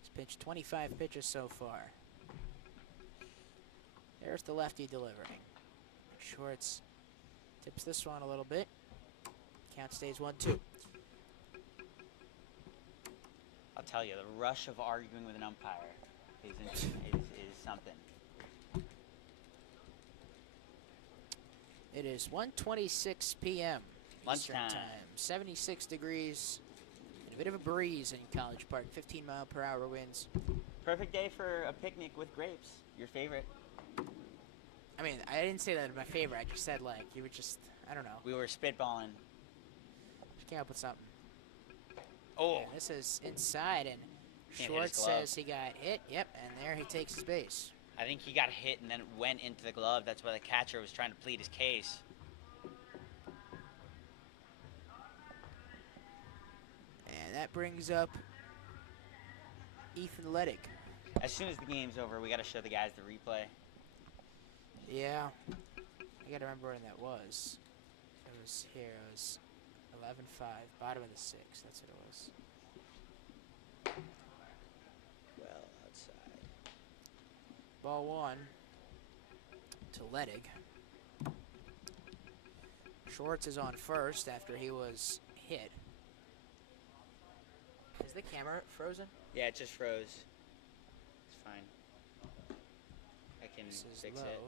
He's pitched 25 pitches so far. There's the lefty delivering. Schwartz tips this one a little bit. Count stays 1-2. I'll tell you, the rush of arguing with an umpire is something. It is 1:26 p.m. Eastern Lunchtime. time. 76 degrees and a bit of a breeze in College Park. 15-mile-per-hour winds. Perfect day for a picnic with grapes. Your favorite. I mean, I didn't say that was my favorite. I just said, like, you would just, I don't know. We were spitballing. Just came up with something. Oh, Yeah, this is inside, and hit his Schwartz glove. says he got hit. Yep, and there he takes his base. I think he got hit and then it went into the glove. That's why the catcher was trying to plead his case. And that brings up Ethan Leddick. As soon as the game's over, we got to show the guys the replay. Yeah. I gotta remember when that was. It was here. It was 11-5, bottom of the 6th. That's what it was. Well outside. Ball 1 to Ledig. Schwartz is on first after he was hit. Is the camera frozen? Yeah, it just froze. It's fine. I can This is fix low. it.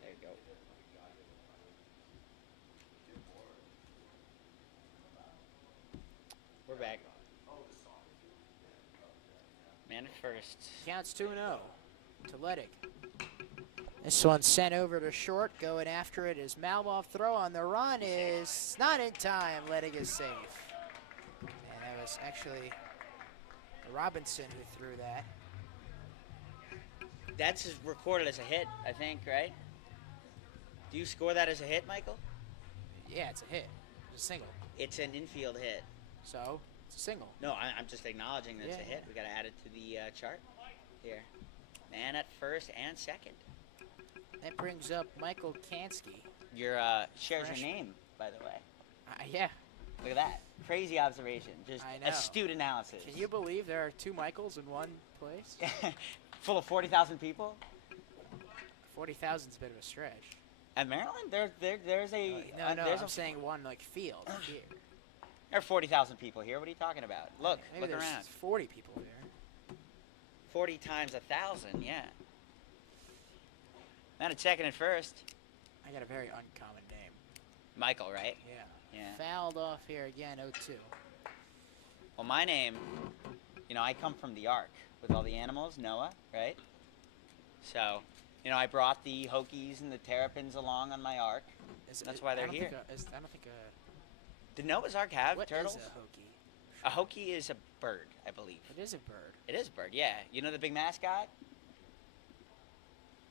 There you go. We're back. Man at first. Counts 2-0 to Ledig. This one's sent over to short. Going after it is Malmoff. Throw on the run is not in time. Ledig is safe. And that was actually Robinson who threw that. That's recorded as a hit, I think, right? Do you score that as a hit, Michael? Yeah, it's a hit. It's a single. It's an infield hit. So, it's a single. No, I'm just acknowledging that it's a Yeah, hit. yeah. We got to add it to the chart here. Man at first and second. That brings up Michael Kansky. Your shares your Freshman. name, by the way. Yeah. Look at that. Crazy observation. Just I know. astute analysis. Can you believe there are 2 Michaels in one place? Full of 40,000 people? 40,000's a bit of a stretch. At Maryland, there's a No, there's I'm a, saying one like field here. there are 40,000 people here. What are you talking about? Look, Maybe look there's around. 40 people there. 40 times 1,000, yeah. Not at second and first. I got a very uncommon name. Michael, right? Yeah. Yeah. Fouled off here again, 0-2. Well, my name, I come from the Ark with all the animals, Noah, right? So, I brought the Hokies and the Terrapins along on my Ark. That's why they're here. I don't think Did Noah's Ark have what turtles? is a Hokie? A Hokie is a bird, I believe. It is a bird. It is a bird, yeah. You know the big mascot?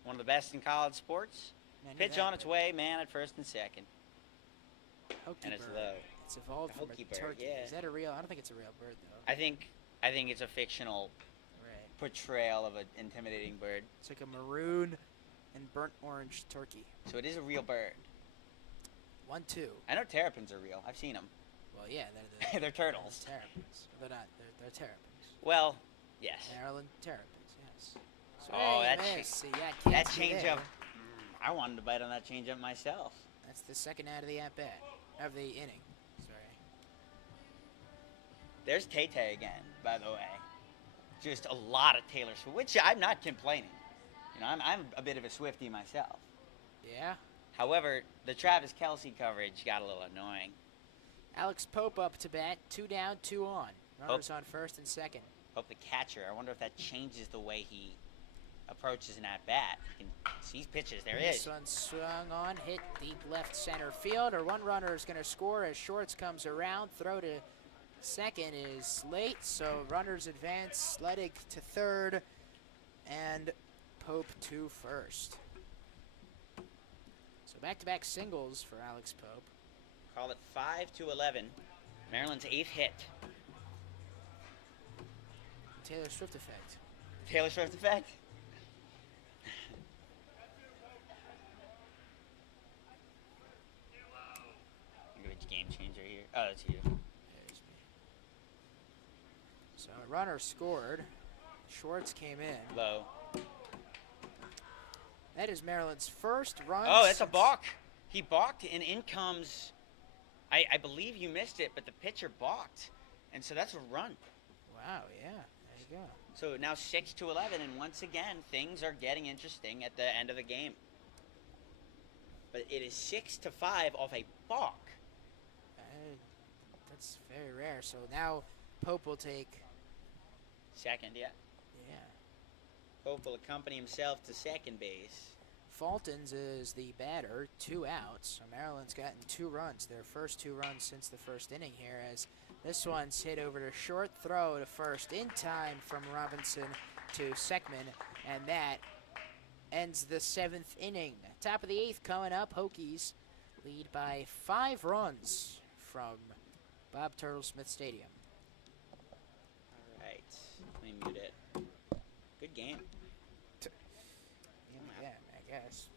One of the best in college sports? I knew Pitch that, on its but way, man at first and second. Hokie And it's bird. low. It's evolved A from a Hokie bird, turkey. yeah. Is that a real? I don't think it's a real bird though. I think it's a fictional Right. portrayal of an intimidating bird. It's like a maroon and burnt orange turkey. So it is a real bird. 1-2. I know terrapins are real. I've seen them. Well, yeah, they're They're turtles. terrapins. They're not. They're terrapins. Well, yes. Maryland terrapins. Yes. Oh, that that change up. I wanted to bite on that change up myself. That's the second out of the at bat of the inning. Sorry. There's Tay-Tay again, by the way. Just a lot of Taylor Swift, which I'm not complaining. I'm a bit of a Swiftie myself. Yeah. However, the Travis Kelce coverage got a little annoying. Alex Pope up to bat. 2 down, 2 on. Runners on first and second. Hope the catcher. I wonder if that changes the way he approaches an at bat. He can see pitches. There it This is. one swung on, hit deep left center field. Or one runner is going to score as Shorts comes around. Throw to second is late, so runners advance. Ledig to third, and Pope to first. So back-to-back singles for Alex Pope. Call it 5-11. Maryland's 8th hit. Taylor Swift effect. Taylor Swift effect. I'm gonna be game changer here. Oh, that's you. There's me. So a runner scored. Schwartz came in. Low. That is Maryland's first run. Oh, that's a since- balk. He balked, and in comes. I believe you missed it, but the pitcher balked, and so that's a run. Wow, yeah. There you go. So now 6-11, and once again, things are getting interesting at the end of the game. But it is 6-5 off a balk. That's very rare. So now Pope will take. Second, yeah. Yeah. Pope will accompany himself to second base. Fultons is the batter, 2 outs. So Maryland's gotten 2 runs, their first 2 runs since the first inning here, as this one's hit over to short, throw to first in time from Robinson to Sekman, and that ends the 7th inning. Top of the 8th coming up. Hokies lead by 5 runs from Bob Turtle Smith Stadium. All right, let me mute it. Good game. Yeah, I guess.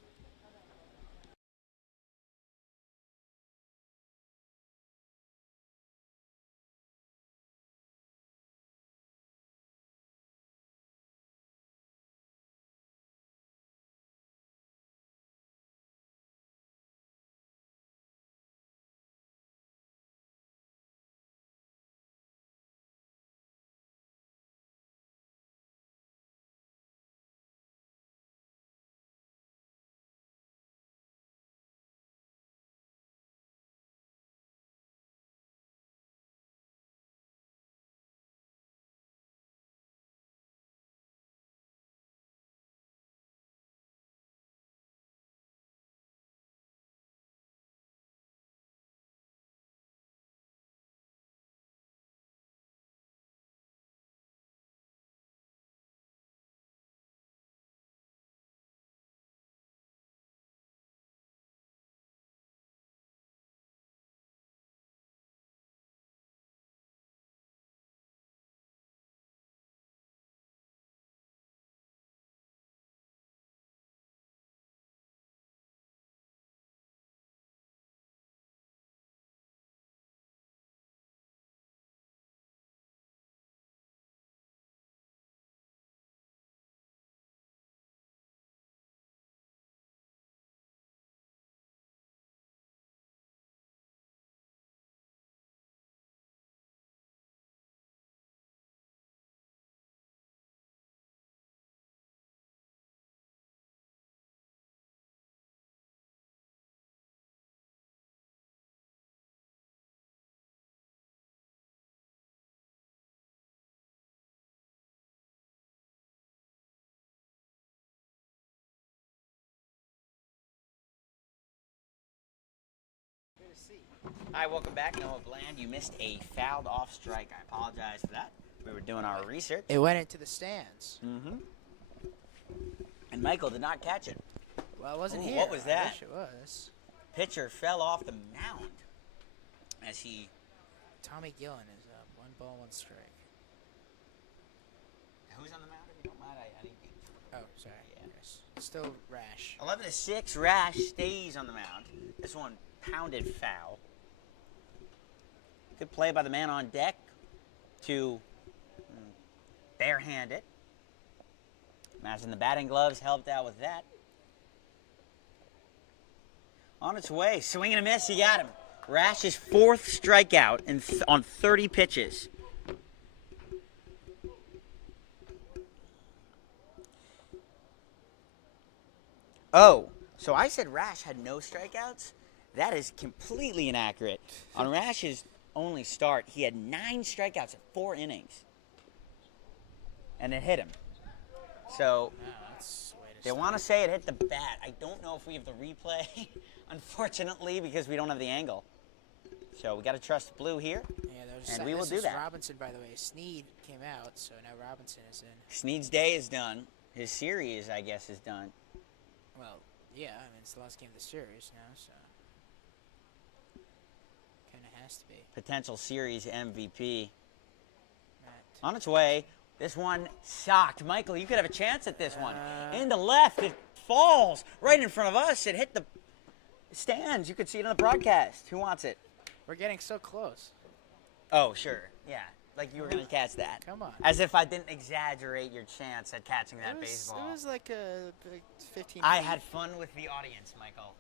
Hi, welcome back. Noah Bland. You missed a fouled off strike. I apologize for that. We were doing our research. It went into the stands. Mm-hmm. And Michael did not catch it. Well, it wasn't Ooh, here. what was I that? wish it was. Pitcher fell off the mound as he... Tommy Gillen is up. 1 ball, 1 strike. Who's on the mound? If you don't mind, I need to... Oh, sorry. Yeah. Yes. Still Rash. 11-6, Rash stays on the mound. This one pounded foul. Good play by the man on deck to barehand it. Imagine the batting gloves helped out with that. On its way, swing and a miss, he got him. Rash's 4th strikeout on 30 pitches. Oh, so I said Rash had no strikeouts? That is completely inaccurate. On Rash's only start, he had 9 strikeouts at 4 innings. And it hit him. So No, that's the way to they start. want to say it hit the bat. I don't know if we have the replay, unfortunately, because we don't have the angle. So we got to trust blue here. Yeah, And we will this do is that. Robinson, by the way. Sneed came out, so now Robinson is in. Sneed's day is done. His series, I guess, is done. Well, yeah, I mean, it's the last game of the series now, so. Kind of has to be. Potential series MVP. Matt. On its way. This one socked. Michael, you could have a chance at this one. Uh, Into left. It falls right in front of us. It hit the stands. You could see it on the broadcast. Who wants it? We're getting so close. Oh, sure. Yeah. Like you were going to catch that. Come on. As if I didn't exaggerate your chance at catching that baseball. It was like a 15 I feet. had fun with the audience, Michael.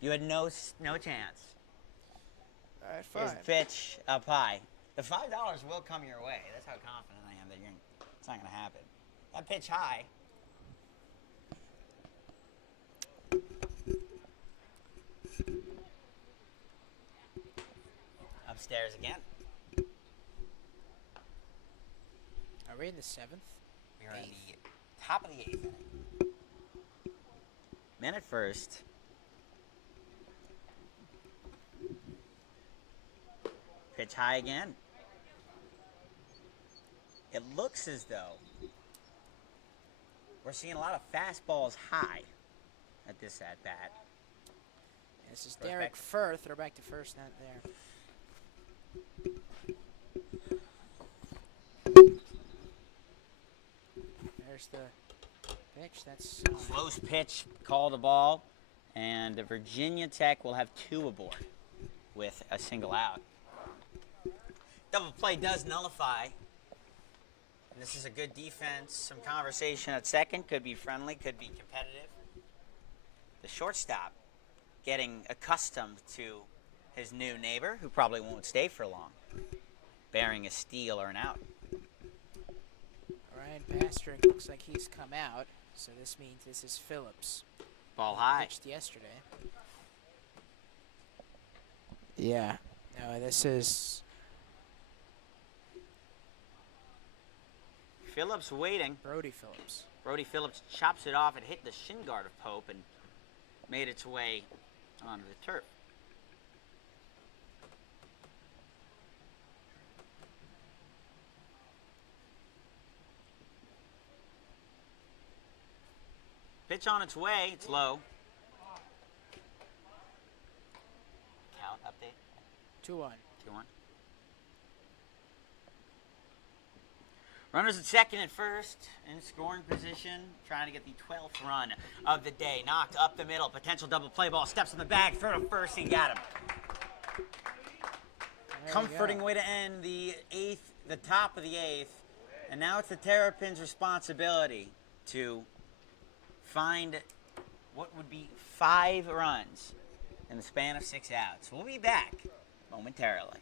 You had no chance. All right, Here's fine. the pitch up high. The $5 will come your way. That's how confident I am that it's not going to happen. That pitch high. Upstairs again. Are we in the 7th? We're in the top of the 8th inning. Men at first. Pitch high again. It looks as though we're seeing a lot of fastballs high at this at-bat. This is Throws Derek back to- Furr. Throw back to first, not there. There's pitch. That's Close pitch, call the ball, and Virginia Tech will have 2 aboard with a single out. Double play does nullify. And this is a good defense. Some conversation at second. Could be friendly, could be competitive. The shortstop getting accustomed to his new neighbor, who probably won't stay for long, bearing a steal or an out. Ryan Bastrick looks like he's come out, so this means this is Phillips. Ball He high. pitched yesterday. Yeah. No, this is Phillips waiting. Brody Phillips. Brody Phillips chops it off. It hit the shin guard of Pope and made its way onto the turf. Pitch on its way. It's low. Count update. 2-1. 2-1. Runners at second and first in scoring position, trying to get the 12th run of the day. Knocked up the middle, potential double play ball, steps in the bag, throw to first, he got him. Comforting way to end the top of the 8th. And now it's the Terrapins' responsibility to find what would be 5 runs in the span of 6 outs. We'll be back momentarily.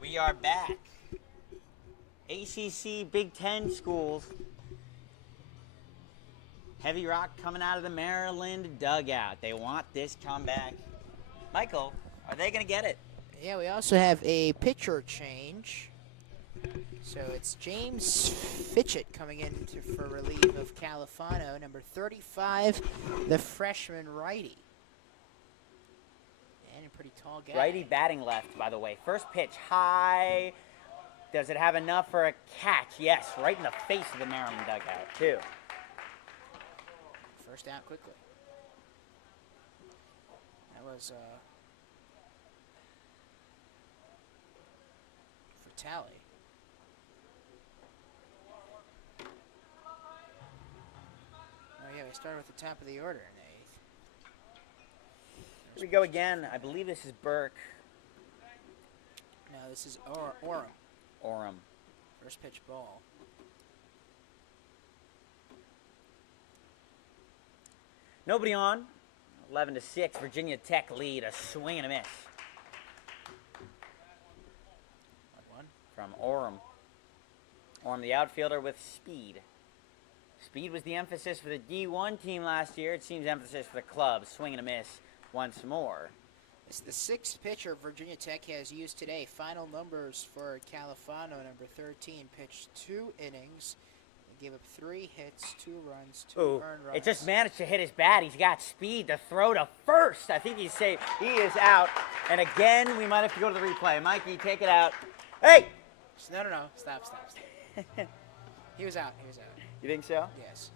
We are back. ACC Big Ten schools. Heavy rock coming out of the Maryland dugout. They want this comeback. Michael, are they going to get it? Yeah, we also have a pitcher change. So it's James Fitchett coming in for relief of Califano, number 35, the freshman righty. And a pretty tall guy. Righty batting left, by the way. First pitch, high. Does it have enough for a catch? Yes, right in the face of the Maryland dugout, too. First out quickly. That was for Tally. Oh yeah, we started with the top of the order in the 8th. Here we go again. I believe this is Burke. No, this is Orem. Orem. First pitch ball. Nobody on. 11-6. Virginia Tech lead. A swing and a miss. 1-1. From Orem. Orem, the outfielder with speed. Speed was the emphasis for the D1 team last year. It seems emphasis for the club. Swing and a miss once more. It's the 6th pitcher Virginia Tech has used today. Final numbers for Califano, number 13, pitched 2 innings, gave up 3 hits, 2 runs, 2 Ooh, earned runs. it just managed to hit his bat. He's got speed to throw to first. I think he's safe. He is out. And again, we might have to go to the replay. Mikey, take it out. Hey! No. Stop. He was out. You think so? Yes.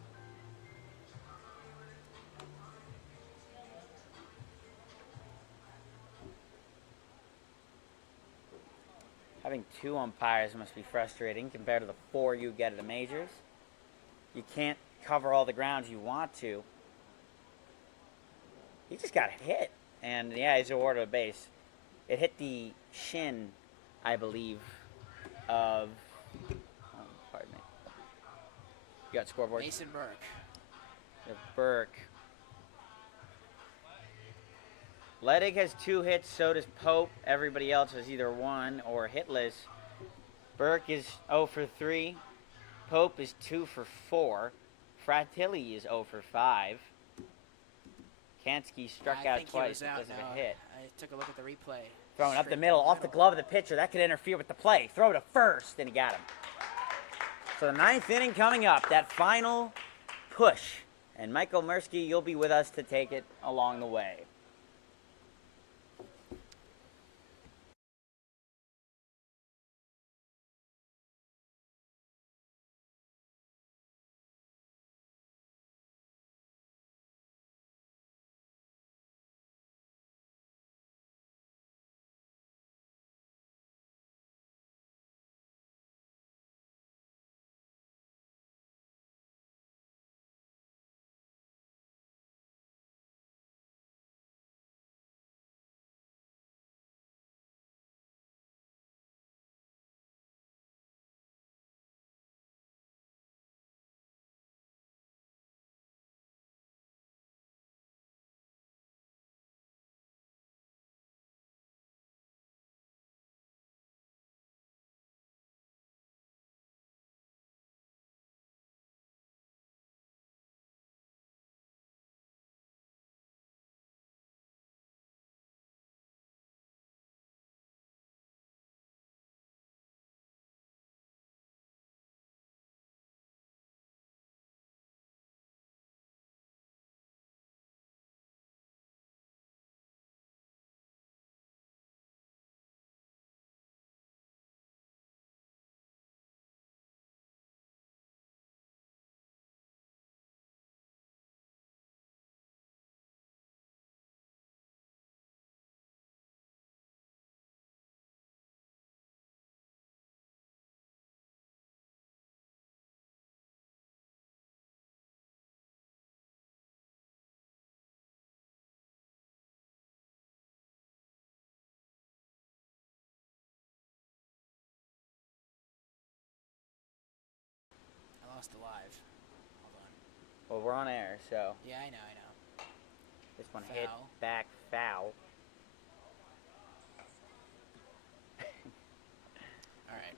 Having 2 umpires must be frustrating compared to the 4 you get at the majors. You can't cover all the grounds you want to. He just got hit. And yeah, he's awarded a base. It hit the shin, I believe, of... Oh, pardon me. You got scoreboard? Mason Burke. Burke. Ledig has 2 hits, so does Pope. Everybody else is either 1 or hitless. Burke is 0 for 3. Pope is 2 for 4. Fratilli is 0 for 5. Kansky struck out twice because of a hit. I took a look at the replay. Throwing up the middle, off the glove of the pitcher. That could interfere with the play. Throw to first, and he got him. So the 9th inning coming up, that final push. And Michael Mirsky, you'll be with us to take it along the way. I lost alive. Hold on. Well, we're on air, so Yeah, I know. this one Foul. hit back foul. All right.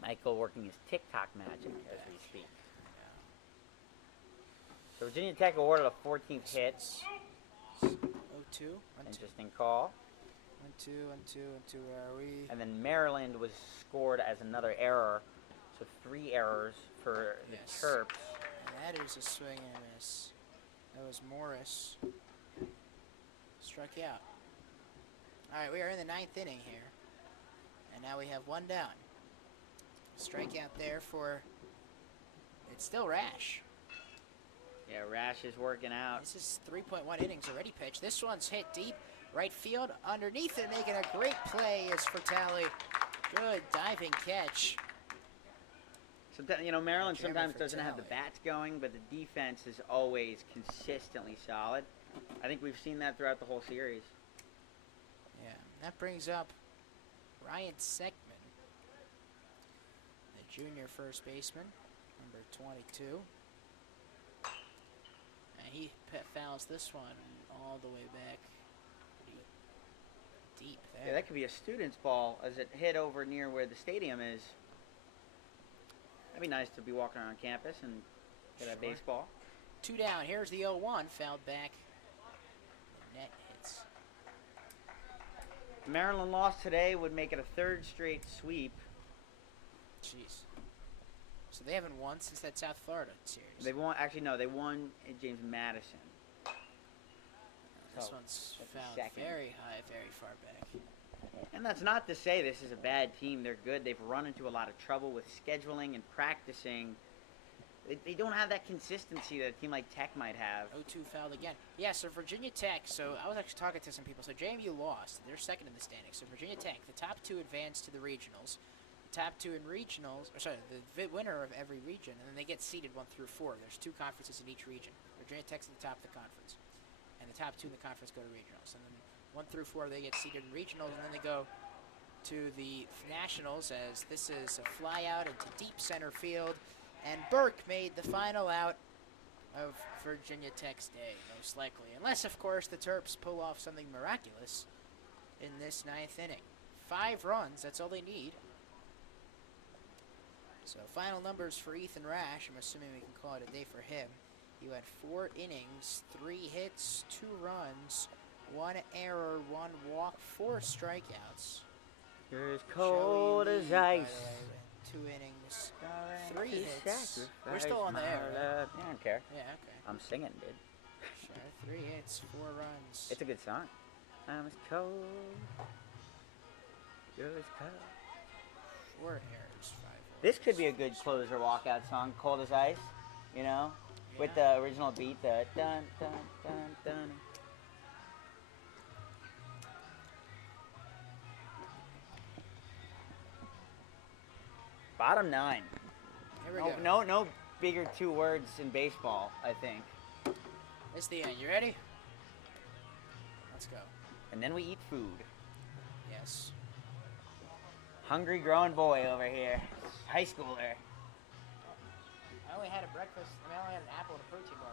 Michael working his TikTok magic as we speak. So Virginia Tech awarded a 14th hit. 0-2. Interesting call. 1-2. Where are we? And then Maryland was scored as another error. So 3 errors for the Terps. And that is a swing and a miss. That was Morris. Struck out. All right, we are in the 9th inning here. And now we have 1 down. Strikeout there for... It's still Rash. Yeah, Rash is working out. This is 3.1 innings already pitched. This one's hit deep. Right field underneath it, making a great play is Fertali. Good diving catch. Sometimes, Maryland sometimes doesn't have the bats going, but the defense is always consistently solid. I think we've seen that throughout the whole series. Yeah, that brings up Ryan Seckman, the junior first baseman, number 22. And he fouls this one all the way back pretty deep there. Yeah, that could be a student's ball as it hit over near where the stadium is. That'd be nice to be walking around campus and get a baseball. 2 down. Here's the 0-1, fouled back. The net hits. Maryland lost today would make it a 3rd straight sweep. Jeez. So they haven't won since that South Florida series. They won. Actually, no. They won at James Madison. This So, one's that's the found second. very high, very far back. And that's not to say this is a bad team. They're good. They've run into a lot of trouble with scheduling and practicing. They don't have that consistency that a team like Tech might have. 0-2 fouled again. Yeah, so Virginia Tech, so I was actually talking to some people. So JMU lost. They're second in the standings. So Virginia Tech, the top two advanced to the regionals. The top two in regionals, or sorry, the winner of every region, and then they get seeded 1 through 4. There's 2 conferences in each region. Virginia Tech's at the top of the conference. And the top 2 in the conference go to regionals. And then 1 through 4, they get seeded in regionals, and then they go to the nationals, as this is a fly out into deep center field. And Burke made the final out of Virginia Tech's day, most likely. Unless, of course, the Terps pull off something miraculous in this 9th inning. 5 runs, that's all they need. So final numbers for Ethan Rash. I'm assuming we can call it a day for him. He went 4 innings, 3 hits, 2 runs, 1 error, 1 walk, 4 strikeouts. You're as cold as ice. 2 innings, 3 hits. We're still on the air, right? Yeah, I don't care. Yeah, okay. I'm singing, dude. Sure, 3 hits, 4 runs. It's a good song. I'm as cold. You're as cold. 4 errors, 5 walks. This could be a good closer walkout song, Cold as Ice, you know? Yeah. With the original beat, the dun dun dun dun. Bottom 9. Here we go. No bigger 2 words in baseball, I think. It's the end. You ready? Let's go. And then we eat food. Yes. Hungry growing boy over here. High schooler. I only had a breakfast. I only had an apple and a protein bar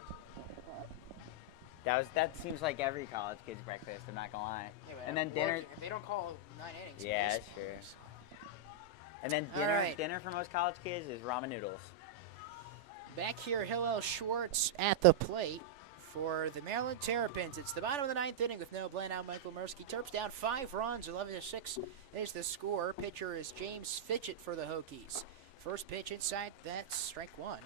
today. That seems like every college kid's breakfast, I'm not gonna lie. Yeah, but And then I'm dinner. working. If they don't call 9 innings. Yeah, in that's baseball, true. so- And then All right. dinner for most college kids is ramen noodles. Back here, Hillel Schwartz at the plate for the Maryland Terrapins. It's the bottom of the 9th inning with no Blaine out. Michael Mursky. Terps down 5 runs, 11-6 is the score. Pitcher is James Fitchett for the Hokies. First pitch inside, that's strike 1.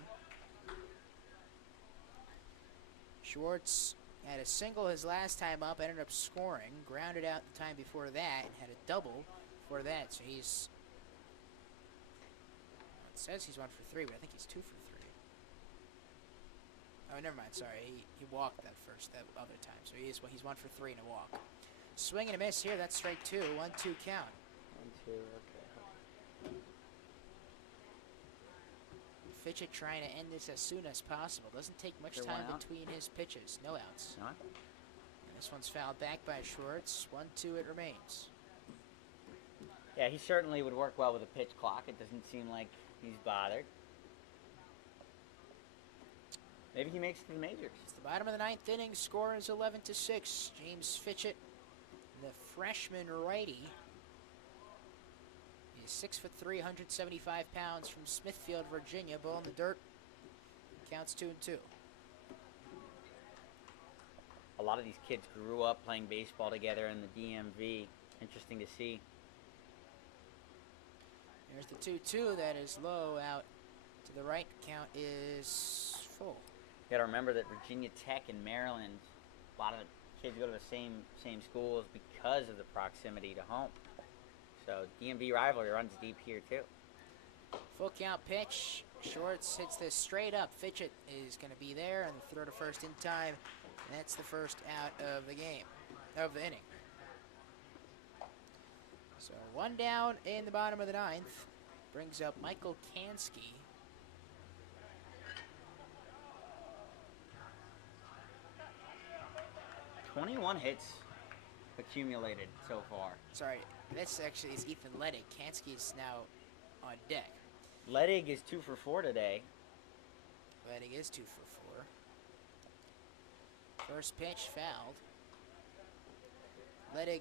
Schwartz had a single his last time up, ended up scoring, grounded out the time before that, and had a double before that, so he's... It says he's 1 for 3, but I think he's 2 for 3. Oh, never mind. Sorry, he walked that other time. So he's 1 for 3 and a walk. Swing and a miss here. That's strike 2. 1-2 count. 1, 2, okay. Fitchett trying to end this as soon as possible. Doesn't take much There time one out? between his pitches. No outs. No? And this one's fouled back by Schwartz. 1-2 it remains. Yeah, he certainly would work well with a pitch clock. It doesn't seem like he's bothered. Maybe he makes it to the majors. It's the bottom of the 9th inning. Score is 11-6. James Fitchett, the freshman righty, is 6'3", 175 pounds from Smithfield, Virginia. Ball in the dirt. Counts 2-2. A lot of these kids grew up playing baseball together in the DMV. Interesting to see. There's the 2-2. That is low out to the right. Count is full. You got to remember that Virginia Tech and Maryland, a lot of the kids go to the same schools because of the proximity to home. So DMV rivalry runs deep here too. Full count pitch. Schwartz hits this straight up. Fitchett is going to be there and throw to first in time. And that's the first out of the game, of the inning. So 1 down in the bottom of the 9th. Brings up Michael Kansky. 21 hits accumulated so far. Sorry, this actually is Ethan Ledig. Kansky is now on deck. Ledig is 2 for 4 today. Ledig is 2 for 4. First pitch fouled. Ledig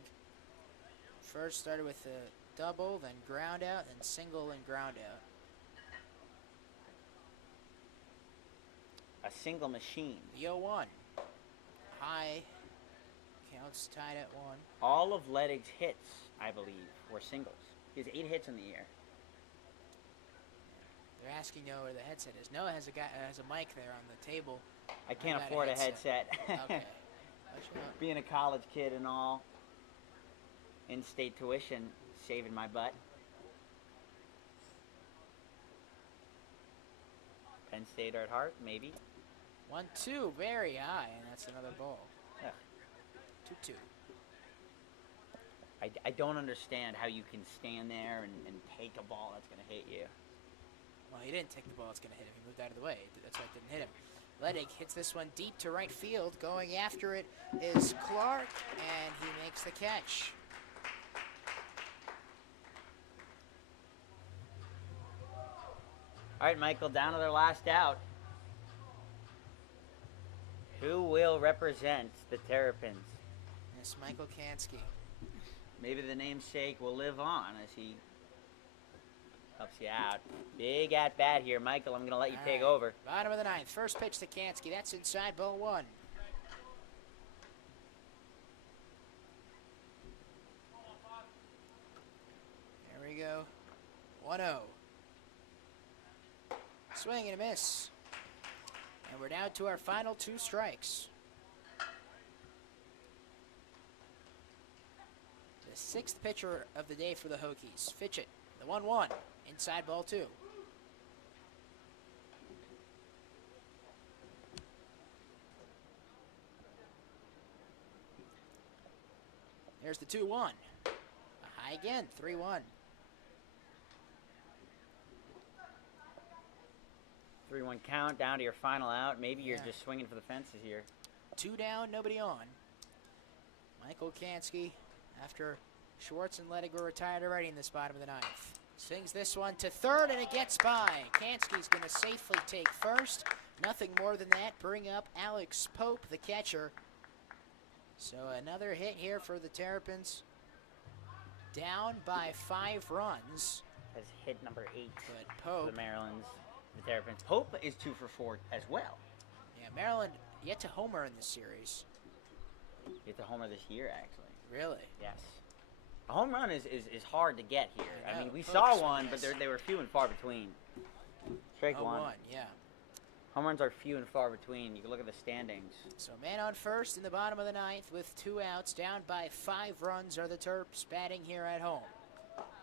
first started with a double, then ground out, then single and ground out. A single machine. The 0-1. High. Counts tied at 1. All of Ledig's hits, I believe, were singles. He has 8 hits in the year. They're asking Noah where the headset is. Noah has a mic there on the table. I can't afford a headset. Okay. Being a college kid and all, in-state tuition, saving my butt. Penn State are at heart, maybe. 1-2, very high, and that's another ball. Ugh. 2-2. I don't understand how you can stand there and take a ball that's going to hit you. Well, he didn't take the ball that's going to hit him. He moved out of the way. That's why it didn't hit him. Ledig hits this one deep to right field. Going after it is Clark, and he makes the catch. All right, Michael, down to their last out. Who will represent the Terrapins? It's Michael Kansky. Maybe the namesake will live on as he helps you out. Big at bat here, Michael. I'm going to let you take over. Bottom of the ninth. First pitch to Kansky. That's inside, ball 1. There we go. 1-0. Swing and a miss. And we're down to our final 2 strikes. The 6th pitcher of the day for the Hokies. Fitchett, the 1-1. Inside, ball 2. There's the 2-1. A high again, 3-1. 3-1 count, down to your final out. Maybe you're just swinging for the fences here. 2 down, nobody on. Michael Kansky, after Schwartz and Ledig were retired already in this bottom of the ninth. Swings this one to third, and it gets by. Kansky's going to safely take first. Nothing more than that. Bring up Alex Pope, the catcher. So another hit here for the Terrapins. Down by 5 runs. Has hit number 8 But for Pope, the Maryland's, the Terrapins. Pope is 2 for 4 as well. yeah, Maryland yet to homer in this series. Hit the homer this year, actually. Really? Yes. A home run is hard to get here. I mean, we Pope's saw one, nice. but they were few and far between. Strike 1. 0-1, yeah. Home runs are few and far between. You can look at the standings. So man on first in the bottom of the ninth with 2 outs. Down by 5 runs are the Terps batting here at home.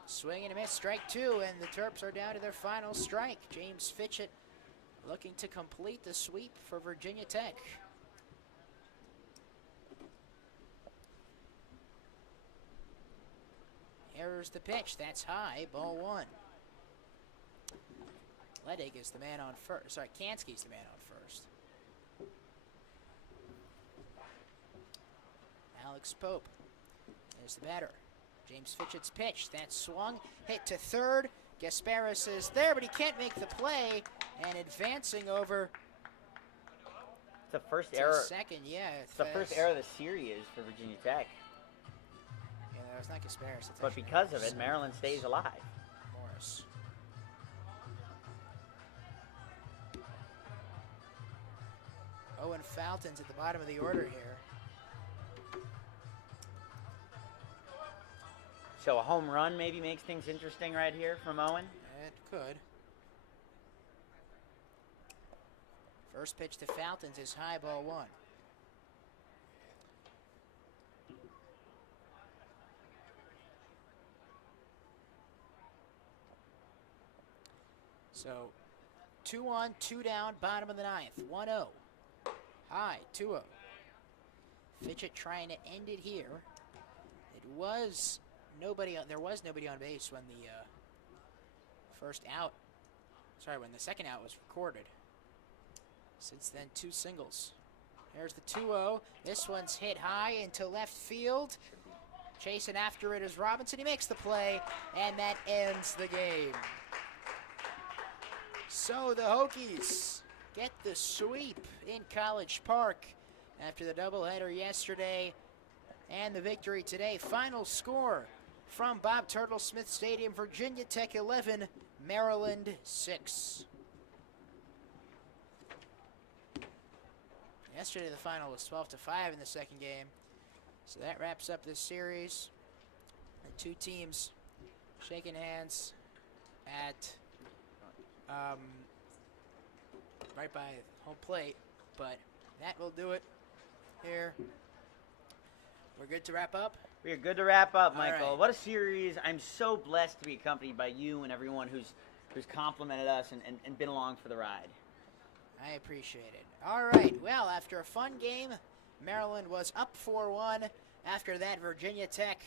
Swing and a miss, strike 2, and the Terps are down to their final strike. James Fitchett looking to complete the sweep for Virginia Tech. Here's the pitch. That's high. Ball 1. Ledig is the man on first. Sorry, Kansky's the man on first. Alex Pope is the batter. James Fitchett's pitch. That's swung. Hit to third. Gasparis is there, but he can't make the play. And advancing over It's the first to error. second. Yeah, It's the first error of the series for Virginia Tech. Yeah, that was not Gasparis. It's But actually because of it, Morris. Maryland stays alive. Morris. Owen Fountain's at the bottom of the order here. So a home run maybe makes things interesting right here from Owen. It could. First pitch to Fountains is high, ball 1. So 2-1, 2 down, bottom of the ninth. 1-0. High, 2-0. Fitchett trying to end it here. It was nobody. There was nobody on base when the first out. Sorry, when the second out was recorded. Since then, 2 singles. There's the 2-0. This one's hit high into left field. Chasing after it is Robinson. He makes the play, and that ends the game. So the Hokies get the sweep in College Park after the doubleheader yesterday and the victory today. Final score from Bob Turtle Smith Stadium: Virginia Tech 11, Maryland 6. Yesterday the final was 12-5 in the second game. So that wraps up this series. The 2 teams shaking hands at right by home plate. But that will do it here. We're good to wrap up? We are good to wrap up, All Michael. right. What a series. I'm so blessed to be accompanied by you and everyone who's complimented us and been along for the ride. I appreciate it. All right. Well, after a fun game, Maryland was up 4-1. After that, Virginia Tech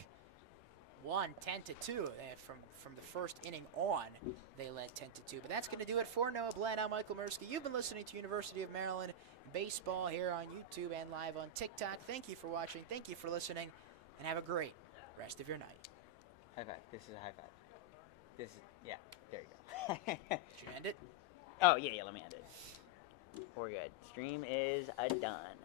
won 10-2. From the first inning on, they led 10-2. But that's going to do it for Noah Bland. I'm Michael Mirsky. You've been listening to University of Maryland Baseball here on YouTube and live on TikTok. Thank you for watching. Thank you for listening. And have a great rest of your night. High five. This is a high five. This is, yeah, there you go. Did you end it? Oh, yeah, let me end it. We're good. Stream is done.